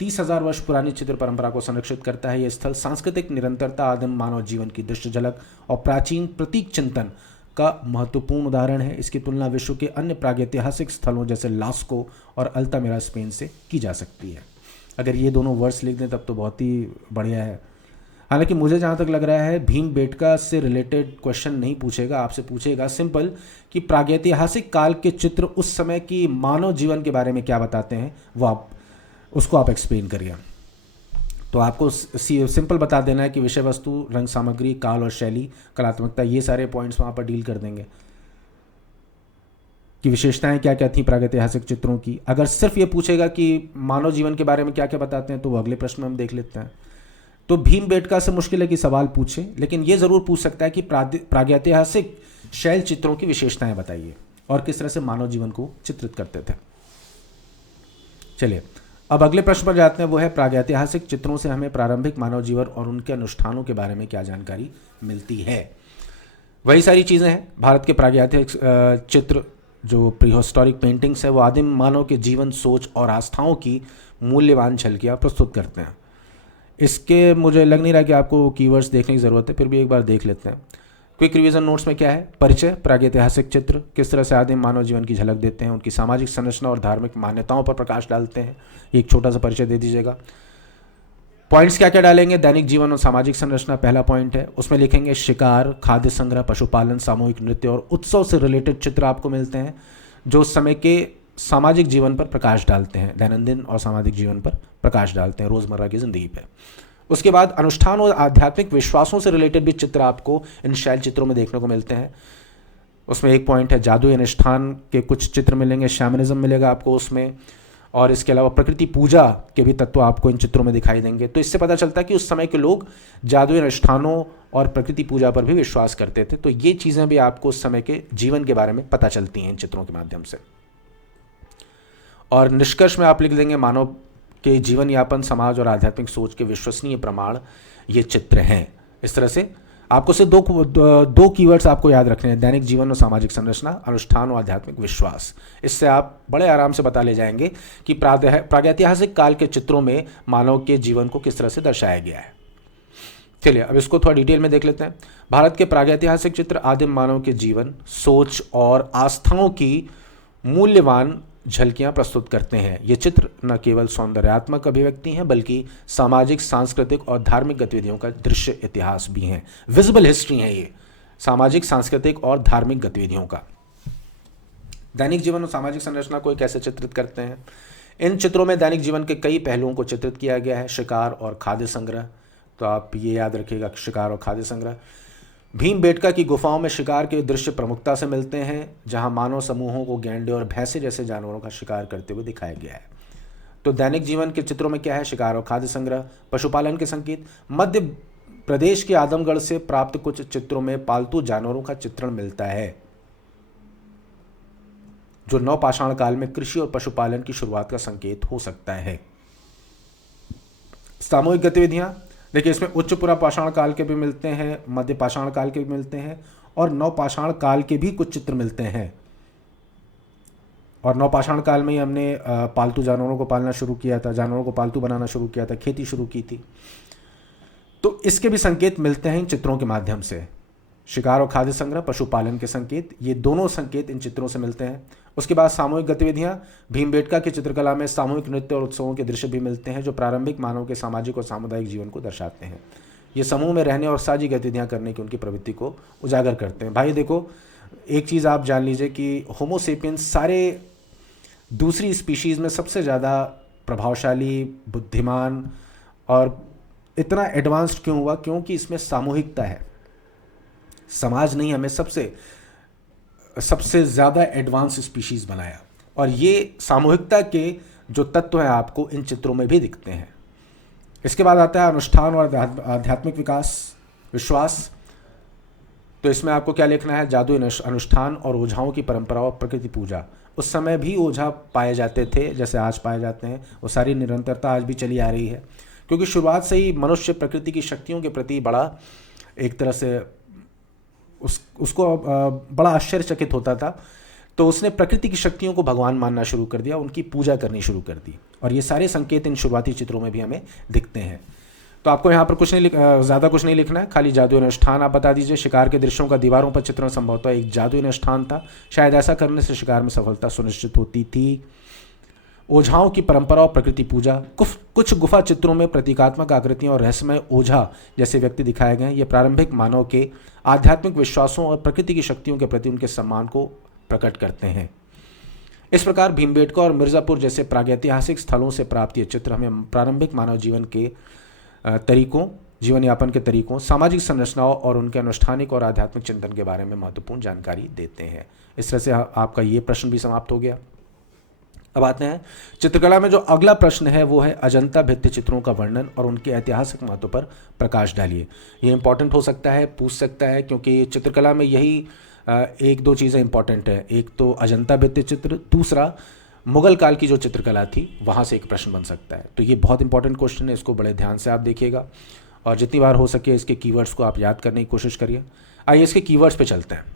30,000 वर्ष पुरानी चित्र परंपरा को संरक्षित करता है। यह स्थल सांस्कृतिक निरंतरता, आदिम मानव जीवन की दृश्य झलक और प्राचीन प्रतीक चिंतन का महत्वपूर्ण उदाहरण है। इसकी तुलना विश्व के अन्य प्रागैतिहासिक स्थलों जैसे लास्को और अल्तामिरा स्पेन से की जा सकती है। अगर ये दोनों वर्ड्स लिख दें तब तो बहुत ही बढ़िया है। हालांकि मुझे जहाँ तक लग रहा है भीमबेटका से रिलेटेड क्वेश्चन नहीं पूछेगा, आपसे पूछेगा सिंपल कि प्रागैतिहासिक काल के चित्र उस समय की मानव जीवन के बारे में क्या बताते हैं, वो उसको आप एक्सप्लेन करिए। तो आपको सिंपल बता देना है कि विषय वस्तु, रंग सामग्री, काल और शैली, कलात्मकता, ये सारे पॉइंट्स वहाँ पर डील कर देंगे कि विशेषताएं क्या क्या थी प्रागैतिहासिक चित्रों की। अगर सिर्फ ये पूछेगा कि मानव जीवन के बारे में क्या क्या बताते हैं तो वो अगले प्रश्न में हम देख लेते हैं। तो भीमबेटका से मुश्किल है कि सवाल पूछे, लेकिन ये ज़रूर पूछ सकता है कि प्रागैतिहासिक शैल चित्रों की विशेषताएं बताइए और किस तरह से मानव जीवन को चित्रित करते थे। चलिए अब अगले प्रश्न पर जाते हैं, वो है प्रागैतिहासिक चित्रों से हमें प्रारंभिक मानव जीवन और उनके अनुष्ठानों के बारे में क्या जानकारी मिलती है। वही सारी चीज़ें हैं। भारत के प्रागैतिहासिक चित्र जो प्रीहिस्टोरिक पेंटिंग्स है वो आदिम मानव के जीवन, सोच और आस्थाओं की मूल्यवान झलकियाँ प्रस्तुत करते हैं। इसके मुझे लग नहीं रहा कि आपको कीवर्ड्स देखने की ज़रूरत है, फिर भी एक बार देख लेते हैं। क्विक रिवीजन नोट्स में क्या है? परिचय, प्रागैतिहासिक चित्र किस तरह से आदिम मानव जीवन की झलक देते हैं, उनकी सामाजिक संरचना और धार्मिक मान्यताओं पर प्रकाश डालते हैं। एक छोटा सा परिचय दे दीजिएगा। पॉइंट्स क्या क्या डालेंगे? दैनिक जीवन और सामाजिक संरचना पहला पॉइंट है, उसमें लिखेंगे शिकार, खाद्य संग्रह, पशुपालन, सामूहिक नृत्य और उत्सव से रिलेटेड चित्र आपको मिलते हैं जो उस समय के सामाजिक जीवन पर प्रकाश डालते हैं, दैनंदिन और सामाजिक जीवन पर प्रकाश डालते हैं, रोज़मर्रा की ज़िंदगी पर। उसके बाद अनुष्ठान और आध्यात्मिक विश्वासों से रिलेटेड भी चित्र आपको इन शैल चित्रों में देखने को मिलते हैं। उसमें एक पॉइंट है जादू अनुष्ठान के कुछ चित्र मिलेंगे, शैमनिज्म मिलेगा आपको उसमें, और इसके अलावा प्रकृति पूजा के भी तत्व आपको इन चित्रों में दिखाई देंगे। तो इससे पता चलता है कि उस समय के लोग जादू अनुष्ठानों और प्रकृति पूजा पर भी विश्वास करते थे। तो ये चीज़ें भी आपको उस समय के जीवन के बारे में पता चलती हैं इन चित्रों के माध्यम से। और निष्कर्ष में आप लिख देंगे मानव के जीवन यापन, समाज और आध्यात्मिक सोच के विश्वसनीय प्रमाण ये चित्र हैं। इस तरह से आपको सिर्फ दो कीवर्ड्स आपको याद रखने हैं, दैनिक जीवन और सामाजिक संरचना, अनुष्ठान और आध्यात्मिक विश्वास। इससे आप बड़े आराम से बता ले जाएंगे कि प्रागैतिहासिक काल के चित्रों में मानव के जीवन को किस तरह से दर्शाया गया है। चलिए अब इसको थोड़ा डिटेल में देख लेते हैं। भारत के प्रागैतिहासिक चित्र आदिम मानव के जीवन, सोच और आस्थाओं की मूल्यवान झलकियां प्रस्तुत करते हैं। ये चित्र न केवल सौंदर्यात्मक अभिव्यक्ति हैं बल्कि सामाजिक, सांस्कृतिक और धार्मिक गतिविधियों का दृश्य इतिहास भी हैं। विजिबल हिस्ट्री है ये सामाजिक, सांस्कृतिक और धार्मिक गतिविधियों का। दैनिक जीवन और सामाजिक संरचना को कैसे चित्रित करते हैं? इन चित्रों में दैनिक जीवन के कई पहलुओं को चित्रित किया गया है। शिकार और खाद्य संग्रह, तो आप ये याद रखिएगा, शिकार और खाद्य संग्रह। भीमबेटका की गुफाओं में शिकार के दृश्य प्रमुखता से मिलते हैं, जहां मानव समूहों को गैंडे और भैंसे जैसे जानवरों का शिकार करते हुए दिखाया गया है। तो दैनिक जीवन के चित्रों में क्या है? शिकार और खाद्य संग्रह। पशुपालन के संकेत, मध्य प्रदेश के आदमगढ़ से प्राप्त कुछ चित्रों में पालतू जानवरों का चित्रण मिलता है, जो नवपाषाण काल में कृषि और पशुपालन की शुरुआत का संकेत हो सकता है। सामूहिक गतिविधियां, देखिए इसमें उच्च पुरा पाषाण काल के भी मिलते हैं, मध्य पाषाण काल के भी मिलते हैं और नवपाषाण काल के भी कुछ चित्र मिलते हैं। और नवपाषाण काल में ही हमने पालतू जानवरों को पालना शुरू किया था, जानवरों को पालतू बनाना शुरू किया था, खेती शुरू की थी। तो इसके भी संकेत मिलते हैं इन चित्रों के माध्यम से। शिकार और खाद्य संग्रह, पशुपालन के संकेत, ये दोनों संकेत इन चित्रों से मिलते हैं। उसके बाद सामूहिक गतिविधियां, भीमबेटका की चित्रकला में सामूहिक नृत्य और उत्सवों के दृश्य भी मिलते हैं, जो प्रारंभिक मानव के सामाजिक और सामुदायिक जीवन को दर्शाते हैं। ये समूह में रहने और साझी गतिविधियां करने की उनकी प्रवृत्ति को उजागर करते हैं। भाई देखो, एक चीज़ आप जान लीजिए कि होमो सेपियंस सारे दूसरी स्पीशीज़ में सबसे ज़्यादा प्रभावशाली, बुद्धिमान और इतना एडवांस्ड क्यों हुआ? क्योंकि इसमें सामूहिकता है। समाज नहीं हमें सबसे ज़्यादा एडवांस स्पीशीज़ बनाया, और ये सामूहिकता के जो तत्व हैं आपको इन चित्रों में भी दिखते हैं। इसके बाद आता है अनुष्ठान और आध्यात्मिक विश्वास। तो इसमें आपको क्या लिखना है? जादू अनुष्ठान और ओझाओं की परंपरा और प्रकृति पूजा। उस समय भी ओझा पाए जाते थे जैसे आज पाए जाते हैं, वो सारी निरंतरता आज भी चली आ रही है, क्योंकि शुरुआत से ही मनुष्य प्रकृति की शक्तियों के प्रति बड़ा एक तरह से उसको बड़ा आश्चर्यचकित होता था। तो उसने प्रकृति की शक्तियों को भगवान मानना शुरू कर दिया, उनकी पूजा करनी शुरू कर दी, और ये सारे संकेत इन शुरुआती चित्रों में भी हमें दिखते हैं। तो आपको यहाँ पर ज़्यादा कुछ नहीं लिखना है, खाली जादू अनुष्ठान आप बता दीजिए। शिकार के दृश्यों का दीवारों पर चित्रण संभवतः एक जादू अनुष्ठान था, शायद ऐसा करने से शिकार में सफलता सुनिश्चित होती थी। ओझाओं की परंपरा और प्रकृति पूजा, कुछ गुफा चित्रों में प्रतीकात्मक आकृतियां और रहस्यमय ओझा जैसे व्यक्ति दिखाए गए हैं। ये प्रारंभिक मानव के आध्यात्मिक विश्वासों और प्रकृति की शक्तियों के प्रति उनके सम्मान को प्रकट करते हैं। इस प्रकार भीमबेटका और मिर्ज़ापुर जैसे प्रागैतिहासिक स्थलों से प्राप्त ये चित्र हमें प्रारंभिक मानव जीवन के तरीकों, जीवन यापन के तरीकों, सामाजिक संरचनाओं और उनके अनुष्ठानिक और आध्यात्मिक चिंतन के बारे में महत्वपूर्ण जानकारी देते हैं। इस तरह से आपका ये प्रश्न भी समाप्त हो गया। अब आते हैं चित्रकला में जो अगला प्रश्न है, वो है अजंता भित्ति चित्रों का वर्णन और उनके ऐतिहासिक महत्व पर प्रकाश डालिए। ये इंपॉर्टेंट हो सकता है, पूछ सकता है, क्योंकि चित्रकला में यही एक दो चीज़ें इंपॉर्टेंट है। एक तो अजंता भित्ति चित्र, दूसरा मुगल काल की जो चित्रकला थी वहाँ से एक प्रश्न बन सकता है। तो ये बहुत इंपॉर्टेंट क्वेश्चन है, इसको बड़े ध्यान से आप देखिएगा और जितनी बार हो सके इसके कीवर्ड्स को आप याद करने की कोशिश करिए। आइए इसके कीवर्ड्स पे चलते हैं।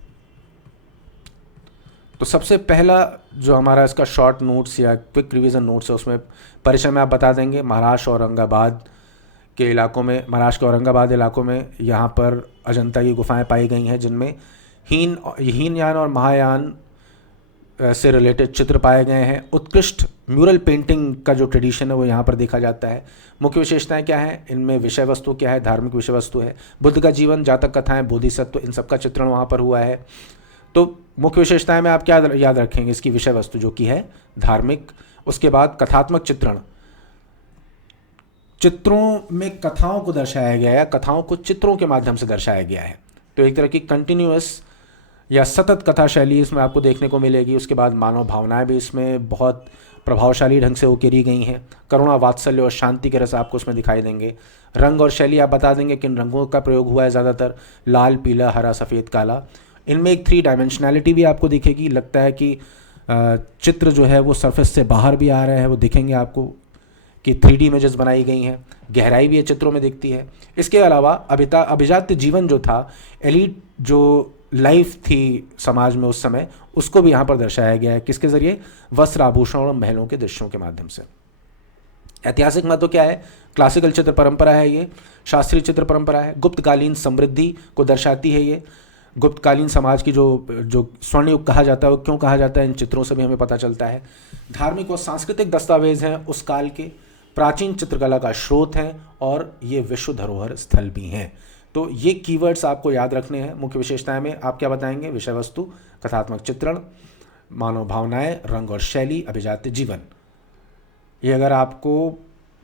तो सबसे पहला जो हमारा इसका शॉर्ट नोट्स या क्विक रिवीजन नोट्स है, उसमें परिचय में आप बता देंगे महाराष्ट्र और औरंगाबाद के इलाकों में, महाराष्ट्र के औरंगाबाद इलाकों में यहाँ पर अजंता की गुफाएं पाई गई हैं, जिनमें हीनयान और महायान से रिलेटेड चित्र पाए गए हैं। उत्कृष्ट म्यूरल पेंटिंग का जो ट्रेडिशन है वो यहाँ पर देखा जाता है। मुख्य विशेषताएं क्या हैं? इनमें विषय वस्तु क्या है? धार्मिक विषय वस्तु है। बुद्ध का जीवन, जातक कथाएं, बोधिसत्व, इन सबका चित्रण वहाँ पर हुआ है। तो मुख्य विशेषताएं में आप क्या याद रखेंगे? इसकी विषय वस्तु जो कि है धार्मिक। उसके बाद कथात्मक चित्रण, चित्रों में कथाओं को दर्शाया गया है, कथाओं को चित्रों के माध्यम से दर्शाया गया है। तो एक तरह की कंटिन्यूअस या सतत कथा शैली इसमें आपको देखने को मिलेगी। उसके बाद मानव भावनाएं भी इसमें बहुत प्रभावशाली ढंग से उकेरी गई हैं। करुणा, वात्सल्य और शांति के रस आपको उसमें दिखाई देंगे। रंग और शैली आप बता देंगे किन रंगों का प्रयोग हुआ है ज़्यादातर, लाल, पीला, हरा, सफ़ेद, काला। इनमें एक 3 डायमेंशनैलिटी भी आपको दिखेगी। लगता है कि चित्र जो है वो सरफेस से बाहर भी आ रहा है, वो दिखेंगे आपको कि 3D इमेजेस बनाई गई हैं। गहराई भी ये चित्रों में दिखती है। इसके अलावा अभिजात्य जीवन जो था, एलीट जो लाइफ थी समाज में उस समय, उसको भी यहाँ पर दर्शाया गया है। किसके ज़रिए? वस्त्र, आभूषण और महलों के दृश्यों के माध्यम से। ऐतिहासिक महत्व क्या है? क्लासिकल चित्र परंपरा है ये, शास्त्रीय चित्र परंपरा है, गुप्तकालीन समृद्धि को दर्शाती है ये। गुप्तकालीन समाज की जो जो स्वर्ण युग कहा जाता है, वो क्यों कहा जाता है, इन चित्रों से भी हमें पता चलता है। धार्मिक और सांस्कृतिक दस्तावेज हैं उस काल के, प्राचीन चित्रकला का स्रोत हैं, और ये विश्व धरोहर स्थल भी हैं। तो ये कीवर्ड्स आपको याद रखने हैं। मुख्य विशेषताएं में आप क्या बताएंगे? विषय वस्तु, कथात्मक चित्रण, मानव भावनाएं, रंग और शैली, अभिजात्य जीवन। ये अगर आपको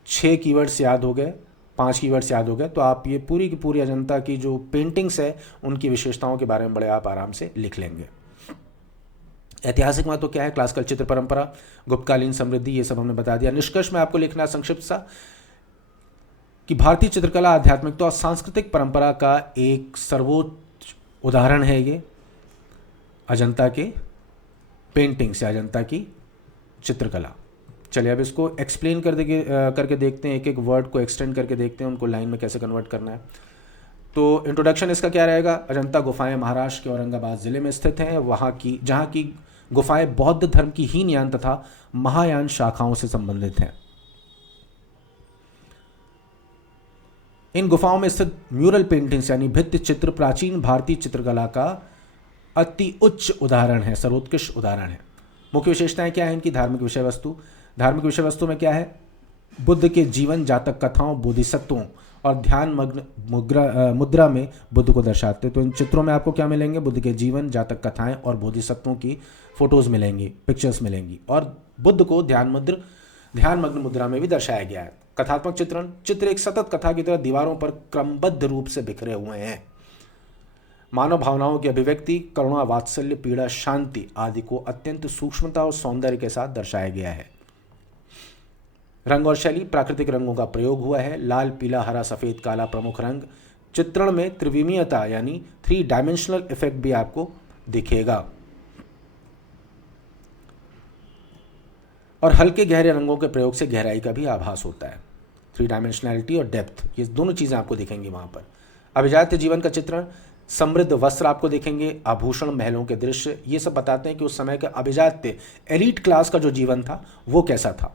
6 कीवर्ड्स याद हो गए, 5 कीवर्ड्स याद हो गए, तो आप ये पूरी की पूरी अजंता की जो पेंटिंग्स है उनकी विशेषताओं के बारे में बड़े आप आराम से लिख लेंगे। ऐतिहासिक महत्व क्या है? क्लासिकल चित्र परंपरा, गुप्तकालीन समृद्धि, ये सब हमने बता दिया। निष्कर्ष में आपको लिखना संक्षिप्त सा कि भारतीय चित्रकला आध्यात्मिकता और सांस्कृतिक परंपरा का एक सर्वोच्च उदाहरण है ये अजंता के पेंटिंग्स या अजंता की चित्रकला। चलिए अब इसको एक्सप्लेन करके देखते हैं, एक एक वर्ड को एक्सटेंड करके देखते हैं, उनको लाइन में कैसे कन्वर्ट करना है। तो इंट्रोडक्शन इसका क्या रहेगा? अजंता गुफाएं महाराष्ट्र के औरंगाबाद जिले में स्थित हैं, जहाँ की गुफाएं बौद्ध धर्म की हीनयान तथा महायान शाखाओं से संबंधित हैं। इन गुफाओं में स्थित म्यूरल पेंटिंग्स यानी भित्ति चित्र प्राचीन भारतीय चित्रकला का अति उच्च उदाहरण है, सर्वोत्कृष्ट उदाहरण है। मुख्य विशेषताएं क्या है इनकी? धार्मिक विषय वस्तु। धार्मिक विषय वस्तु में क्या है? बुद्ध के जीवन, जातक कथाओं, बोधिसत्वों और ध्यान मग्न मुद्रा में बुद्ध को दर्शाते। तो इन चित्रों में आपको क्या मिलेंगे? बुद्ध के जीवन, जातक कथाएं और बोधिसत्वों की फोटोज मिलेंगी, पिक्चर्स मिलेंगी, और बुद्ध को ध्यान मग्न मुद्रा में भी दर्शाया गया है। कथात्मक चित्रण, चित्र एक सतत कथा की तरह दीवारों पर क्रमबद्ध रूप से बिखरे हुए हैं। मानव भावनाओं की अभिव्यक्ति, करुणा, वात्सल्य, पीड़ा, शांति आदि को अत्यंत सूक्ष्मता और सौंदर्य के साथ दर्शाया गया है। रंग और शैली, प्राकृतिक रंगों का प्रयोग हुआ है। लाल, पीला, हरा, सफेद, काला प्रमुख रंग। चित्रण में त्रिविमीयता यानी 3 डायमेंशनल इफेक्ट भी आपको दिखेगा, और हल्के गहरे रंगों के प्रयोग से गहराई का भी आभास होता है। 3 डायमेंशनैलिटी और डेप्थ, ये दोनों चीज़ें आपको दिखेंगी वहाँ पर। अभिजात्य जीवन का चित्रण, समृद्ध वस्त्र आपको दिखेंगे, आभूषण, महलों के दृश्य, ये सब बताते हैं कि उस समय का अभिजात्य एलीट क्लास का जो जीवन था वो कैसा था।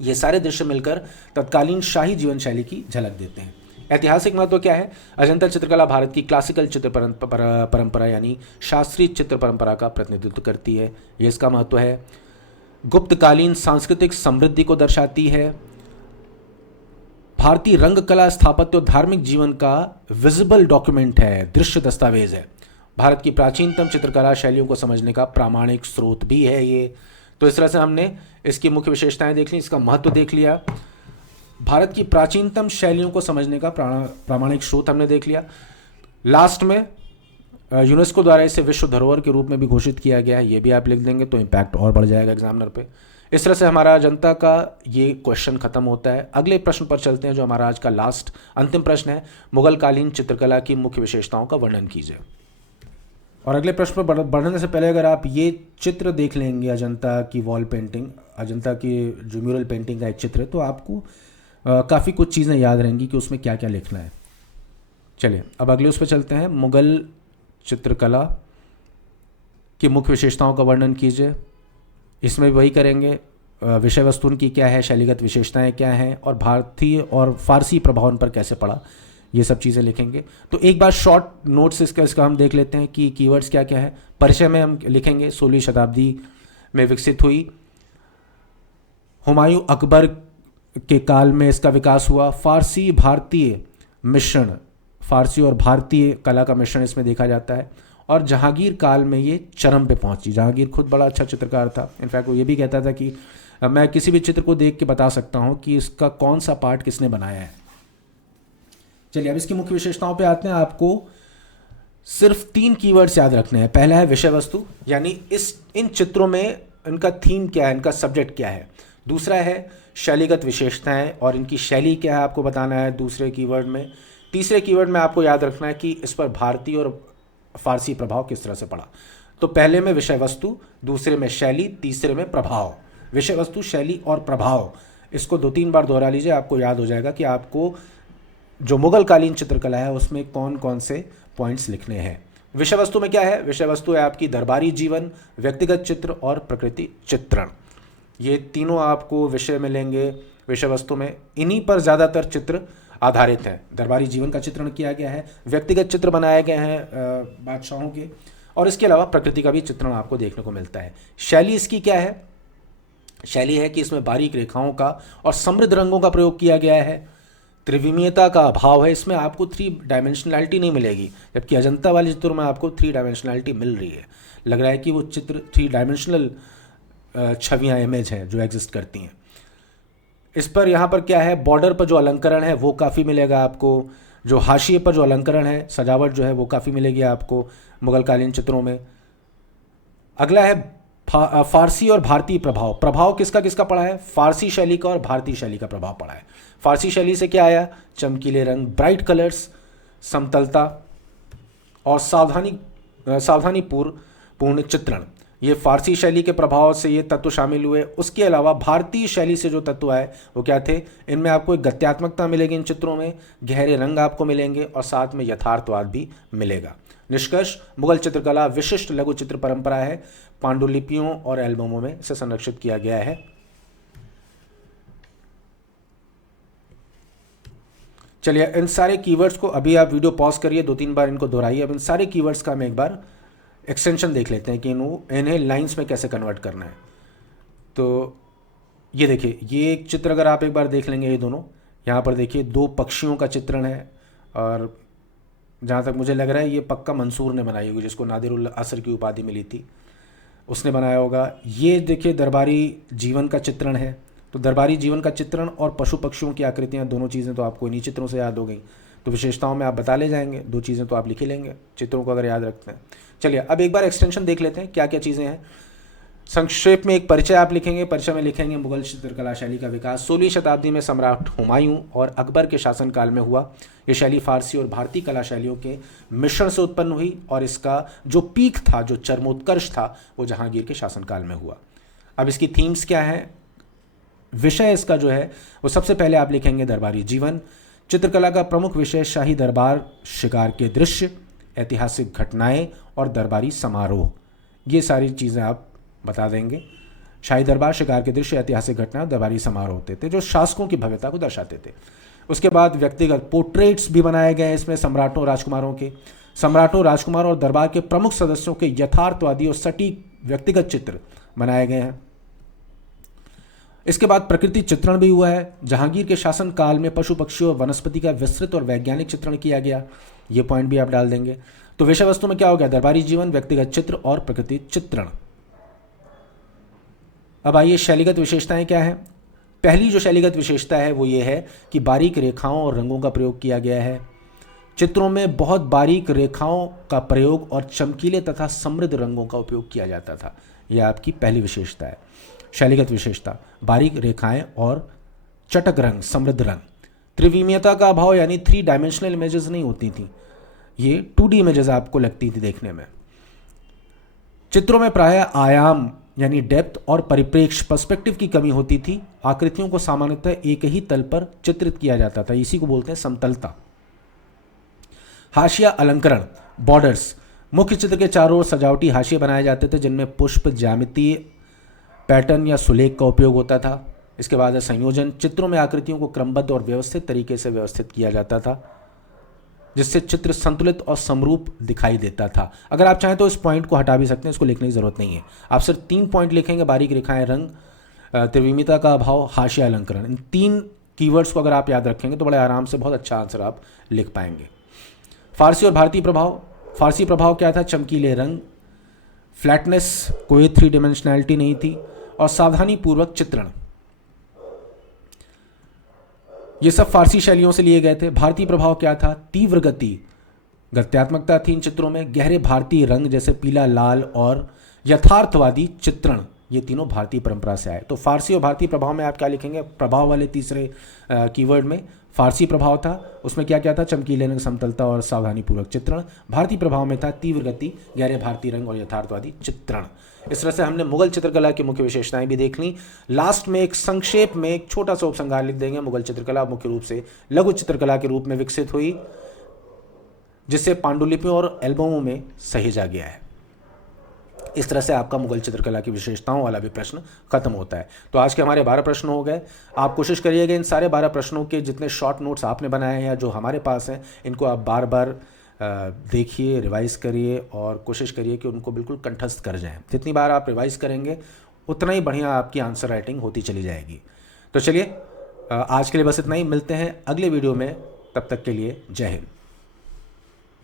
ये सारे दृश्य मिलकर तत्कालीन शाही जीवन शैली की झलक देते हैं। ऐतिहासिक महत्व क्या है? अजंता चित्रकला भारत की क्लासिकल चित्र परंपरा यानी शास्त्रीय चित्र परंपरा का प्रतिनिधित्व करती है। ये इसका महत्व है। गुप्तकालीन सांस्कृतिक समृद्धि को दर्शाती है। भारतीय रंग कला, स्थापत्य और धार्मिक जीवन का विजिबल डॉक्यूमेंट है, दृश्य दस्तावेज है। भारत की प्राचीनतम चित्रकला शैलियों को समझने का प्रामाणिक स्रोत भी है ये। तो इस तरह से हमने इसकी मुख्य विशेषताएं देख ली, इसका महत्व देख लिया। भारत की प्राचीनतम शैलियों को समझने का प्रामाणिक स्रोत हमने देख लिया। लास्ट में यूनेस्को द्वारा इसे विश्व धरोहर के रूप में भी घोषित किया गया है, ये भी आप लिख देंगे तो इम्पैक्ट और बढ़ जाएगा एग्जामिनर पे। इस तरह से हमारा अजंता का ये क्वेश्चन खत्म होता है। अगले प्रश्न पर चलते हैं, जो हमारा आज का लास्ट अंतिम प्रश्न है। मुगल कालीन चित्रकला की मुख्य विशेषताओं का वर्णन कीजिए। और अगले प्रश्न पर बढ़ने से पहले अगर आप ये चित्र देख लेंगे, अजंता की वॉल पेंटिंग, अजंता की जो म्यूरल पेंटिंग का एक चित्र है, तो आपको काफ़ी कुछ चीज़ें याद रहेंगी कि उसमें क्या क्या लिखना है। चलिए अब अगले उस पर चलते हैं। मुगल चित्रकला की मुख्य विशेषताओं का वर्णन कीजिए। इसमें वही करेंगे, विषय वस्तु की क्या है, शैलीगत विशेषताएं क्या हैं, और भारतीय और फारसी प्रभाव पर कैसे पड़ा, ये सब चीज़ें लिखेंगे। तो एक बार शॉर्ट नोट्स इसका हम देख लेते हैं कि कीवर्ड्स क्या क्या है। परिचय में हम लिखेंगे 16वीं शताब्दी में विकसित हुई, हुमायूं अकबर के काल में इसका विकास हुआ, फारसी भारतीय मिश्रण, फारसी और भारतीय कला का मिश्रण इसमें देखा जाता है, और जहांगीर काल में ये चरम पे पहुंची। जहांगीर खुद बड़ा अच्छा चित्रकार था। इनफैक्ट वो ये भी कहता था कि मैं किसी भी चित्र को देख के बता सकता हूं कि इसका कौन सा पार्ट किसने बनाया है। चलिए अब इसकी मुख्य विशेषताओं पे आते हैं। आपको सिर्फ 3 कीवर्ड्स याद रखने हैं। पहला है विषय वस्तु, यानी इन चित्रों में इनका थीम क्या है, इनका सब्जेक्ट क्या है। दूसरा है शैलीगत विशेषताएं, और इनकी शैली क्या है आपको बताना है दूसरे कीवर्ड में। तीसरे कीवर्ड में आपको याद रखना है कि इस पर भारतीय और फारसी प्रभाव किस तरह से पड़ा। तो पहले में विषय वस्तु, दूसरे में शैली, तीसरे में प्रभाव। विषय वस्तु, शैली और प्रभाव, इसको 2-3 बार दोहरा लीजिए, आपको याद हो जाएगा कि आपको जो मुगल कालीन चित्रकला है उसमें कौन कौन से पॉइंट्स लिखने हैं। विषय वस्तु में क्या है? विषय वस्तु है आपकी दरबारी जीवन, व्यक्तिगत चित्र और प्रकृति चित्रण। ये तीनों आपको विषय मिलेंगे विषय वस्तु में। इन्हीं पर ज़्यादातर चित्र आधारित है। दरबारी जीवन का चित्रण किया गया है, व्यक्तिगत चित्र बनाए गए हैं बादशाहों के, और इसके अलावा प्रकृति का भी चित्रण आपको देखने को मिलता है। शैली इसकी क्या है? शैली है कि इसमें बारीक रेखाओं का और समृद्ध रंगों का प्रयोग किया गया है। त्रिविमीयता का अभाव है, इसमें आपको 3 डायमेंशनैलिटी नहीं मिलेगी, जबकि अजंता वाले चित्रों में आपको 3 डायमेंशनैलिटी मिल रही है। लग रहा है कि वो चित्र 3 डायमेंशनल छवियाँ, इमेज हैं जो एग्जिस्ट करती हैं। इस पर यहाँ पर क्या है, बॉर्डर पर जो अलंकरण है वो काफ़ी मिलेगा आपको, जो हाशिए पर जो अलंकरण है, सजावट जो है वो काफ़ी मिलेगी आपको मुगलकालीन चित्रों में। अगला है फारसी और भारतीय प्रभाव। प्रभाव किसका किसका पड़ा है? फारसी शैली का और भारतीय शैली का प्रभाव पड़ा है। फारसी शैली से क्या आया? चमकीले रंग, ब्राइट कलर्स, समतलता और सावधानी पूर्ण चित्रण, ये फारसी शैली के प्रभाव से ये तत्व शामिल हुए। उसके अलावा भारतीय शैली से जो तत्व आए वो क्या थे? इनमें आपको एक गत्यात्मकता मिलेगी, इन चित्रों में गहरे रंग आपको मिलेंगे और साथ में यथार्थवाद भी मिलेगा। निष्कर्ष, मुगल चित्रकला विशिष्ट लघु चित्र परंपरा है। पांडुलिपियों और एल्बमों में इसे संरक्षित किया गया है। चलिए, इन सारे कीवर्ड्स को अभी आप वीडियो पॉज करिए, 2-3 बार इनको दोहराइए। अब इन सारे कीवर्ड्स का हम एक बार एक्सटेंशन देख लेते हैं कि इन्हें लाइंस में कैसे कन्वर्ट करना है। तो ये देखिए, ये एक चित्र अगर आप एक बार देख लेंगे, ये दोनों यहाँ पर देखिए 2 पक्षियों का चित्रण है, और जहाँ तक मुझे लग रहा है ये पक्का मंसूर ने बनाई होगी, जिसको नादिरुल असर की उपाधि मिली थी, उसने बनाया होगा। ये देखिए दरबारी जीवन का चित्रण है। तो दरबारी जीवन का चित्रण और पशु पक्षियों की आकृतियाँ, दोनों चीज़ें तो आपको इन्हीं चित्रों से याद हो गई। तो विशेषताओं में आप बता ले जाएंगे, 2 चीज़ें तो आप लिख ही लेंगे चित्रों को अगर याद रखते हैं। चलिए, अब एक बार एक्सटेंशन देख लेते हैं क्या क्या चीज़ें हैं। संक्षेप में एक परिचय आप लिखेंगे। परिचय में लिखेंगे मुगल चित्रकला शैली का विकास 16वीं शताब्दी में सम्राट हुमायूं और अकबर के शासनकाल में हुआ। ये शैली फारसी और भारतीय कला शैलियों के मिश्रण से उत्पन्न हुई, और इसका जो पीक था, जो चरमोत्कर्ष था, वो जहांगीर के शासनकाल में हुआ। अब इसकी थीम्स क्या है, विषय इसका जो है वो सबसे पहले आप लिखेंगे दरबारी जीवन। चित्रकला का प्रमुख विषय शाही दरबार, शिकार के दृश्य, ऐतिहासिक घटनाएं और दरबारी समारोह, ये सारी चीज़ें आप बता देंगे। शाही दरबार, शिकार के दृश्य, ऐतिहासिक घटनाएं और दरबारी समारोह होते थे जो शासकों की भव्यता को दर्शाते थे। उसके बाद व्यक्तिगत पोर्ट्रेट्स भी बनाए गए इसमें सम्राटों, राजकुमारों के। सम्राटों, राजकुमारों और दरबार के प्रमुख सदस्यों के यथार्थवादी और सटीक व्यक्तिगत चित्र बनाए गए हैं। इसके बाद प्रकृति चित्रण भी हुआ है। जहांगीर के शासन काल में पशु पक्षियों और वनस्पति का विस्तृत और वैज्ञानिक चित्रण किया गया, ये पॉइंट भी आप डाल देंगे। तो विषय वस्तु में क्या हो गया? दरबारी जीवन, व्यक्तिगत चित्र और प्रकृति चित्रण। अब आइए, शैलीगत विशेषताएं क्या हैं। पहली जो शैलीगत विशेषता है वो ये है कि बारीक रेखाओं और रंगों का प्रयोग किया गया है। चित्रों में बहुत बारीक रेखाओं का प्रयोग और चमकीले तथा समृद्ध रंगों का उपयोग किया जाता था। यह आपकी पहली विशेषता है, शैलीगत विशेषता, बारीक रेखाएं और चटक रंग, समृद्ध रंग। त्रिविमीयता का अभाव, यानी 3 डायमेंशनल इमेजेस नहीं होती थी, ये 2D इमेजेस आपको लगती थी देखने में। चित्रों में प्रायः आयाम यानी डेप्थ और परिप्रेक्ष्य, पर्सपेक्टिव की कमी होती थी। आकृतियों को सामान्यतः एक ही तल पर चित्रित किया जाता था, इसी को बोलते हैं समतलता। हाशिया अलंकरण, बॉर्डर्स, मुख्य चित्र के चारों ओर सजावटी हाशिए बनाए जाते थे जिनमें पुष्प, ज्यामितीय पैटर्न या सुलेख का उपयोग होता था। इसके बाद है संयोजन। चित्रों में आकृतियों को क्रमबद्ध और व्यवस्थित तरीके से व्यवस्थित किया जाता था, जिससे चित्र संतुलित और समरूप दिखाई देता था। अगर आप चाहें तो इस पॉइंट को हटा भी सकते हैं, इसको लिखने की जरूरत नहीं है। आप सिर्फ 3 पॉइंट लिखेंगे, बारीक रेखाएं, रंग, त्रिविमीयता का अभाव, हाशिया अलंकरण। इन 3 कीवर्ड्स को अगर आप याद रखेंगे तो बड़े आराम से बहुत अच्छा आंसर आप लिख पाएंगे। फारसी और भारतीय प्रभाव। फारसी प्रभाव क्या था? चमकीले रंग, फ्लैटनेस, कोई 3 डायमेंशनैलिटी नहीं थी, और सावधानी पूर्वक चित्रण। ये सब फारसी शैलियों से लिए गए थे। भारतीय प्रभाव क्या था? तीव्र गति, गत्यात्मकता थी इन चित्रों में, गहरे भारतीय रंग जैसे पीला, लाल और यथार्थवादी चित्रण, ये तीनों भारतीय परंपरा से आए। तो फारसी और भारतीय प्रभाव में आप क्या लिखेंगे? प्रभाव वाले तीसरे कीवर्ड में फारसी प्रभाव था, उसमें क्या क्या था? चमकीले रंग, समतलता और सावधानी पूर्वक चित्रण। भारतीय प्रभाव में था तीव्र गति, गहरे भारतीय रंग और यथार्थवादी चित्रण। इस तरह से हमने मुगल चित्रकला की मुख्य विशेषताएं भी देख ली। लास्ट में एक संक्षेप में एक छोटा सा उपसंहार लिख देंगे। मुगल चित्रकला मुख्य रूप से लघु चित्रकला के रूप में विकसित हुई, जिसे पांडुलिपियों और एल्बमों में सहेजा गया है। इस तरह से आपका मुगल चित्रकला की विशेषताओं वाला भी प्रश्न खत्म होता है। तो आज के हमारे 12 प्रश्न हो गए। आप कोशिश करिएगा इन सारे 12 प्रश्नों के जितने शॉर्ट नोट्स आपने बनाए हैं या जो हमारे पास हैं, इनको आप बार बार देखिए, रिवाइज़ करिए और कोशिश करिए कि उनको बिल्कुल कंठस्थ कर जाएं। जितनी बार आप रिवाइज़ करेंगे उतना ही बढ़िया आपकी आंसर राइटिंग होती चली जाएगी। तो चलिए आज के लिए बस इतना ही। मिलते हैं अगले वीडियो में, तब तक के लिए जय हिंद।